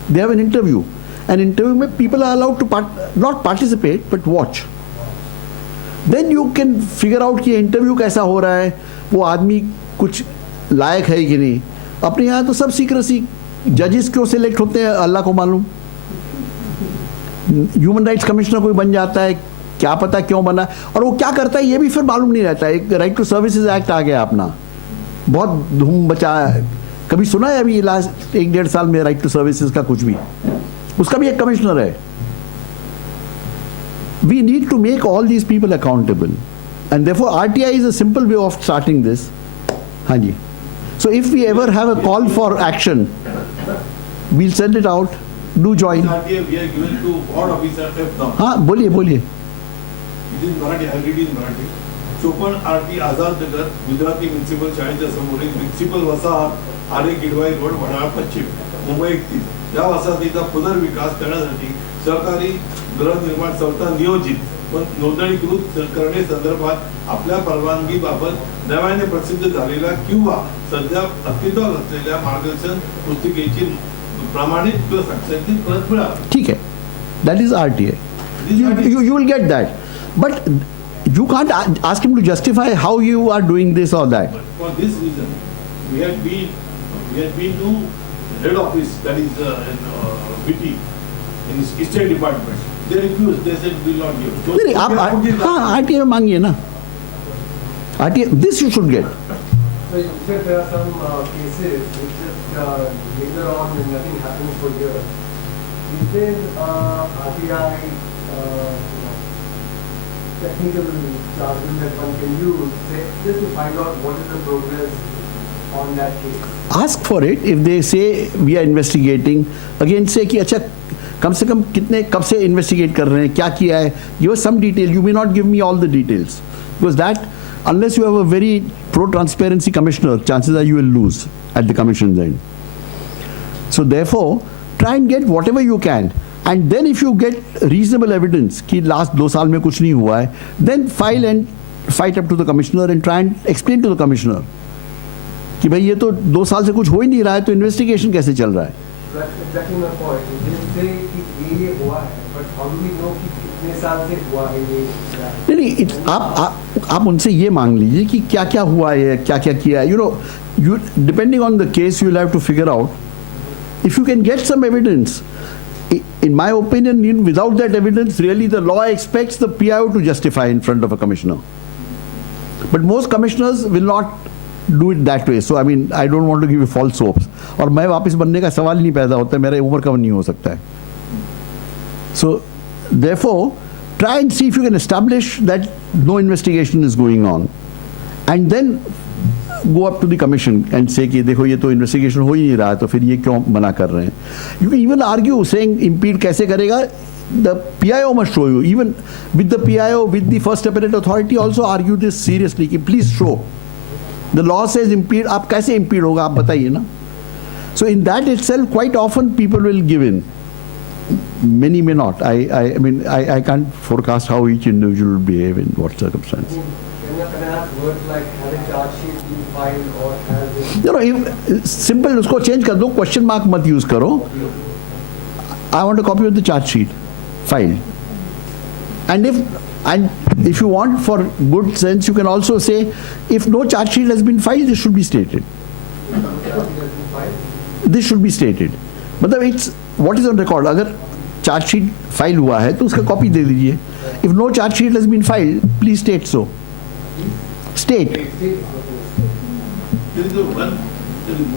they have an interview. An interview में people are allowed to not participate but watch. Then you can figure out कि interview कैसा हो रहा है, वो आदमी कुछ लायक है कि नहीं. अपने यहाँ तो सब secrecy, judges क्यों select होते हैं अल्लाह को मालूम. ह्यूमन राइट्स कमिश्नर कोई बन जाता है, क्या पता क्यों बना, और वो क्या करता है ये भी फिर मालूम नहीं रहता है. एक राइट टू सर्विसेज एक्ट आ गया अपना, बहुत धूम बचा है. कभी सुना है अभी लास्ट 1-1.5 साल में राइट टू सर्विसेज का कुछ भी? उसका भी एक कमिश्नर है. We need to make all these people accountable and therefore RTI is a simple way of starting this. हाँ जी. So if we ever have a call for action, we'll send it out. Do join. RTI we are given to all officers now. हाँ बोलिए बोलिए. It is Marathi, I read in Marathi. चोपण RT Azad Nagar Gujarati municipal शाळेच्या समोरील municipal वसाहत आरे गिडवाई road Wadala पश्चिम मुंबई 31 या वसाहतीचा पुनर्विकास करण्यासाठी सहकारी गृहनिर्माण संस्था नियोजित पण नोंदणीकृत करणे संदर्भात आपल्या परवानगीबाबत नव्याने प्रसिद्ध झालेल्या किंवा सध्या अस्तित्वात असलेल्या मार्गदर्शन पुस्तिकेची प्रमाणित किंवा सक्सेसफुल प्रत मिळावी. ठीक है, that is RTI. You will get that, but you can't ask him to justify how you are doing this or that. But for this reason, we had been to head office, that is BT in State Department. They refused. They said we will not give. So नहीं आप हाँ RTI में मांगिए ना. RTI this you should get. So you said there are some cases which just later on when nothing happens for years. Is there RTI technical jargon that one can use just to find out what is the progress on that case? Ask for it. If they say we are investigating, again say कि अच्छा कम से कम कितने कब से investigate कर रहे हैं, क्या किया है. Give us some detail. You may not give me all the details because that, unless you have a very pro-transparency commissioner, chances are you will lose at the commission's end. So therefore, try and get whatever you can. And then if you get reasonable evidence कि last 2 साल में कुछ नहीं हुआ है, then file and fight up to the commissioner and try and explain to the commissioner कि भाई ये तो 2 साल से कुछ हो ही नहीं रहा है, तो इन्वेस्टिगेशन कैसे चल रहा है. That's exactly my point. They say कि ये हुआ है, but how do we know कि कितने साल से हुआ है ये? नहीं, आप उनसे ये मांग लीजिए कि क्या क्या हुआ है, क्या क्या किया है. You depending on the case you will have to figure out. If you can get some evidence, in my opinion, without that evidence, really the law expects the PIO to justify in front of a commissioner. But most commissioners will not do it that way. So I mean, I don't want to give you false hopes. और मैं वापस बनने का सवाल ही नहीं पैदा होता है, मेरा उम्र कम नहीं हो सकता है. So therefore, try and see if you can establish that no investigation is going on, and then go up to the commission and say कि देखो ये तो investigation हो ही नहीं रहा है, तो फिर ये क्यों मना कर रहे हैं. You can even argue saying impede कैसे करेगा. The PIO must show you. Even with the PIO, with the first appellate authority, also argue this seriously कि please show the law says impede, आप कैसे इम्पीड होगा आप बताइए ना. So in that itself, quite often people will give in. Many may not. I mean, I can't forecast how each individual will behave in what circumstance. Can I have words like has a charge sheet been filed or has it? You know, if simple उसको change कर दो, question mark मत use करो. I want a copy of the charge sheet filed. And if you want for good sense, you can also say, if no charge sheet has been filed, this should be stated. This should be stated. मतलब it's what is on record. अगर charge sheet file हुआ है तो उसका copy दे दीजिए. If no charge sheet has been filed, please state so. State. There is one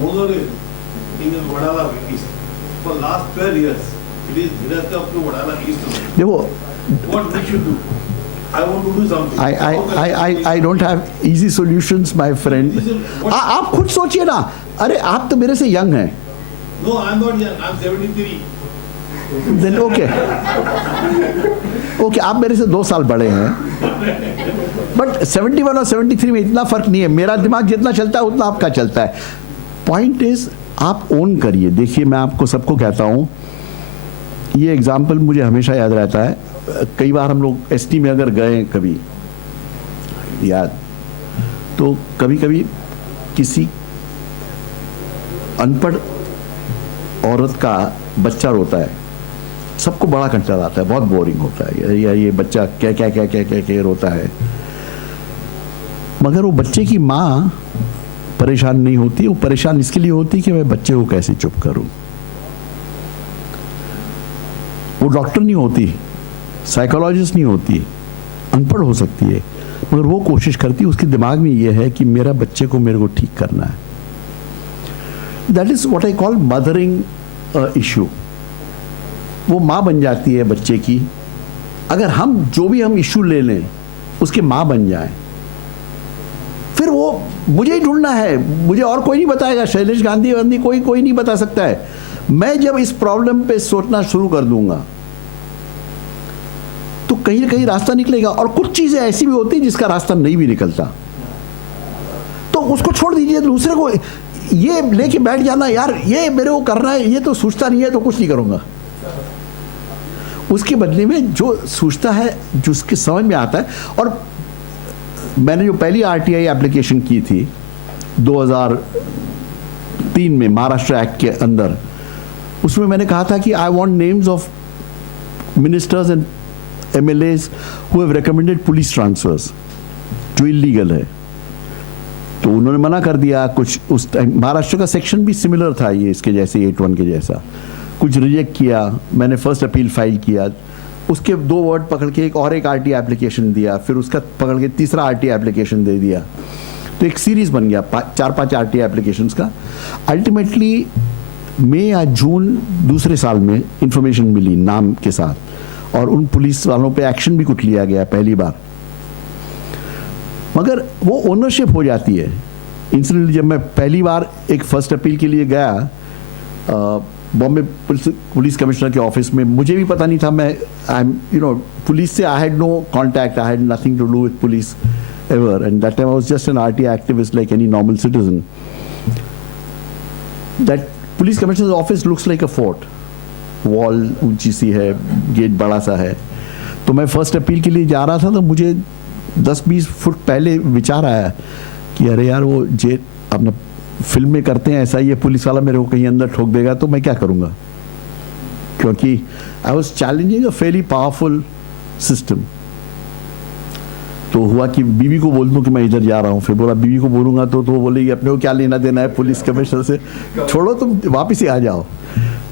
motor in Vadala East. For last 12 years, it is direct up to Vadala East. देखो, What we should do? I want to do something. I don't have easy solutions, my friend. आप खुद सोचिए ना. अरे आप तो मेरे से यंग हैं. No, I'm not young. I'm 73. Then okay. Okay, आप मेरे से 2 साल बड़े हैं. बट 71 और 73 में इतना फर्क नहीं है. मेरा दिमाग जितना चलता है उतना आपका चलता है. पॉइंट इज आप ओन करिए. देखिए, मैं आपको सबको कहता हूँ, ये एग्जाम्पल मुझे हमेशा याद रहता है. कई बार हम लोग एसटी में अगर गए कभी याद, तो कभी कभी किसी अनपढ़ औरत का बच्चा रोता है, सबको बड़ा कंटाला आता है, बहुत बोरिंग होता है. ये बच्चा क्या क्या क्या क्या क्या क्या रोता है. मगर वो बच्चे की माँ परेशान नहीं होती. वो परेशान इसके लिए होती कि मैं बच्चे को कैसे चुप करूं. वो डॉक्टर नहीं होती, साइकोलॉजिस्ट नहीं होती, अनपढ़ हो सकती है, मगर वो कोशिश करती है. उसके दिमाग में ये है कि मेरा बच्चे को मेरे को ठीक करना है. That is what I call mothering issue. वो माँ बन जाती है बच्चे की. अगर हम जो भी हम इशू ले लें उसके माँ बन जाए, फिर वो मुझे ही ढूंढना है. मुझे और कोई नहीं बताएगा. शैलेश गांधी कोई नहीं बता सकता है. मैं जब इस प्रॉब्लम पे सोचना शुरू कर दूंगा तो कहीं ना कहीं रास्ता निकलेगा. और कुछ चीजें ऐसी भी होती हैं जिसका रास्ता नहीं भी निकलता, तो उसको छोड़ दीजिए. दूसरे को ये लेके बैठ जाना, यार ये मेरे को करना है, ये तो सोचता नहीं है तो कुछ नहीं करूंगा. उसके बदले में जो सोचता है, जो उसके समझ में आता है. और मैंने जो पहली आरटीआई एप्लीकेशन की थी 2003 में महाराष्ट्र एक्ट के अंदर, उसमें मैंने कहा था कि I want names of ministers and MLAs who have recommended police transfers, जो इलीगल है. तो उन्होंने मना कर दिया. कुछ उस टाइम महाराष्ट्र का सेक्शन भी सिमिलर था ये इसके जैसे 81 के जैसा. कुछ रिजेक्ट किया. मैंने फर्स्ट अपील फाइल किया. उसके 2 वर्ड पकड़ के एक RTI एप्लीकेशन दिया. फिर उसका पकड़ के तीसरा RTI एप्लीकेशन दे दिया. तो एक सीरीज बन गया 4-5 RTI एप्लीकेशंस का. अल्टीमेटली मई या जून दूसरे साल में इंफॉर्मेशन मिली नाम के साथ, और उन पुलिस वालों पे एक्शन भी कुछ लिया गया पहली बार. मगर वो ओनरशिप हो जाती है. इंसिडेंटली जब मैं पहली बार एक फर्स्ट अपील के लिए गया बॉम्बे पुलिस कमिश्नर के ऑफिस में, मुझे भी पता नहीं था. मैं आई एम पुलिस से I had no contact, I had nothing to do with police ever, and that time I was just an RTI activist like any normal citizen. That police commissioner office looks like a fort. Wall ऊंची सी है, gate बड़ा सा है. तो मैं first appeal के लिए जा रहा था, तो मुझे 10-20 फुट पहले विचार आया कि अरे यार, वो जे अपना फिल्म में करते हैं ऐसा, ये पुलिस वाला मेरे को कहीं अंदर ठोक देगा तो मैं क्या करूंगा. क्योंकि I was challenging a fairly powerful system. तो हुआ कि बीवी को बोल दूं कि मैं इधर जा रहा हूँ. फिर बोला बीवी को बोलूंगा तो वो बोलेगी अपने को क्या लेना देना है पुलिस कमिश्नर से, छोड़ो तुम वापिस ही आ जाओ.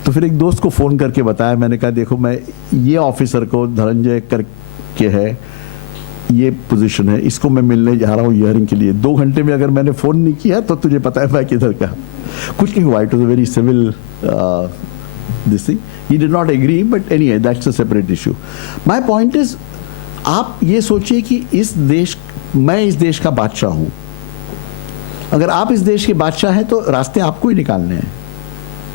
तो फिर एक दोस्त को फ़ोन करके बताया. मैंने कहा देखो, मैं ये ऑफिसर को धनंजय करके है, ये पोजीशन है, इसको मैं मिलने जा रहा हूँ हियरिंग के लिए. 2 घंटे में अगर मैंने फ़ोन नहीं किया तो तुझे पता है मैं किधर का. कुछ नहीं हुआ. It was a very civil this thing. He did not agree, but anyway that's a separate issue. My point is, आप ये सोचिए कि मैं इस देश का बादशाह हूँ. अगर आप इस देश के बादशाह हैं तो रास्ते आपको ही निकालने हैं.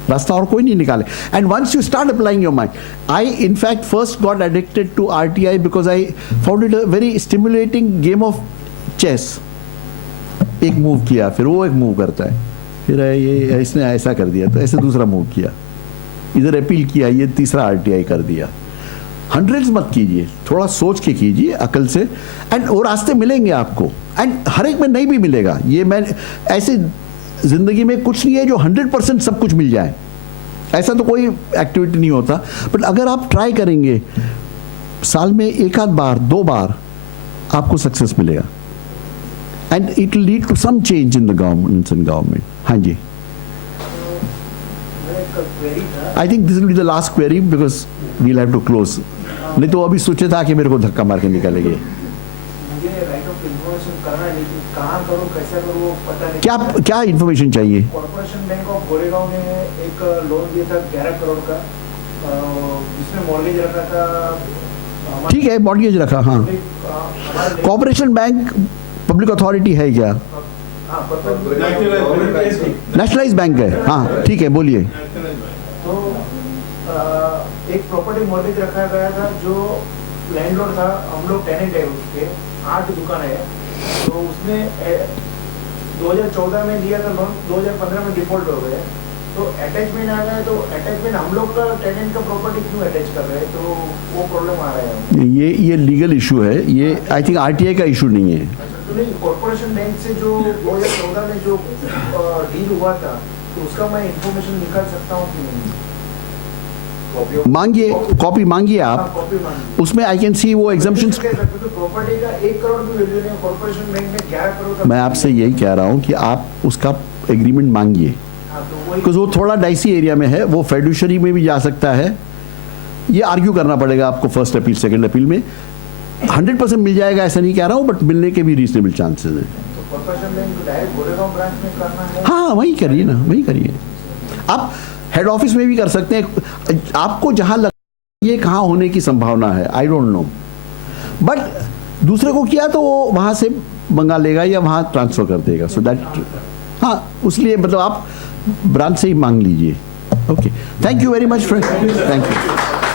रास्ता और कोई नहीं निकाले. And once you start applying your mind, I in fact first got addicted to RTI because I found it a very stimulating game of chess. एक मूव किया, फिर वो एक मूव करता है, फिर ये इसने ऐसा कर दिया तो ऐसे दूसरा मूव किया, इधर अपील किया, ये तीसरा RTI कर दिया। हंड्रेड्स मत कीजिए, थोड़ा सोच के कीजिए अकल से, एंड वो रास्ते मिलेंगे आपको, एंड हर एक में नहीं भी मिलेगा। ये मैं ऐसे जिंदगी में कुछ नहीं है जो 100% सब कुछ मिल जाए, ऐसा तो कोई एक्टिविटी नहीं होता। बट अगर आप ट्राई करेंगे, साल में एक आध बार 2 बार आपको सक्सेस मिलेगा, and it will lead to some change in the government. हाँ जी, I think this will be the last query because we'll have to close. नहीं तो अभी सोचे था कि मेरे को धक्का मार के निकालेंगे। मुझे राइट ऑफ इन्फॉर्मेशन करना है, लेकिन कहाँ करूँ कैसे करूँ वो पता नहीं। क्या इन्फॉर्मेशन चाहिए? कॉर्पोरेशन बैंक ऑफ गोरेगांव ने एक लोन दिया था 11 करोड़ का, जिसमें मॉर्गेज रखा था। ठीक है, मॉर्गेज रखा, हाँ। कॉर्पोरेशन बैंक पब्लिक अथॉरिटी है क्या? नेशनलाइज बैंक है, हाँ ठीक है, बोलिए। तो एक प्रॉपर्टी मॉर्गेज रखा गया था, जो लैंडलॉर्ड था, हम लोग टेनेंट है उसके, 8 दुकान है। तो उसने 2014 में लिया था लोन, 2015 में डिफॉल्ट हो गए, तो अटैचमेंट आ गया। तो अटैचमेंट हम लोग का टेनेंट का प्रॉपर्टी क्यों अटैच कर रहे हैं, तो वो प्रॉब्लम आ रहा है। ये लीगल इशू है, ये आई थिंक RTI का इशू नहीं है। तो नहीं, कॉर्पोरेशन बैंक से जो 2014 में जो डील हुआ था, तो उसका मैं इंफॉर्मेशन निकाल सकता हूँ कि नहीं? मांगिए, कॉपी मांगिए आप, उसमें आई कैन सी वो एग्जम्पशंस। प्रॉपर्टी का 1 करोड़ भी वैल्यू नहीं, कॉर्पोरेशन बैंक में 11 करोड़। मैं आपसे यही कह रहा हूँ कि आप उसका एग्रीमेंट मांगिए, बिकॉज वो थोड़ा डाइसी एरिया में है, वो फेडुशरी में भी जा सकता है। ये आर्ग्यू करना पड़ेगा आपको फर्स्ट अपील सेकंड अपील में। 100% मिल जाएगा ऐसा नहीं कह रहा हूँ, बट मिलने के भी रीजनेबल चांसेस हैं। Corporation bank direct Goregaon branch में करना है? हाँ, वही करिए ना, वही करिए। आप हेड ऑफिस में भी कर सकते हैं, आपको जहाँ लग ये कहाँ होने की संभावना है, आई डोंट नो। बट दूसरे को किया तो वो वहाँ से मंगा लेगा या वहाँ ट्रांसफर कर देगा, सो दैट, हाँ, उसलिए मतलब आप ब्रांच से ही मांग लीजिए। Okay, thank you very much friend, thank you.